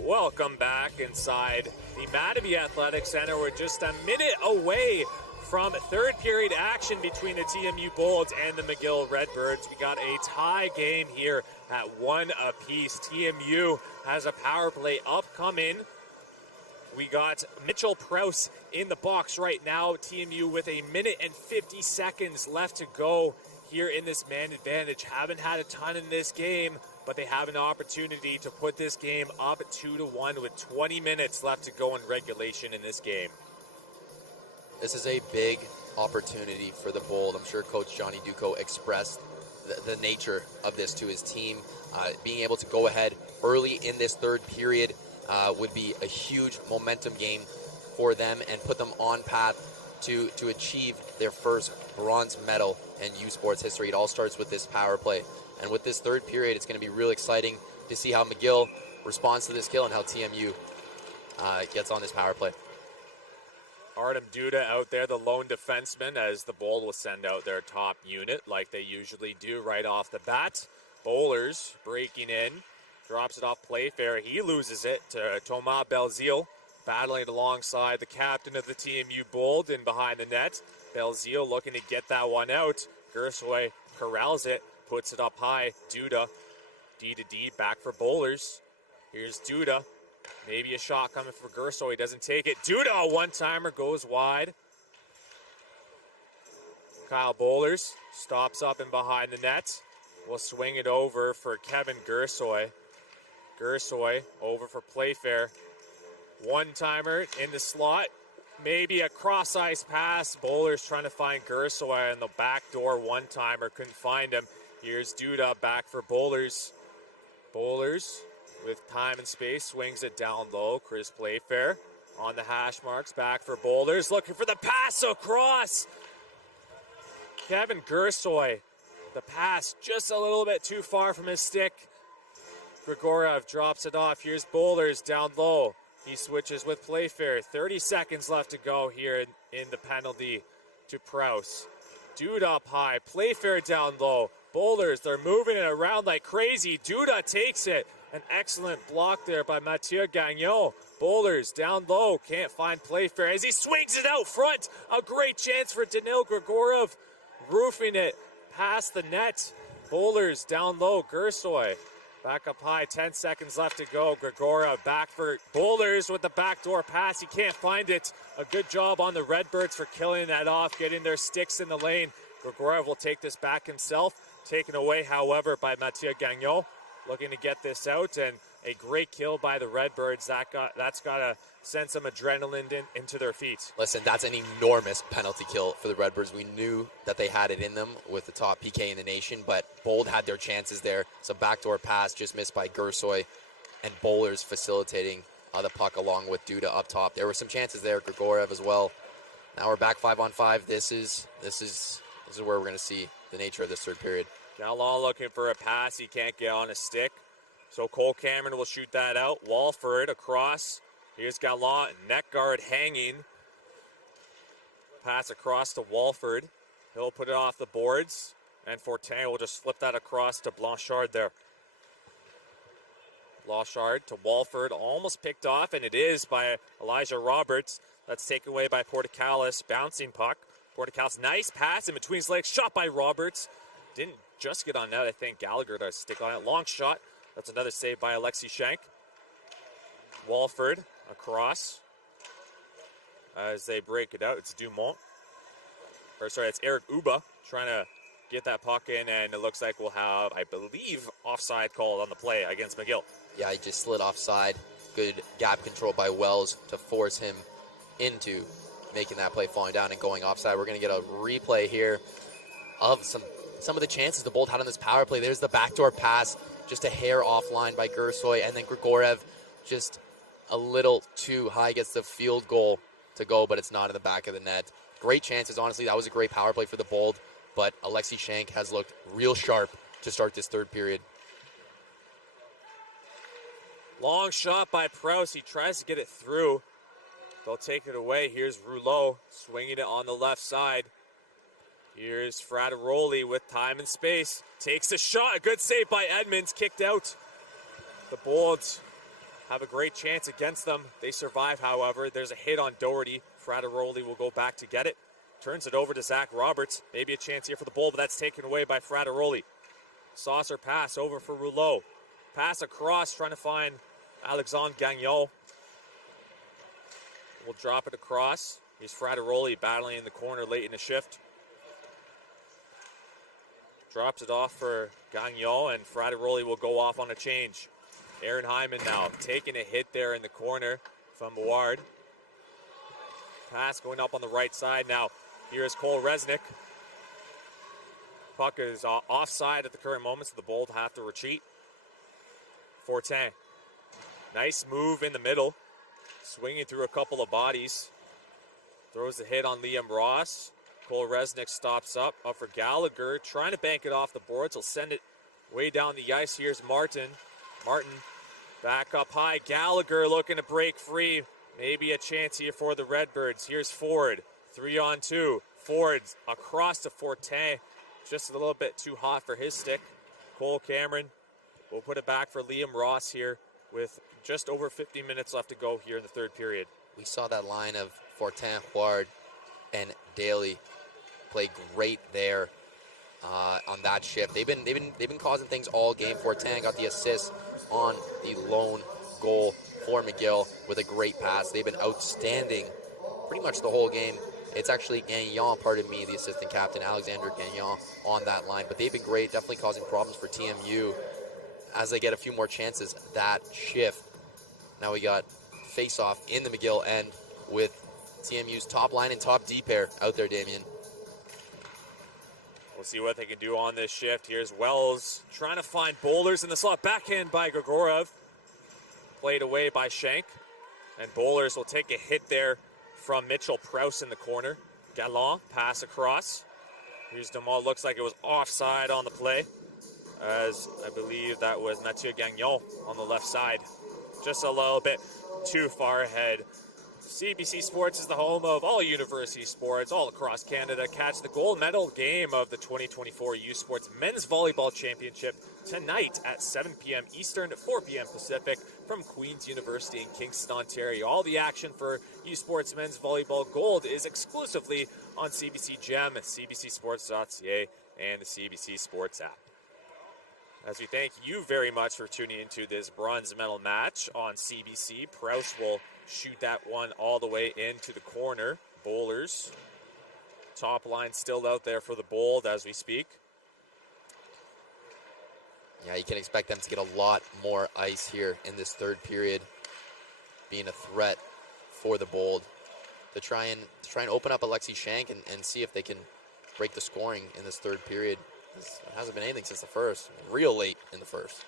Welcome back inside the Mattamy Athletic Centre. We're just a minute away from third period action between the TMU Bolts and the McGill Redbirds. We got a tie game here at 1 apiece. TMU has a power play upcoming. We got Mitchell Prowse in the box right now. TMU with a minute and 50 seconds left to go here in this man advantage. Haven't had a ton in this game, but they have an opportunity to put this game up 2-1 with 20 minutes left to go in regulation in this game. This is a big opportunity for the Bold. I'm sure Coach Johnny Ducko expressed the nature of this to his team. Being able to go ahead early in this third period would be a huge momentum game for them and put them on path to achieve their first bronze medal in U Sports history. It all starts with this power play. And with this third period, it's going to be real exciting to see how McGill responds to this kill and how TMU gets on this power play. Artem Duda out there, the lone defenseman, as the Bold will send out their top unit like they usually do right off the bat. Bowlers breaking in, drops it off Playfair. He loses it to Thomas Belzile, battling alongside the captain of the TMU Bold in behind the net. Belzile looking to get that one out. Gersoy corrals it, puts it up high. Duda, D-to-D, back for Bowlers. Here's Duda. Maybe a shot coming for Gersoy. He doesn't take it. Duda, a one-timer, goes wide. Kyle Bowlers stops up and behind the net. We'll swing it over for Kevin Gersoy. Gersoy over for Playfair. One-timer in the slot. Maybe a cross-ice pass. Bowlers trying to find Gersoy on the back door. One-timer, couldn't find him. Here's Duda back for Bowlers. Bowlers with time and space, swings it down low. Chris Playfair on the hash marks, back for Bowlers, looking for the pass across. Kevin Gersoy, the pass just a little bit too far from his stick. Grigoriev drops it off. Here's Bowlers down low. He switches with Playfair. 30 seconds left to go here in the penalty to Prowse. Duda up high, Playfair down low. Bowlers, they're moving it around like crazy. Duda takes it. An excellent block there by Mathieu Gagnon. Bowlers down low, can't find Playfair as he swings it out front. A great chance for Danil Grigoriev, roofing it past the net. Bowlers down low, Gersoy back up high, 10 seconds left to go. Grigoriev back for Bowlers with the backdoor pass. He can't find it. A good job on the Redbirds for killing that off, getting their sticks in the lane. Grigoriev will take this back himself. Taken away, however, by Mathieu Gagnon. Looking to get this out, and a great kill by the Redbirds. That's got to send some adrenaline into their feet. Listen, that's an enormous penalty kill for the Redbirds. We knew that they had it in them with the top PK in the nation, but Bold had their chances there. Some backdoor pass just missed by Gersoy, and Bowlers facilitating the puck along with Duda up top. There were some chances there, Grigoriev as well. Now we're back 5-on-5. This is where we're going to see the nature of this third period. Gallant looking for a pass. He can't get on a stick. So Cole Cameron will shoot that out. Walford across. Here's Gallant, neck guard hanging. Pass across to Walford. He'll put it off the boards. And Fortin will just flip that across to Blanchard there. Blanchard to Walford, almost picked off, and it is by Elijah Roberts. That's taken away by Portecalis, bouncing puck. Portecalis, nice pass in between his legs, shot by Roberts. Didn't just get on net, I think Gallagher does stick on it. Long shot, that's another save by Alexi Shank. Walford across. As they break it out, it's Dumont. It's Eric Uba trying to get that puck in, and it looks like we'll have, I believe, offside called on the play against McGill. Yeah, he just slid offside. Good gap control by Wells to force him into making that play, falling down and going offside. We're going to get a replay here of some of the chances the Bold had on this power play. There's the backdoor pass, just a hair offline by Gersoy, and then Grigorev just a little too high, gets the field goal to go, but it's not in the back of the net. Great chances, honestly. That was a great power play for the Bold, but Alexi Shank has looked real sharp to start this third period. Long shot by Prouse. He tries to get it through. They'll take it away. Here's Rouleau swinging it on the left side. Here's Frateroli with time and space. Takes a shot. A good save by Edmonds. Kicked out. The Bolds have a great chance against them. They survive, however. There's a hit on Doherty. Frateroli will go back to get it. Turns it over to Zach Roberts. Maybe a chance here for the Bold, but that's taken away by Frateroli. Saucer pass over for Rouleau. Pass across, trying to find Alexandre Gagnon. We'll drop it across. Here's Frateroli battling in the corner late in the shift. Drops it off for Gagnon, and Frateroli will go off on a change. Aaron Hyman now taking a hit there in the corner from Ward. Pass going up on the right side now. Here's Cole Resnick. Puck is offside at the current moment, so the Bold have to retreat. Fortin. Nice move in the middle. Swinging through a couple of bodies. Throws the hit on Liam Ross. Cole Resnick stops up for Gallagher. Trying to bank it off the boards. He'll send it way down the ice. Here's Martin. Martin back up high. Gallagher looking to break free. Maybe a chance here for the Redbirds. Here's Ford. 3-on-2. Ford's across to Fortin. Just a little bit too hot for his stick. Cole Cameron will put it back for Liam Ross here with just over 50 minutes left to go here in the third period. We saw that line of Fortin, Huard, and Daly play great there on that shift. They've been causing things all game. Fortin got the assist on the lone goal for McGill with a great pass. They've been outstanding pretty much the whole game. It's actually Gagnon, the assistant captain, Alexander Gagnon on that line. But they've been great, definitely causing problems for TMU as they get a few more chances that shift. Now we got face-off in the McGill end with TMU's top line and top D pair out there, Damien. We'll see what they can do on this shift. Here's Wells trying to find Bowlers in the slot. Backhand by Grigorev. Played away by Shank. And Bowlers will take a hit there from Mitchell Prouse in the corner. Gallant, pass across. Here's Demol. Looks like it was offside on the play, as I believe that was Mathieu Gagnon on the left side. Just a little bit too far ahead. CBC Sports is the home of all university sports all across Canada. Catch the gold medal game of the 2024 U Sports Men's Volleyball Championship tonight at 7 p.m. Eastern, 4 p.m. Pacific from Queen's University in Kingston, Ontario. All the action for U Sports Men's Volleyball Gold is exclusively on CBC Gem, CBCSports.ca, and the CBC Sports app. As we thank you very much for tuning into this bronze medal match on CBC. Prouse will shoot that one all the way into the corner. Bowlers. Top line still out there for the Bold as we speak. Yeah, you can expect them to get a lot more ice here in this third period, being a threat for the Bold to try and open up Alexi Shank and see if they can break the scoring in this third period. It hasn't been anything since the first. Real late in the first.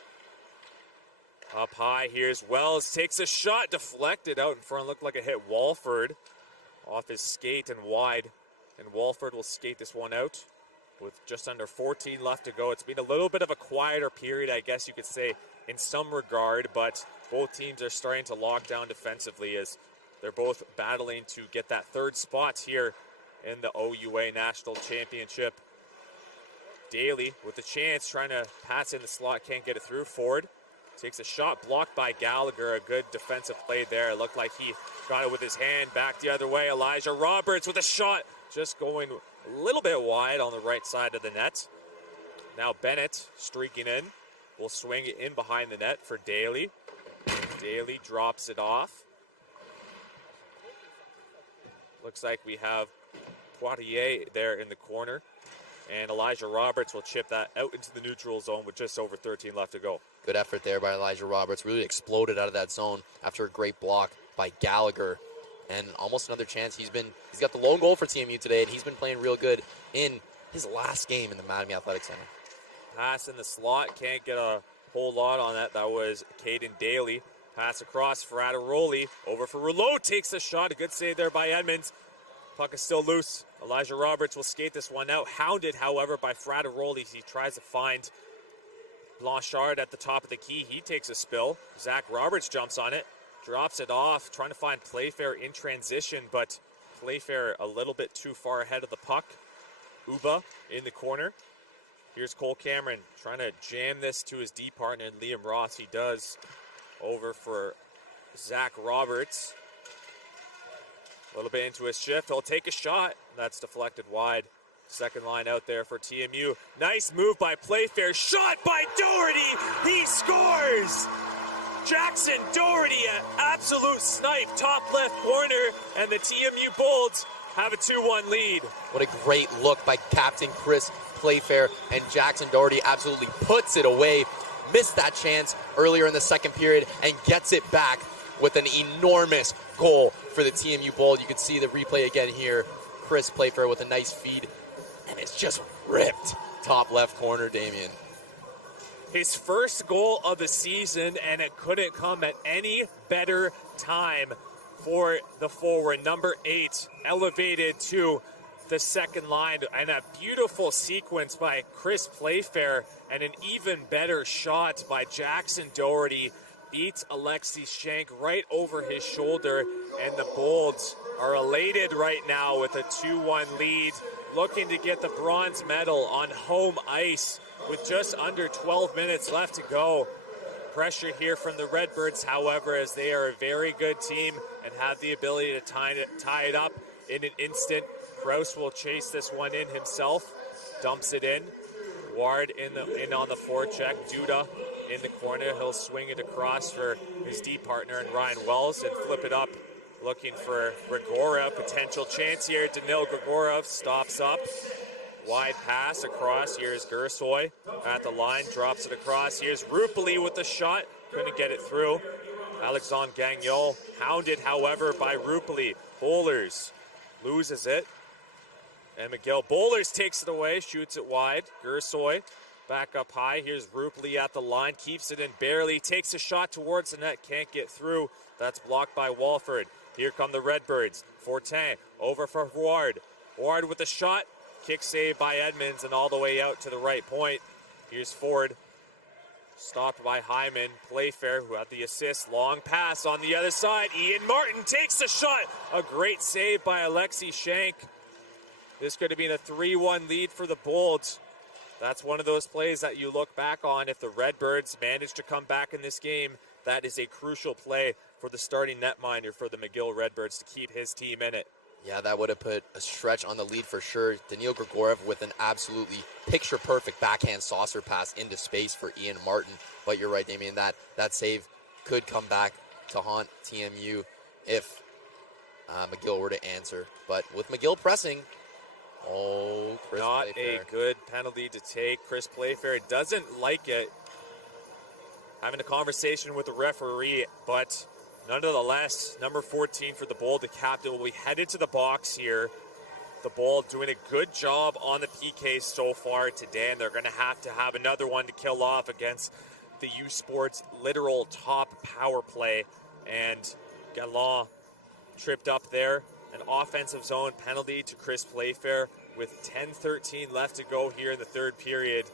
Up high, here's Wells. Takes a shot, deflected out in front. Looked like it hit Walford. off his skate and wide. And Walford will skate this one out with just under 14 left to go. It's been a little bit of a quieter period, I guess you could say, in some regard, but both teams are starting to lock down defensively as they're both battling to get that third spot here in the OUA National Championship. Daly with the chance, trying to pass in the slot, can't get it through. Ford takes a shot, blocked by Gallagher. A good defensive play there. It looked like he got it with his hand, back the other way. Elijah Roberts with a shot, just going a little bit wide on the right side of the net. Now Bennett streaking in, will swing it in behind the net for Daly. Daly drops it off. Looks like we have Poitier there in the corner. And Elijah Roberts will chip that out into the neutral zone with just over 13 left to go. Good effort there by Elijah Roberts. Really exploded out of that zone after a great block by Gallagher. And almost another chance. He's got the lone goal for TMU today, and he's been playing real good in his last game in the Mattamy Athletic Centre. Pass in the slot. Can't get a whole lot on that. That was Caden Daly. Pass across for Adiroli. Over for Rouleau. Takes the shot. A good save there by Edmonds. Puck is still loose. Elijah Roberts will skate this one out. Hounded, however, by Frateroli. He tries to find Blanchard at the top of the key. He takes a spill. Zach Roberts jumps on it. Drops it off. Trying to find Playfair in transition, but Playfair a little bit too far ahead of the puck. Uba in the corner. Here's Cole Cameron trying to jam this to his D partner, Liam Ross. He does. Over for Zach Roberts. A little bit into his shift. He'll take a shot. That's deflected wide. Second line out there for TMU. Nice move by Playfair. Shot by Doherty. He scores. Jackson Doherty, an absolute snipe. Top left corner. And the TMU Bolts have a 2-1 lead. What a great look by Captain Chris Playfair. And Jackson Doherty absolutely puts it away. Missed that chance earlier in the second period and gets it back with an enormous goal for the TMU Bold. You can see the replay again here. Chris Playfair with a nice feed, and it's just ripped. Top left corner, Damien. His first goal of the season, and it couldn't come at any better time for the forward. Number 8, elevated to the second line, and a beautiful sequence by Chris Playfair, and an even better shot by Jackson Doherty. Beats Alexi Shank right over his shoulder, and the Bolts are elated right now with a 2-1 lead, looking to get the bronze medal on home ice with just under 12 minutes left to go. Pressure here from the Redbirds, however, as they are a very good team and have the ability to tie it up in an instant. Kraus will chase this one in himself, dumps it in. Ward in on the forecheck. Duda in the corner. He'll swing it across for his D partner and Ryan Wells and flip it up, looking for Grigorov. Potential chance here. Danil Grigorov stops up. Wide pass across. Here's Gersoy at the line. Drops it across. Here's Rupali with the shot. Couldn't get it through. Alexandre Gagnon hounded, however, by Rupali. Bowlers loses it. And McGill. Bowlers takes it away. Shoots it wide. Gersoy back up high. Here's Rupali at the line. Keeps it in barely. Takes a shot towards the net. Can't get through. That's blocked by Walford. Here come the Redbirds. Fortin over for Ward. Ward with a shot. Kick save by Edmonds and all the way out to the right point. Here's Ford. Stopped by Hyman. Playfair, who had the assist. Long pass on the other side. Ian Martin takes the shot. A great save by Alexi Shank. This could have been a 3-1 lead for the Bolts. That's one of those plays that you look back on. If the Redbirds manage to come back in this game, that is a crucial play for the starting netminder for the McGill Redbirds to keep his team in it. Yeah, that would have put a stretch on the lead for sure. Danil Grigorov with an absolutely picture-perfect backhand saucer pass into space for Ian Martin. But you're right, Damien, that save could come back to haunt TMU if McGill were to answer. But with McGill pressing, Chris Not Playfair. a good penalty to take. Chris Playfair doesn't like it. Having a conversation with the referee, but nonetheless, number 14 for the Bold, the captain, will be headed to the box here. The Bold doing a good job on the PK so far today, and they're going to have another one to kill off against the U Sports literal top power play. And Gallant tripped up there. an offensive zone penalty to Chris Playfair with 10:13 left to go here in the third period.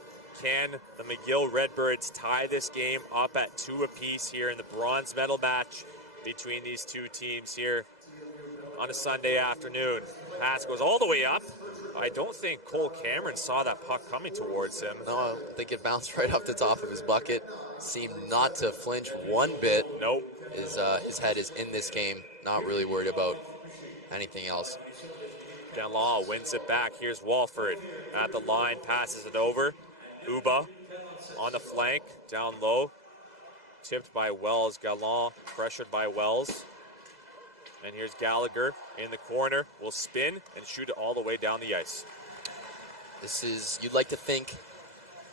Can the McGill Redbirds tie this game up at 2 apiece here in the bronze medal match between these two teams here on a Sunday afternoon? Pass goes all the way up. I don't think Cole Cameron saw that puck coming towards him. No, I think it bounced right off the top of his bucket. Seemed not to flinch one bit. Nope. His head is in this game. Not really worried about anything else. Gallant wins it back. Here's Walford at the line, passes it over. Uba on the flank, down low. Tipped by Wells. Gallant pressured by Wells. And here's Gallagher in the corner. Will spin and shoot it all the way down the ice. This is, you'd like to think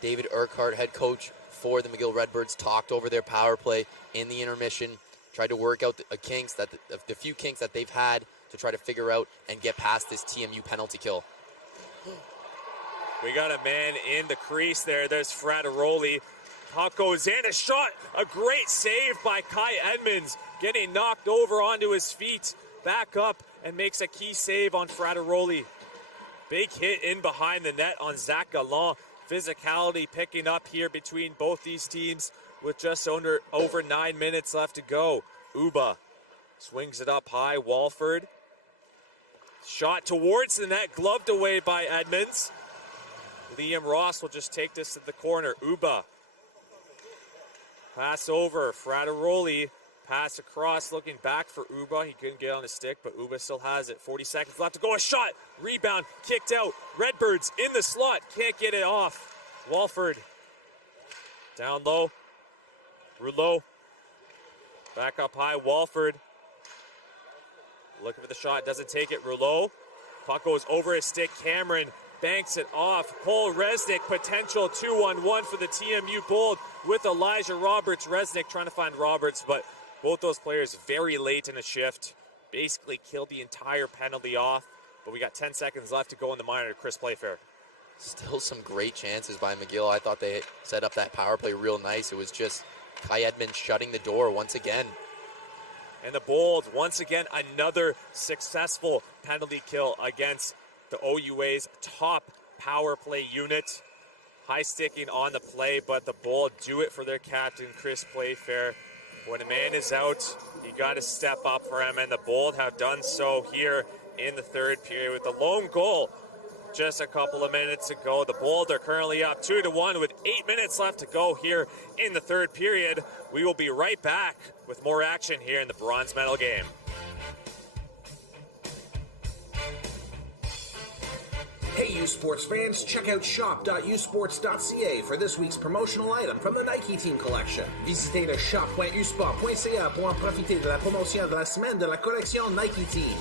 David Urquhart, head coach for the McGill Redbirds, talked over their power play in the intermission, tried to work out the few kinks that they've had to try to figure out and get past this TMU penalty kill. We got a man in the crease there. There's Frateroli. Puck goes in, a shot, a great save by Kai Edmonds, getting knocked over onto his feet, back up, and makes a key save on Frateroli. Big hit in behind the net on Zach Gallant. Physicality picking up here between both these teams with just over 9 minutes left to go. Uba swings it up high. Walford. Shot towards the net, gloved away by Edmonds. Liam Ross will just take this to the corner. Uba. Pass over. Frateroli. Pass across, looking back for Uba. He couldn't get on his stick, but Uba still has it. 40 seconds left to go. A shot. Rebound. Kicked out. Redbirds in the slot. Can't get it off. Walford. Down low. Rouleau. Back up high. Walford. Looking for the shot. Doesn't take it. Rouleau. Puck goes over his stick. Cameron banks it off. Cole Resnick, potential 2-on-1 for the TMU Bold with Elijah Roberts. Resnick trying to find Roberts, but both those players very late in a shift. Basically killed the entire penalty off, but we got 10 seconds left to go in the minor to Chris Playfair. Still some great chances by McGill. I thought they set up that power play real nice. It was just Kai Edmonds shutting the door once again. And the Bold, once again, another successful penalty kill against the OUA's top power play unit. High sticking on the play, but the Bold do it for their captain, Chris Playfair. When a man is out, you got to step up for him, and the Bold have done so here in the third period with the lone goal just a couple of minutes ago. The Bold are currently up 2-1 with 8 minutes left to go here in the third period. We will be right back with more action here in the bronze medal game. Hey, U Sports fans, check out shop.usports.ca for this week's promotional item from the Nike Team Collection. Visitez le shop.usport.ca pour en profiter de la promotion de la semaine de la collection Nike Team.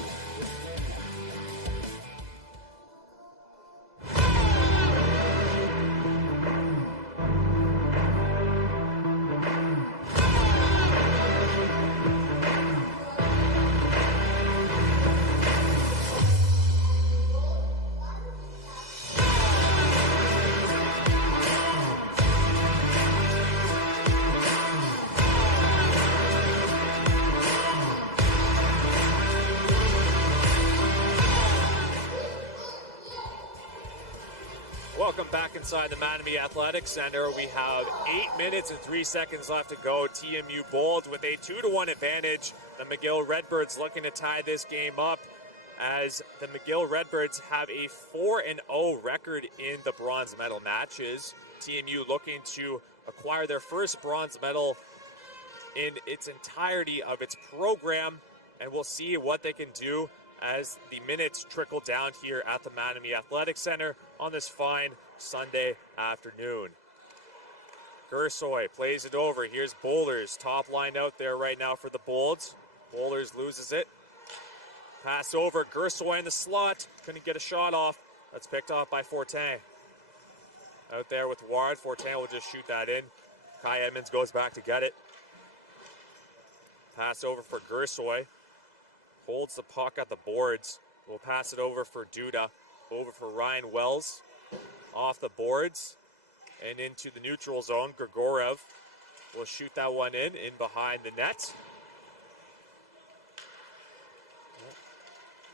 Welcome back inside the Mattamy Athletic Centre. We have 8 minutes and 3 seconds left to go. TMU Bold with a 2-1 advantage. The McGill Redbirds looking to tie this game up as the McGill Redbirds have a 4-0 record in the bronze medal matches. TMU looking to acquire their first bronze medal in its entirety of its program, and we'll see what they can do as the minutes trickle down here at the Mattamy Athletic Centre on this fine Sunday afternoon. Gersoy plays it over. Here's Bowlers, top line out there right now for the Bolds. Bowlers loses it. Pass over, Gersoy in the slot. Couldn't get a shot off. That's picked off by Fortin. Out there with Ward. Fortin will just shoot that in. Kai Edmonds goes back to get it. Pass over for Gersoy. Holds the puck at the boards. We'll pass it over for Duda. Over for Ryan Wells. Off the boards. And into the neutral zone. Grigorev will shoot that one in behind the net.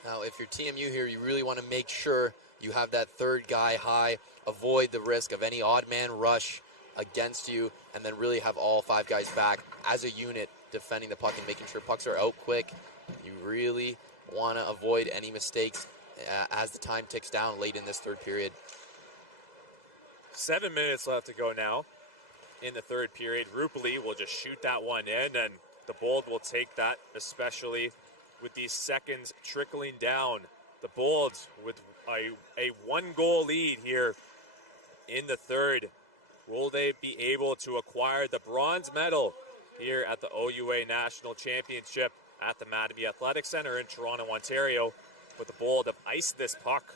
Now, if you're TMU here, you really want to make sure you have that third guy high, avoid the risk of any odd man rush against you, and then really have all 5 guys back as a unit defending the puck and making sure pucks are out quick. You really want to avoid any mistakes as the time ticks down late in this third period. 7 minutes left to go now in the third period. Rupali will just shoot that one in, and the Bold will take that, especially with these seconds trickling down. The Bolds with a 1-goal lead here in the third. Will they be able to acquire the bronze medal here at the OUA National Championship at the Mattamy Athletic Centre in Toronto, Ontario? With the Bold have iced this puck.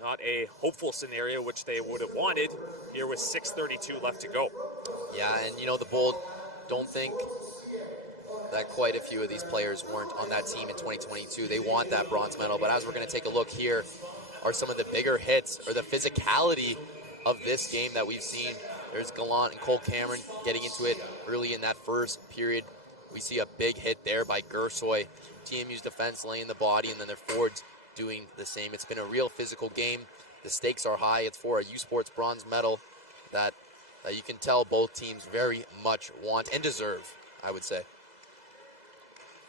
Not a hopeful scenario, which they would have wanted here with 6:32 left to go. Yeah, and you know, the Bold don't think that quite a few of these players weren't on that team in 2022. They want that bronze medal, but as we're going to take a look here are some of the bigger hits or the physicality of this game that we've seen. There's Gallant and Cole Cameron getting into it early in that first period. We see a big hit there by Gersoy. TMU's defense laying the body, and then their forwards doing the same. It's been a real physical game. The stakes are high. It's for a U Sports bronze medal that you can tell both teams very much want and deserve, I would say.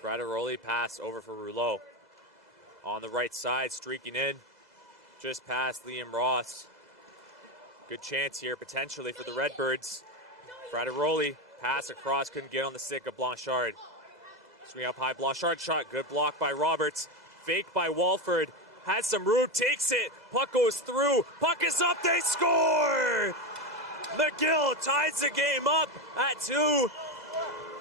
Frateroli pass over for Rouleau. On the right side, streaking in, just past Liam Ross. Good chance here, potentially, for the Redbirds. Frateroli, pass across, couldn't get on the stick of Blanchard. Swing up high, Blanchard shot, good block by Roberts. Fake by Walford, has some room, takes it, puck goes through, puck is up, they score! McGill ties the game up at 2.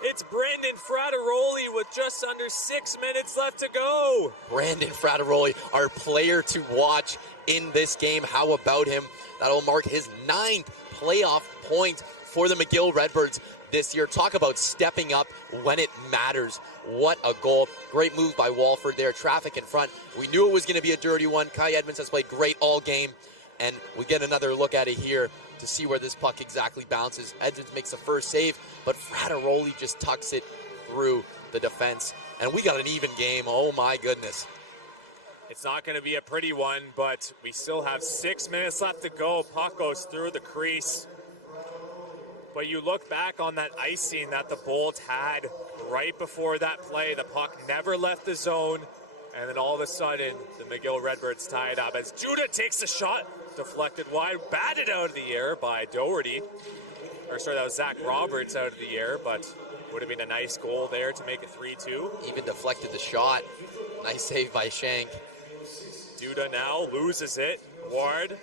It's Brandon Frateroli with just under 6 minutes left to go. Brandon Frateroli, our player to watch in this game. How about him? That'll mark his 9th playoff point for the McGill Redbirds this year. Talk about stepping up when it matters. What a goal. Great move by Walford there. Traffic in front. We knew it was going to be a dirty one. Kai Edmonds has played great all game. And we get another look at it here to see where this puck exactly bounces. Edmonds makes the first save, but Frateroli just tucks it through the defense. And we got an even game. Oh my goodness. It's not going to be a pretty one, but we still have 6 minutes left to go. Puck goes through the crease. But you look back on that icing that the Bolts had right before that play. The puck never left the zone. And then all of a sudden, the McGill Redbirds tie it up as Judah takes a shot. Deflected wide, batted out of the air by Doherty. Or sorry, that was Zach Roberts out of the air, but would have been a nice goal there to make it 3-2. Even deflected the shot. Nice save by Shank. Duda now loses it. Ward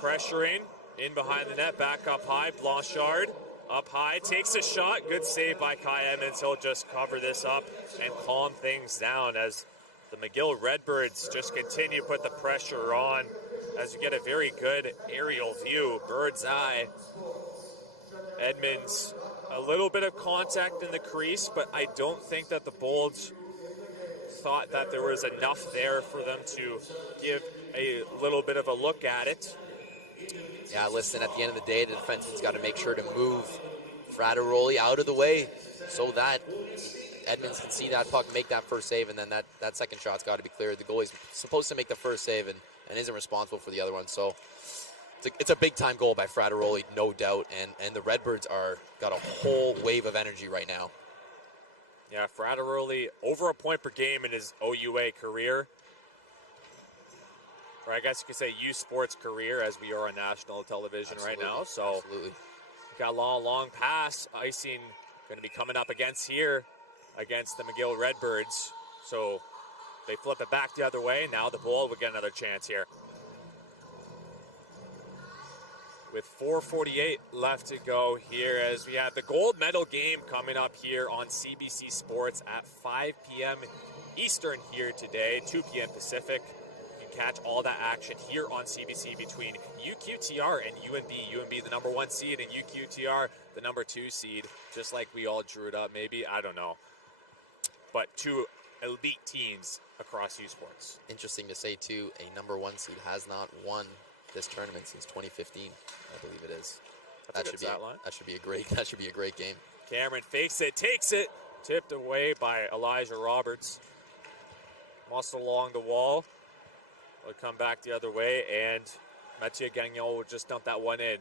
pressuring in behind the net, back up high. Blanchard up high, takes a shot. Good save by Kai Edmonds. He'll just cover this up and calm things down as the McGill Redbirds just continue to put the pressure on as you get a very good aerial view, bird's eye. Edmonds, a little bit of contact in the crease, but I don't think that the Bolts thought that there was enough there for them to give a little bit of a look at it. Yeah, listen, at the end of the day, the defenseman's got to make sure to move Frateroli out of the way so that Edmonds can see that puck, make that first save, and then that second shot's got to be cleared. The goalie's supposed to make the first save and isn't responsible for the other one. So it's a big-time goal by Frateroli, no doubt, and the Redbirds got a whole wave of energy right now. Yeah, Frateroli over a point per game in his OUA career. Or I guess you could say U Sports career, as we are on national television right now. So absolutely. Got a long pass. Icing going to be coming up against the McGill Redbirds. So they flip it back the other way. Now the Bull will get another chance here. With 4:48 left to go here as we have the gold medal game coming up here on CBC Sports at 5 p.m. Eastern here today, 2 p.m. Pacific. You can catch all that action here on CBC between UQTR and UNB. UNB the number 1 seed and UQTR the number 2 seed, just like we all drew it up maybe, I don't know. But 2 elite teams across U Sports. Interesting to say too, a number 1 seed has not won this tournament since 2015, I believe it is. That should be a great game. Cameron fakes it, takes it, tipped away by Elijah Roberts. muscle along the wall. Will come back the other way, and Mathieu Gagnon will just dump that one in.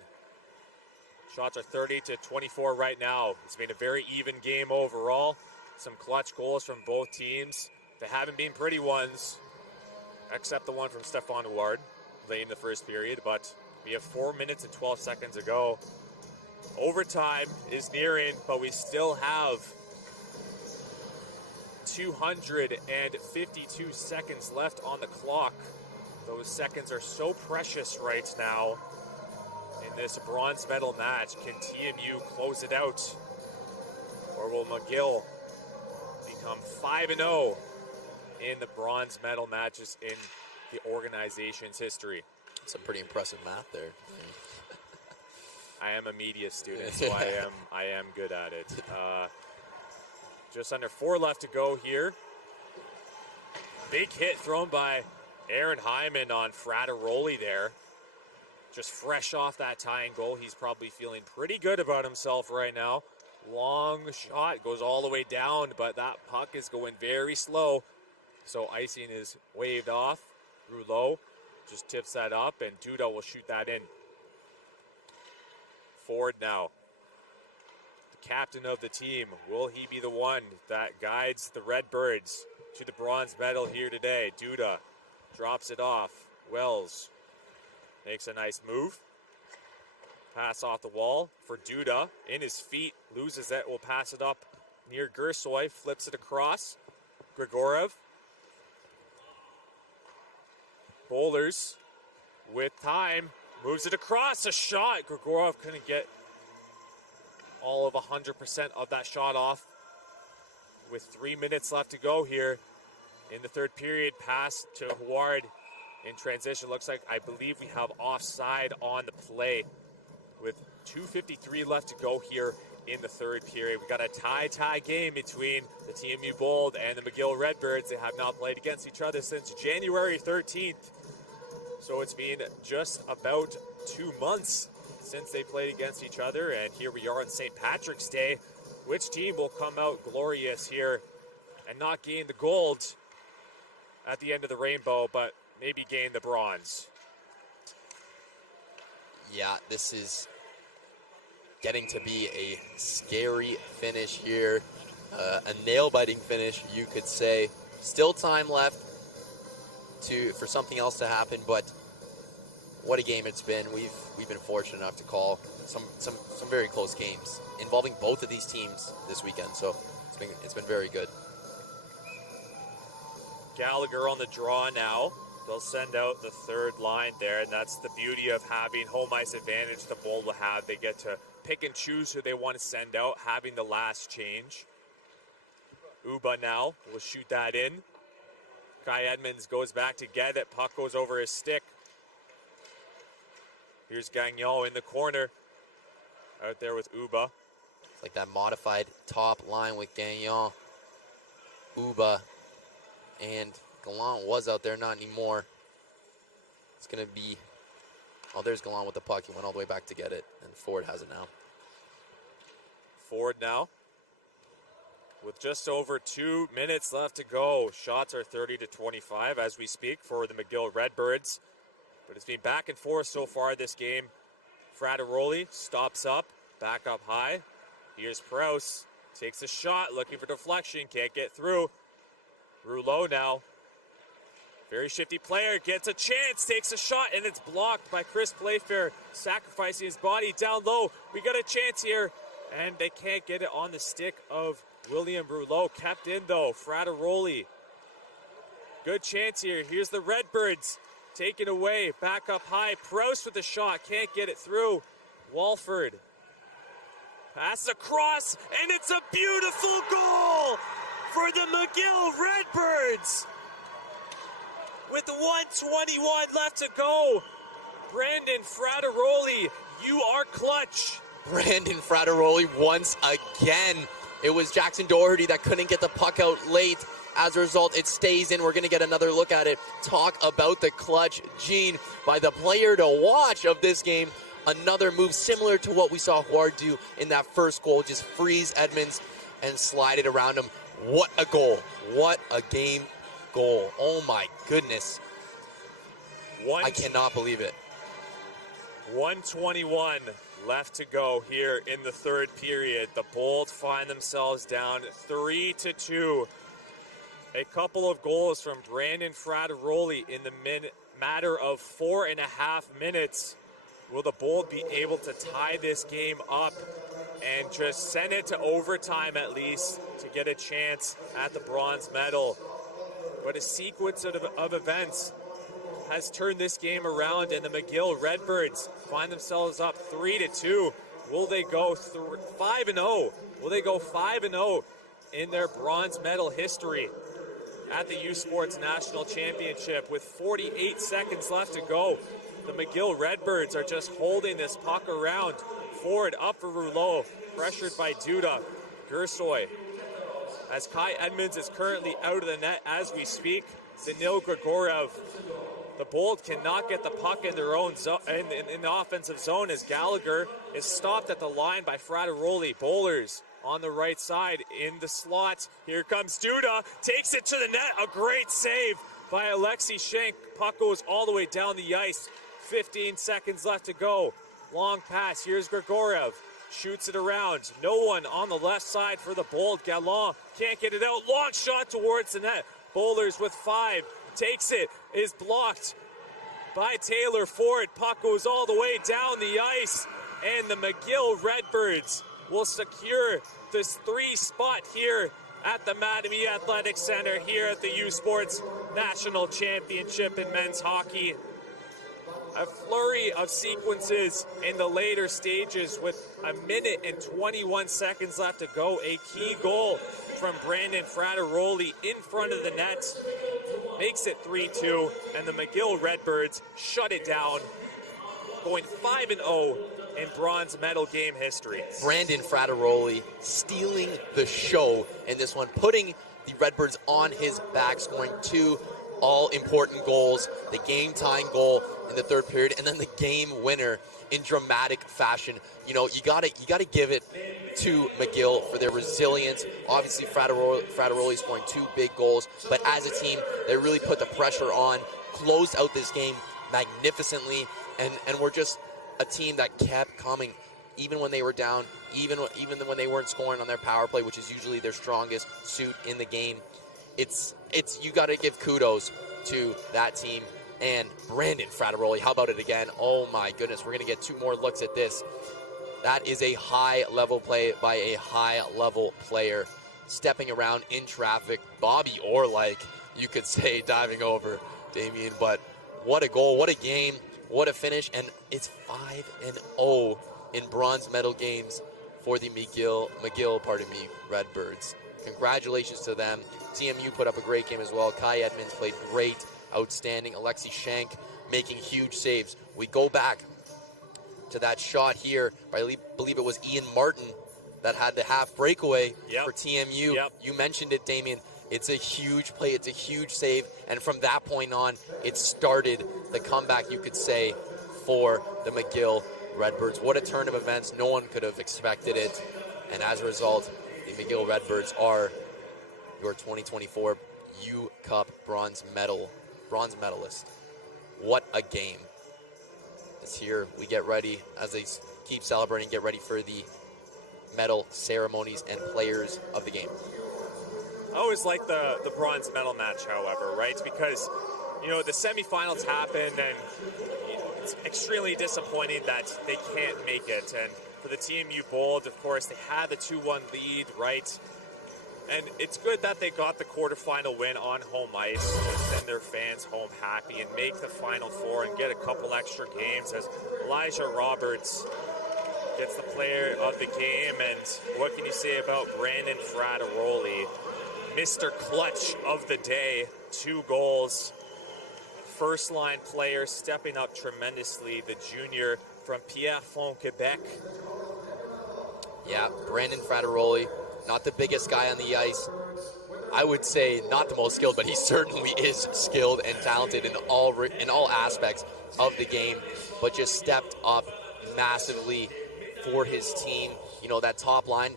Shots are 30-24 right now. It's been a very even game overall. Some clutch goals from both teams. They haven't been pretty ones, except the one from Stephane Huard late in the first period, but we have 4 minutes and 12 seconds to go. Overtime is nearing, but we still have 252 seconds left on the clock. Those seconds are so precious right now in this bronze medal match. Can TMU close it out? Or will McGill become 5-0 in the bronze medal matches in the organization's history? Some pretty impressive math there. I am a media student, so I am good at it. Just under 4 left to go here. Big hit thrown by Aaron Hyman on Frateroli there. Just fresh off that tying goal. He's probably feeling pretty good about himself right now. Long shot, goes all the way down, but that puck is going very slow. So icing is waved off. Rouleau just tips that up, and Duda will shoot that in. Ford now, the captain of the team. Will he be the one that guides the Redbirds to the bronze medal here today? Duda drops it off. Wells makes a nice move. Pass off the wall for Duda. In his feet, loses it, will pass it up near Gersoy, flips it across. Grigoriev. Bowlers with time, moves it across, a shot. Grigoriev couldn't get all of 100% of that shot off. With 3 minutes left to go here in the third period, pass to Huard in transition. Looks like, I believe we have offside on the play with 2:53 left to go here in the third period. We got a tie game between the TMU Bold and the McGill Redbirds. They have not played against each other since January 13th. So it's been just about 2 months since they played against each other, and here we are on St. Patrick's Day. Which team will come out glorious here and not gain the gold at the end of the rainbow, but maybe gain the bronze? Yeah, this is getting to be a scary finish here. A nail-biting finish, you could say. Still time left for something else to happen, but what a game it's been. We've been fortunate enough to call some very close games involving both of these teams this weekend, so it's been very good. Gallagher on the draw now. They'll send out the third line there, and that's the beauty of having home ice advantage the Bold will have. They get to pick and choose who they want to send out, having the last change. Uba now will shoot that in. Kai Edmonds goes back to get it. Puck goes over his stick. Here's Gagnon in the corner. Out there with Uba. It's like that modified top line with Gagnon, Uba, and Gallant was out there, not anymore. It's going to be... Oh, there's Gallant with the puck. He went all the way back to get it, and Ford has it now. Ford now. With just over 2 minutes left to go. Shots are 30-25 as we speak for the McGill Redbirds. But it's been back and forth so far this game. Frateroli stops up, back up high. Here's Prouse. Takes a shot, looking for deflection, can't get through. Rouleau now. Very shifty player, gets a chance, takes a shot, and it's blocked by Chris Playfair, sacrificing his body down low. We got a chance here, and they can't get it on the stick of William Rouleau. Kept in, though, Frateroli. Good chance here. Here's the Redbirds, taken away, back up high. Proust with the shot, can't get it through. Walford passes across, and it's a beautiful goal for the McGill Redbirds. With 1:21 left to go, Brandon Frateroli, you are clutch. Brandon Frateroli once again. It was Jackson Doherty that couldn't get the puck out late. As a result, it stays in. We're going to get another look at it. Talk about the clutch gene by the player to watch of this game. Another move similar to what we saw Huard do in that first goal. Just freeze Edmonds and slide it around him. What a goal. What a game goal. Oh my goodness. I cannot believe it. 1:21 left to go here in the third period. The Bold find themselves down 3-2. A couple of goals from Brandon Frateroli in the matter of 4.5 minutes. Will the Bold be able to tie this game up and just send it to overtime at least to get a chance at the bronze medal? But a sequence of events has turned this game around, and the McGill Redbirds find themselves up 3-2. Will they go 5-0? Will they go 5-0 in their bronze medal history at the U Sports National Championship with 48 seconds left to go? The McGill Redbirds are just holding this puck around. Forward up for Rouleau, pressured by Duda. Gersoy, as Kai Edmonds is currently out of the net as we speak. Danil Grigoriev. The Bold cannot get the puck in their own zone, in the offensive zone, as Gallagher is stopped at the line by Frateroli. Bowlers on the right side in the slot. Here comes Duda, takes it to the net. A great save by Alexei Shank. Puck goes all the way down the ice. 15 seconds left to go. Long pass. Here's Grigoriev. Shoots it around. No one on the left side for the Bold. Gallant can't get it out. Long shot towards the net. Bowlers with 5. Takes it. Is blocked by Taylor Ford. Puck goes all the way down the ice. And the McGill Redbirds will secure this 3 spot here at the Mattamy Athletic Centre here at the U Sports National Championship in men's hockey. A flurry of sequences in the later stages with 1 and 21 seconds left to go. A key goal from Brandon Frateroli in front of the net makes it 3-2, and the McGill Redbirds shut it down, going 5-0 in bronze medal game history. Brandon Frateroli stealing the show in this one, putting the Redbirds on his back, scoring 2 all-important goals, the game-tying goal in the third period, and then the game winner in dramatic fashion. You know, you gotta give it to McGill for their resilience. Obviously, Frateroli scoring 2 big goals, but as a team, they really put the pressure on, closed out this game magnificently, and were just a team that kept coming, even when they were down, even when they weren't scoring on their power play, which is usually their strongest suit in the game. It's you got to give kudos to that team and Brandon Frateroli. How about it again? Oh my goodness, we're going to get 2 more looks at this. That is a high-level play by a high-level player, stepping around in traffic. Bobby Orr-like, you could say, diving over Damien. But what a goal, what a game, what a finish, and it's 5-0 in bronze medal games for the McGill Redbirds. Congratulations to them. TMU put up a great game as well. Kai Edmonds played great, outstanding. Alexei Shank making huge saves. We go back to that shot here. I believe it was Ian Martin that had the half breakaway for TMU. You mentioned it, Damien. It's a huge play. It's a huge save. And from that point on, it started the comeback, you could say, for the McGill Redbirds. What a turn of events. No one could have expected it. And as a result, the McGill Redbirds are your 2024 U Cup bronze medalist. What a game. This here, we get ready, as they keep celebrating, get ready for the medal ceremonies and players of the game. I always like the bronze medal match, however, right? Because, you know, the semifinals happened, and it's extremely disappointing that they can't make it. And for the TMU Bold, of course, they had the 2-1 lead, right? And it's good that they got the quarterfinal win on home ice to send their fans home happy and make the Final Four and get a couple extra games, as Elijah Roberts gets the player of the game. And what can you say about Brandon Frateroli? Mr. Clutch of the day, 2 goals. First line player stepping up tremendously, the junior from Pierrefonds, Quebec. Yeah, Brandon Frateroli, not the biggest guy on the ice. I would say not the most skilled, but he certainly is skilled and talented in all aspects of the game, but just stepped up massively for his team. You know, that top line,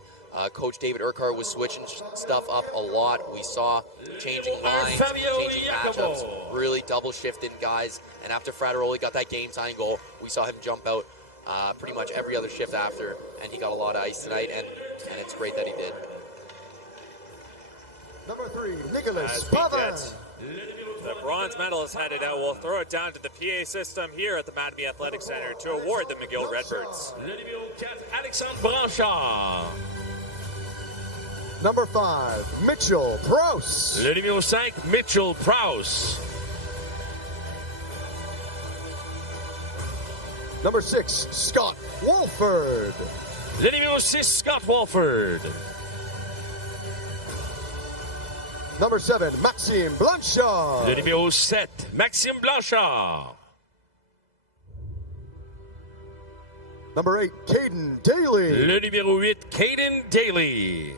Coach David Urquhart was switching stuff up a lot. We saw changing lines, changing matchups, really double shifting guys. And after Frateroli got that game-tying goal, we saw him jump out pretty much every other shift after, and he got a lot of ice tonight, and it's great that he did. Number 3, Nicholas Pavin. The bronze medal is headed out. We'll throw it down to the PA system here at the Mattamy Athletic Centre to award the McGill Redbirds. Le numéro 4, Alexandre Branchard. Number 5, Mitchell Prowse. Le numéro 5, Mitchell Prowse. Number 6, Scott Walford. Le numéro 6, Scott Walford. Number 7, Maxime Blanchard. Le numéro 7, Maxime Blanchard. Number 8, Caden Daly. Le numéro 8, Caden Daly.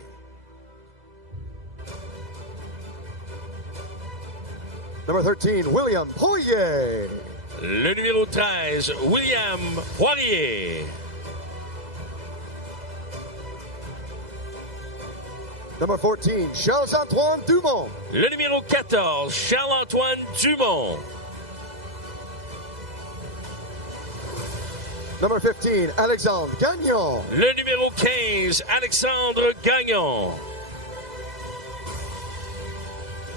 Number 13, William Poirier. Le numéro 13, William Poirier. Number 14, Charles-Antoine Dumont. Le numéro 14, Charles-Antoine Dumont. Number 15, Alexandre Gagnon. Le numéro 15, Alexandre Gagnon.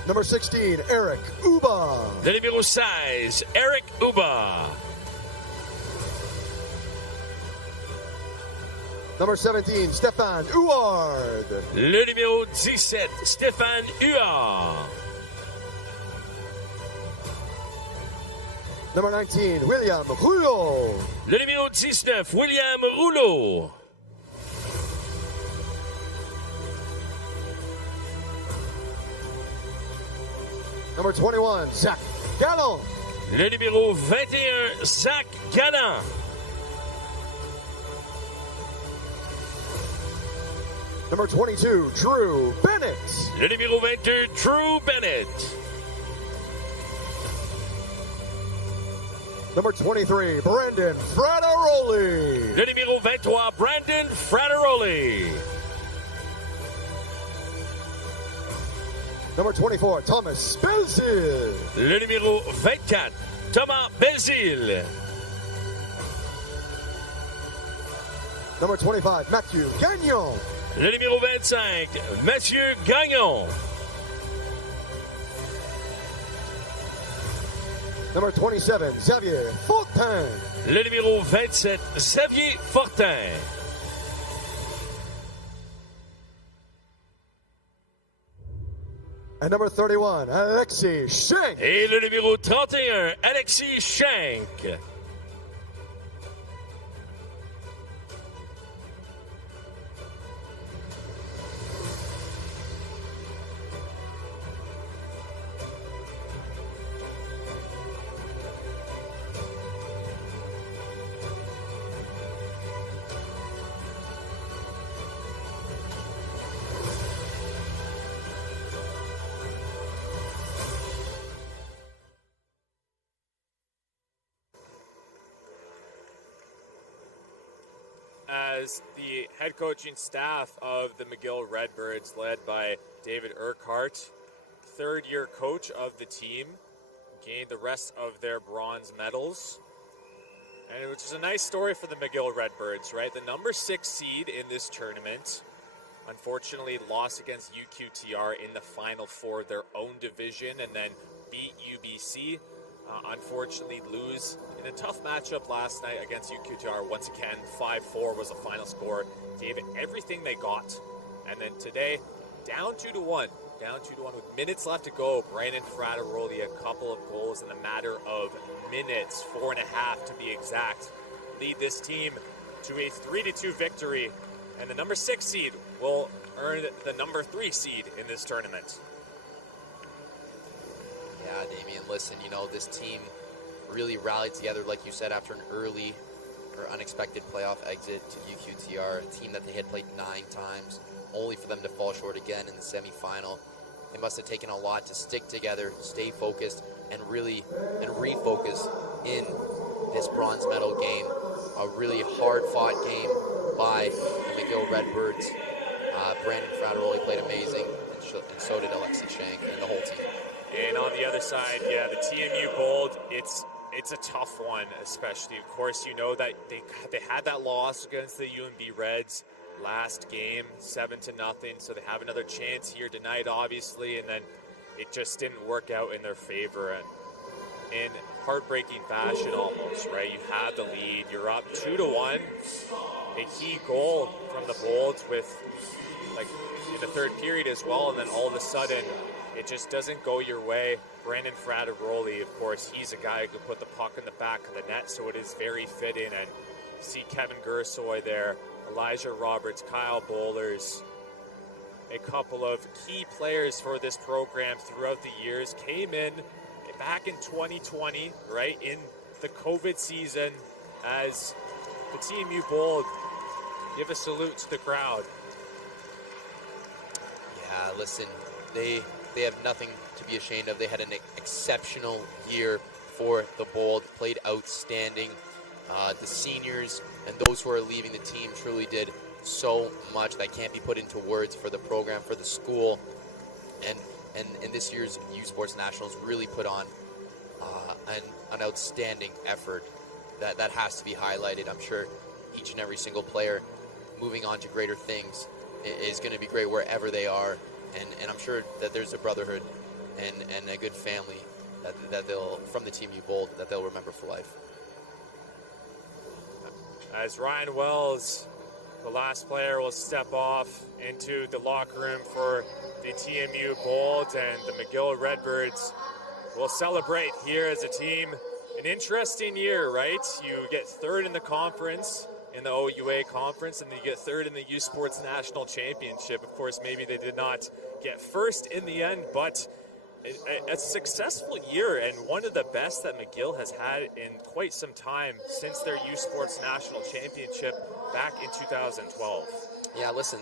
Number 16, Eric Uba. Le numéro 16, Eric Uba. Number 17, Stéphane Huard. Le numéro 17, Stéphane Huard. Number 19, William Rouleau. Le numéro 19, William Rouleau. Number 21, Zach Gallant. Le numéro 21, Zach Gallant. Number 22, Drew Bennett. Le numéro 22, Drew Bennett. Number 23, Brandon Frateroli. Le numéro 23, Brandon Frateroli. Number 24, Thomas Belzil. Le numéro 24, Thomas Belzil. Number 25, Mathieu Gagnon. Le numéro 25, Mathieu Gagnon. Number 27, Xavier Fortin. Le numéro 27, Xavier Fortin. And number 31, Alexis Schenk. Et le numéro 31, Alexis Schenk. As the head coaching staff of the McGill Redbirds, led by David Urquhart, third-year coach of the team, gained the rest of their bronze medals. And which is a nice story for the McGill Redbirds, right? The number 6 seed in this tournament, unfortunately lost against UQTR in the Final Four of their own division, and then beat UBC. Unfortunately lose in a tough matchup last night against UQTR. Once again, 5-4 was the final score. Gave it everything they got. And then today, down 2-1. Down 2-1 with minutes left to go. Brandon Frateroli, a couple of goals in a matter of minutes, 4.5 to be exact, lead this team to a 3-2 victory. And the number 6 seed will earn the number 3 seed in this tournament. Yeah, Damien, listen, you know, this team really rallied together, like you said, after an early or unexpected playoff exit to UQTR, a team that they had played 9 times, only for them to fall short again in the semifinal. It must have taken a lot to stick together, stay focused, and really refocus in this bronze medal game. A really hard-fought game by the McGill Redbirds. Brandon Frateroli played amazing, and so did Alexi Shank and the whole team. And on the other side, yeah, the TMU Bold, it's a tough one, especially. Of course, you know that they had that loss against the UNB Reds last game, 7-0, so they have another chance here tonight, obviously, and then it just didn't work out in their favor. And in heartbreaking fashion almost, right? You have the lead, you're up 2-1. A key goal from the Bolds with, like, in the third period as well, and then all of a sudden, it just doesn't go your way. Brandon Frateroli, of course, he's a guy who can put the puck in the back of the net, so it is very fitting. And you see Kevin Gersoy there, Elijah Roberts, Kyle Bowlers, a couple of key players for this program throughout the years, came in back in 2020, right, in the COVID season, as the TMU Bold give a salute to the crowd. Yeah, listen, they have nothing to be ashamed of. They had an exceptional year for the Bold, played outstanding. The seniors and those who are leaving the team truly did so much that can't be put into words for the program, for the school. And in this year's U Sports Nationals really put on an outstanding effort that has to be highlighted. I'm sure each and every single player moving on to greater things is going to be great wherever they are. And I'm sure that there's a brotherhood and a good family that they'll, from the Team U Bold, that they'll remember for life. As Ryan Wells, the last player, will step off into the locker room for the TMU Bold, and the McGill Redbirds will celebrate here as a team. An interesting year, right? You get third in the conference, in the OUA conference, and then you get third in the U Sports National Championship. Of course, maybe they did not get first in the end, but a successful year, and one of the best that McGill has had in quite some time since their U Sports National Championship back in 2012. Yeah, listen,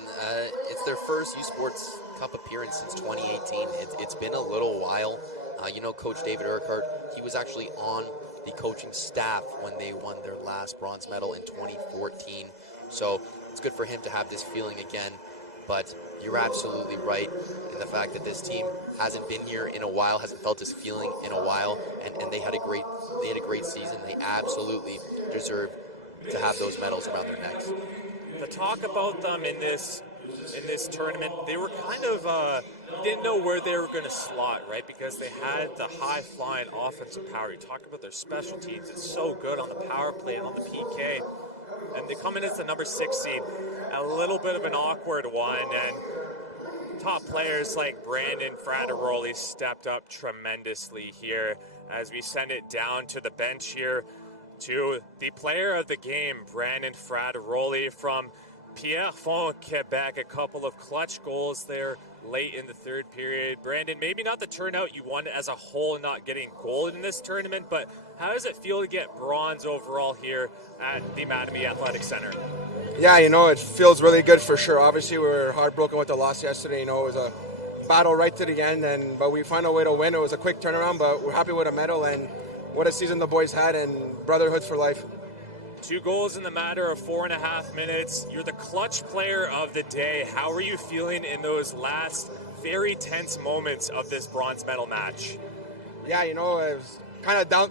it's their first U Sports Cup appearance since 2018. It's been a little while. You know, Coach David Urquhart, he was actually on the coaching staff when they won their last bronze medal in 2014. So it's good for him to have this feeling again. But you're absolutely right in the fact that this team hasn't been here in a while, hasn't felt this feeling in a while, and they had a great season. They absolutely deserve to have those medals around their necks. The talk about them in this tournament, they were kind of didn't know where they were going to slot, right? Because they had the high-flying offensive power. You talk about their special teams; it's so good on the power play and on the PK, and they come in as the number 6 seed. A little bit of an awkward one, and top players like Brandon Frateroli stepped up tremendously here as we send it down to the bench here to the player of the game, Brandon Frateroli from Pierrefonds, Quebec. A couple of clutch goals there late in the third period. Brandon, maybe not the turnout you wanted as a whole, not getting gold in this tournament, but how does it feel to get bronze overall here at the Mattamy Athletic Centre? Yeah, you know, it feels really good for sure. Obviously, we were heartbroken with the loss yesterday. You know, it was a battle right to the end, but we found a way to win. It was a quick turnaround, but we're happy with a medal, and what a season the boys had, and brotherhood for life. 2 goals in the matter of 4.5 minutes. You're the clutch player of the day. How are you feeling in those last very tense moments of this bronze medal match? Yeah, you know, it was kind of down.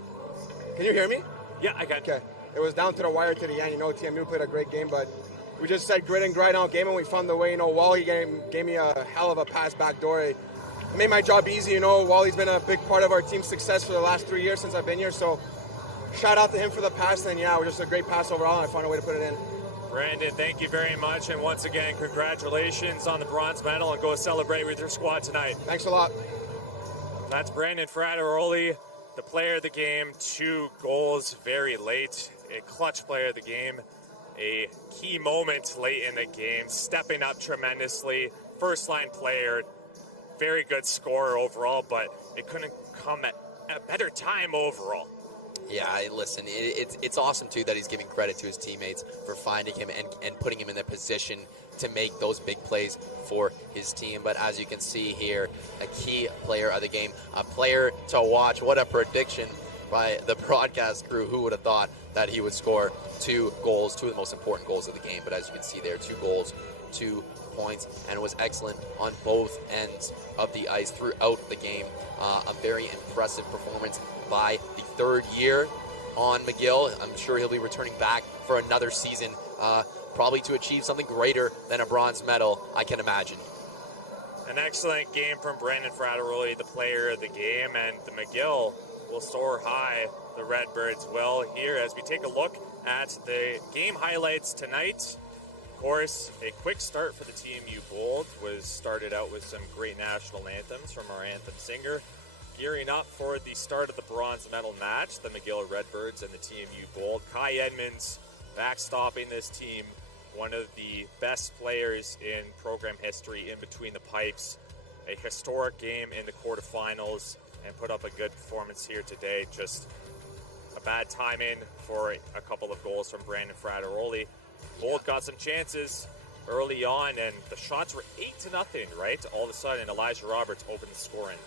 Can you hear me? Yeah, I can. Okay. It was down to the wire to the end. You know, TMU played a great game, but we just said grit and grind all game, and we found the way. You know, Wally gave me a hell of a pass back door. It made my job easy. You know, Wally's been a big part of our team's success for the last 3 years since I've been here, so shout out to him for the pass, and yeah, it was just a great pass overall, and I found a way to put it in. Brandon, thank you very much, and once again, congratulations on the bronze medal, and go celebrate with your squad tonight. Thanks a lot. That's Brandon Frateroli, the player of the game. 2 goals very late, a clutch player of the game, a key moment late in the game, stepping up tremendously, first-line player, very good scorer overall, but it couldn't come at a better time overall. Yeah, listen, it's awesome, too, that he's giving credit to his teammates for finding him and putting him in the position to make those big plays for his team. But as you can see here, a key player of the game, a player to watch. What a prediction by the broadcast crew. Who would have thought that he would score 2 goals, 2 of the most important goals of the game. But as you can see there, 2 goals, 2 points, and was excellent on both ends of the ice throughout the game. A very impressive performance by the 3rd year on McGill. I'm sure he'll be returning back for another season, probably to achieve something greater than a bronze medal, I can imagine. An excellent game from Brandon Frattaroli, the player of the game, and the McGill will soar high. The Redbirds will here as we take a look at the game highlights tonight. Of course, a quick start for the TMU Bold was started out with some great national anthems from our anthem singer. Gearing up for the start of the bronze medal match, the McGill Redbirds and the TMU Bold. Kai Edmonds backstopping this team, one of the best players in program history in between the pipes. A historic game in the quarterfinals and put up a good performance here today. Just a bad timing for a couple of goals from Brandon Frattaroli. Bold got some chances early on, and the shots were 8-0, right? All of a sudden, Elijah Roberts opened the scoring.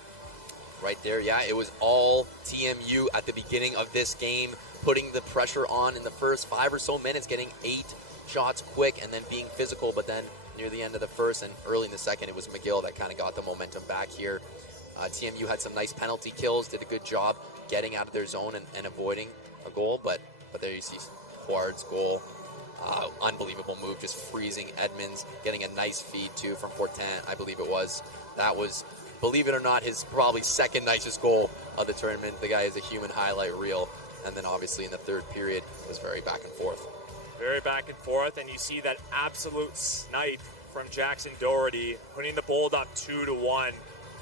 Right there, yeah, it was all TMU at the beginning of this game, putting the pressure on in the first 5 or so minutes, getting 8 shots quick and then being physical. But then near the end of the first and early in the second, it was McGill that kind of got the momentum back here. TMU had some nice penalty kills, did a good job getting out of their zone and avoiding a goal. But there you see Huard's goal. Unbelievable move, just freezing Edmonds, getting a nice feed too from Fortin, I believe it was. That was, believe it or not, his probably second nicest goal of the tournament. The guy is a human highlight reel. And then obviously in the third period, it was very back and forth. Very back and forth, and you see that absolute snipe from Jackson Doherty, putting the Bold up 2-1.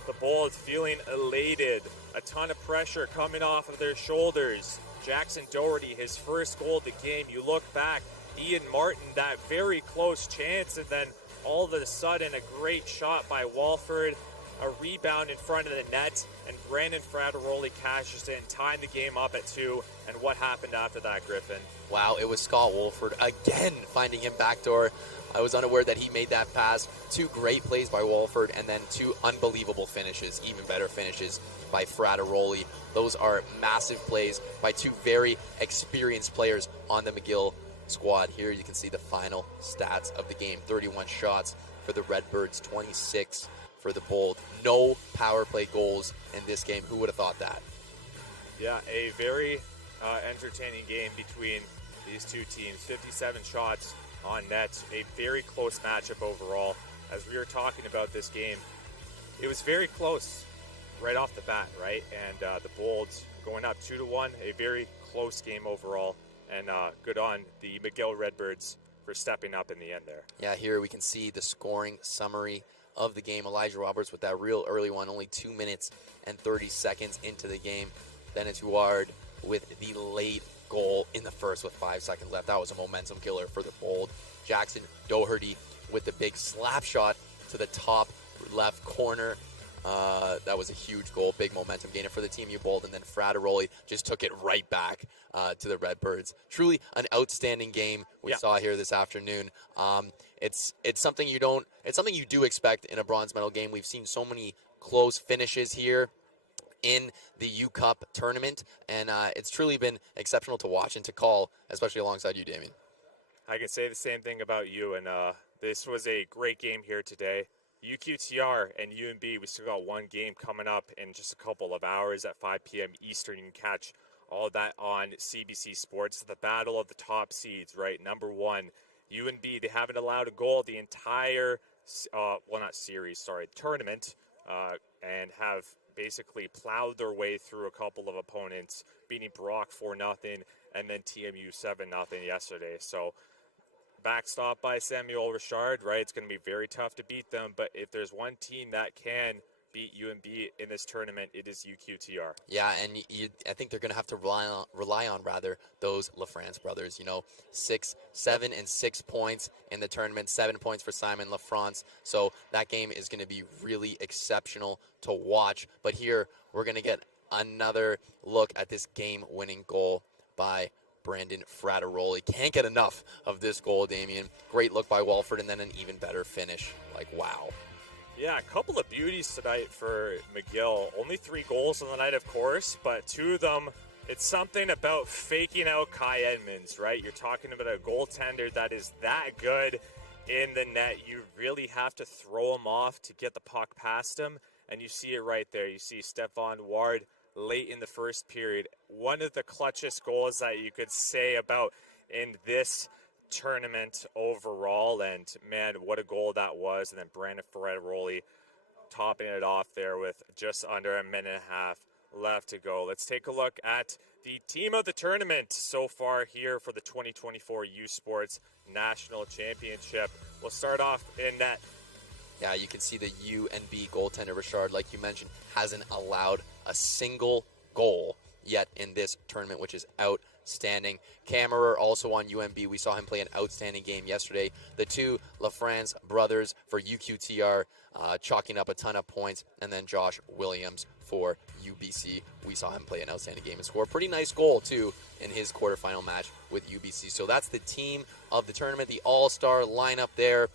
The Bold feeling elated. A ton of pressure coming off of their shoulders. Jackson Doherty, his first goal of the game. You look back, Ian Martin, that very close chance, and then all of a sudden a great shot by Walford, a rebound in front of the net, and Brandon Frattaroli cashes in, tying the game up at 2. And what happened after that, Griffin? Wow, it was Scott Wolford again finding him backdoor. I was unaware that he made that pass. 2 great plays by Wolford, and then 2 unbelievable finishes, even better finishes by Frattaroli. Those are massive plays by 2 very experienced players on the McGill squad. Here you can see the final stats of the game. 31 shots for the Redbirds, 26 for the Bold. No power play goals in this game. Who would have thought that? Yeah, a very entertaining game between these two teams. 57 shots on net. A very close matchup overall. As we were talking about this game, it was very close right off the bat, right? And the Bolds going up 2-1. A very close game overall. And good on the McGill Redbirds for stepping up in the end there. Yeah, here we can see the scoring summary of the game. Elijah Roberts with that real early one, only 2 minutes and 30 seconds into the game. Then it's Huard with the late goal in the first with 5 seconds left. That was a momentum killer for the Bold. Jackson Doherty with the big slap shot to the top left corner. That was a huge goal, big momentum gainer for the TMU Bold. And then Frattaroli just took it right back to the Redbirds. Truly an outstanding game we saw here this afternoon. It's something you do expect in a bronze medal game. We've seen so many close finishes here in the U Cup tournament, and it's truly been exceptional to watch and to call, especially alongside you, Damien. I can say the same thing about you, and this was a great game here today. UQTR and UNB, we still got one game coming up in just a couple of hours at 5 p.m. Eastern. You can catch all of that on CBC Sports. The battle of the top seeds, right? Number 1, UNB, they haven't allowed a goal the entire, tournament, and have basically plowed their way through a couple of opponents, beating Brock 4-0, and then TMU 7-0 yesterday. So backstop by Samuel Richard, right? It's going to be very tough to beat them, but if there's one team that can beat UNB in this tournament, it is UQTR. Yeah, and I think they're going to have to rely on those LaFrance brothers. 7 and 6 points in the tournament, 7 points for Simon LaFrance. So that game is going to be really exceptional to watch. But here we're going to get another look at this game-winning goal by Brandon Frattaroli. Can't get enough of this goal, Damien. Great look by Walford, and then an even better finish. Wow. Yeah, a couple of beauties tonight for McGill. Only 3 goals on the night, of course, but 2 of them It's something about faking out Kai Edmonds, right? You're talking about a goaltender that is that good in the net. You really have to throw him off to get the puck past him, and you see it right there. You see Stephane Ward late in the first period. One of the clutchest goals that you could say about in this tournament overall, and man, what a goal that was. And then Brandon Ferraroli topping it off there with just under a minute and a half left to go. Let's take a look at the team of the tournament so far here for the 2024 U Sports National Championship. We'll start off in net. Yeah, you can see the UNB goaltender, Richard, like you mentioned, hasn't allowed a single goal yet in this tournament, which is outstanding. Kammerer also on UNB. We saw him play an outstanding game yesterday. The two LaFrance brothers for UQTR chalking up a ton of points. And then Josh Williams for UBC. We saw him play an outstanding game and score a pretty nice goal, too, in his quarterfinal match with UBC. So that's the team of the tournament, the all-star lineup there.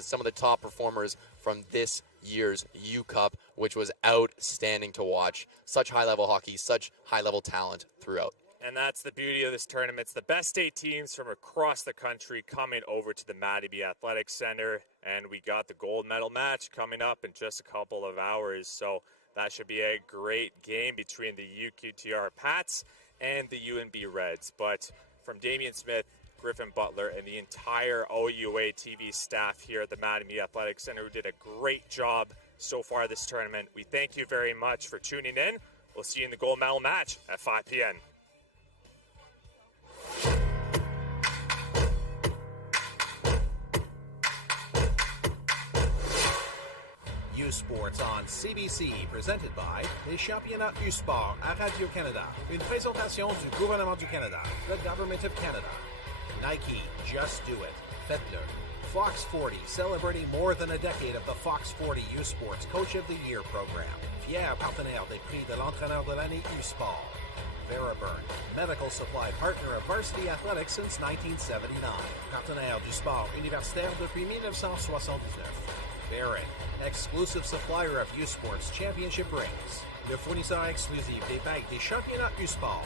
Some of the top performers from this year's U Cup, which was outstanding to watch. Such high-level hockey, such high-level talent throughout. And that's the beauty of this tournament. It's the best 8 teams from across the country coming over to the Mattamy Athletic Centre. And we got the gold medal match coming up in just a couple of hours. So that should be a great game between the UQTR Pats and the UNB Reds. But from Damian Smith, Griffin Butler, and the entire OUA TV staff here at the Mattamy Athletic Centre, who did a great job so far this tournament, we thank you very much for tuning in. We'll see you in the gold medal match at 5 p.m. U Sports on CBC, presented by les championnats U Sport à Radio-Canada. Une présentation du gouvernement du Canada, the Government of Canada. Nike, just do it. Faites-le. Fox 40, celebrating more than a decade of the Fox 40 U Sports Coach of the Year program. Fier partenaire des prix de l'entraîneur de l'année U Sport. Veriburn, medical supply partner of Varsity Athletics since 1979. Partenaire du sport universitaire depuis 1979. Barron, exclusive supplier of U Sports Championship rings. Le fournisseur exclusif des bagues des championnats U Sport.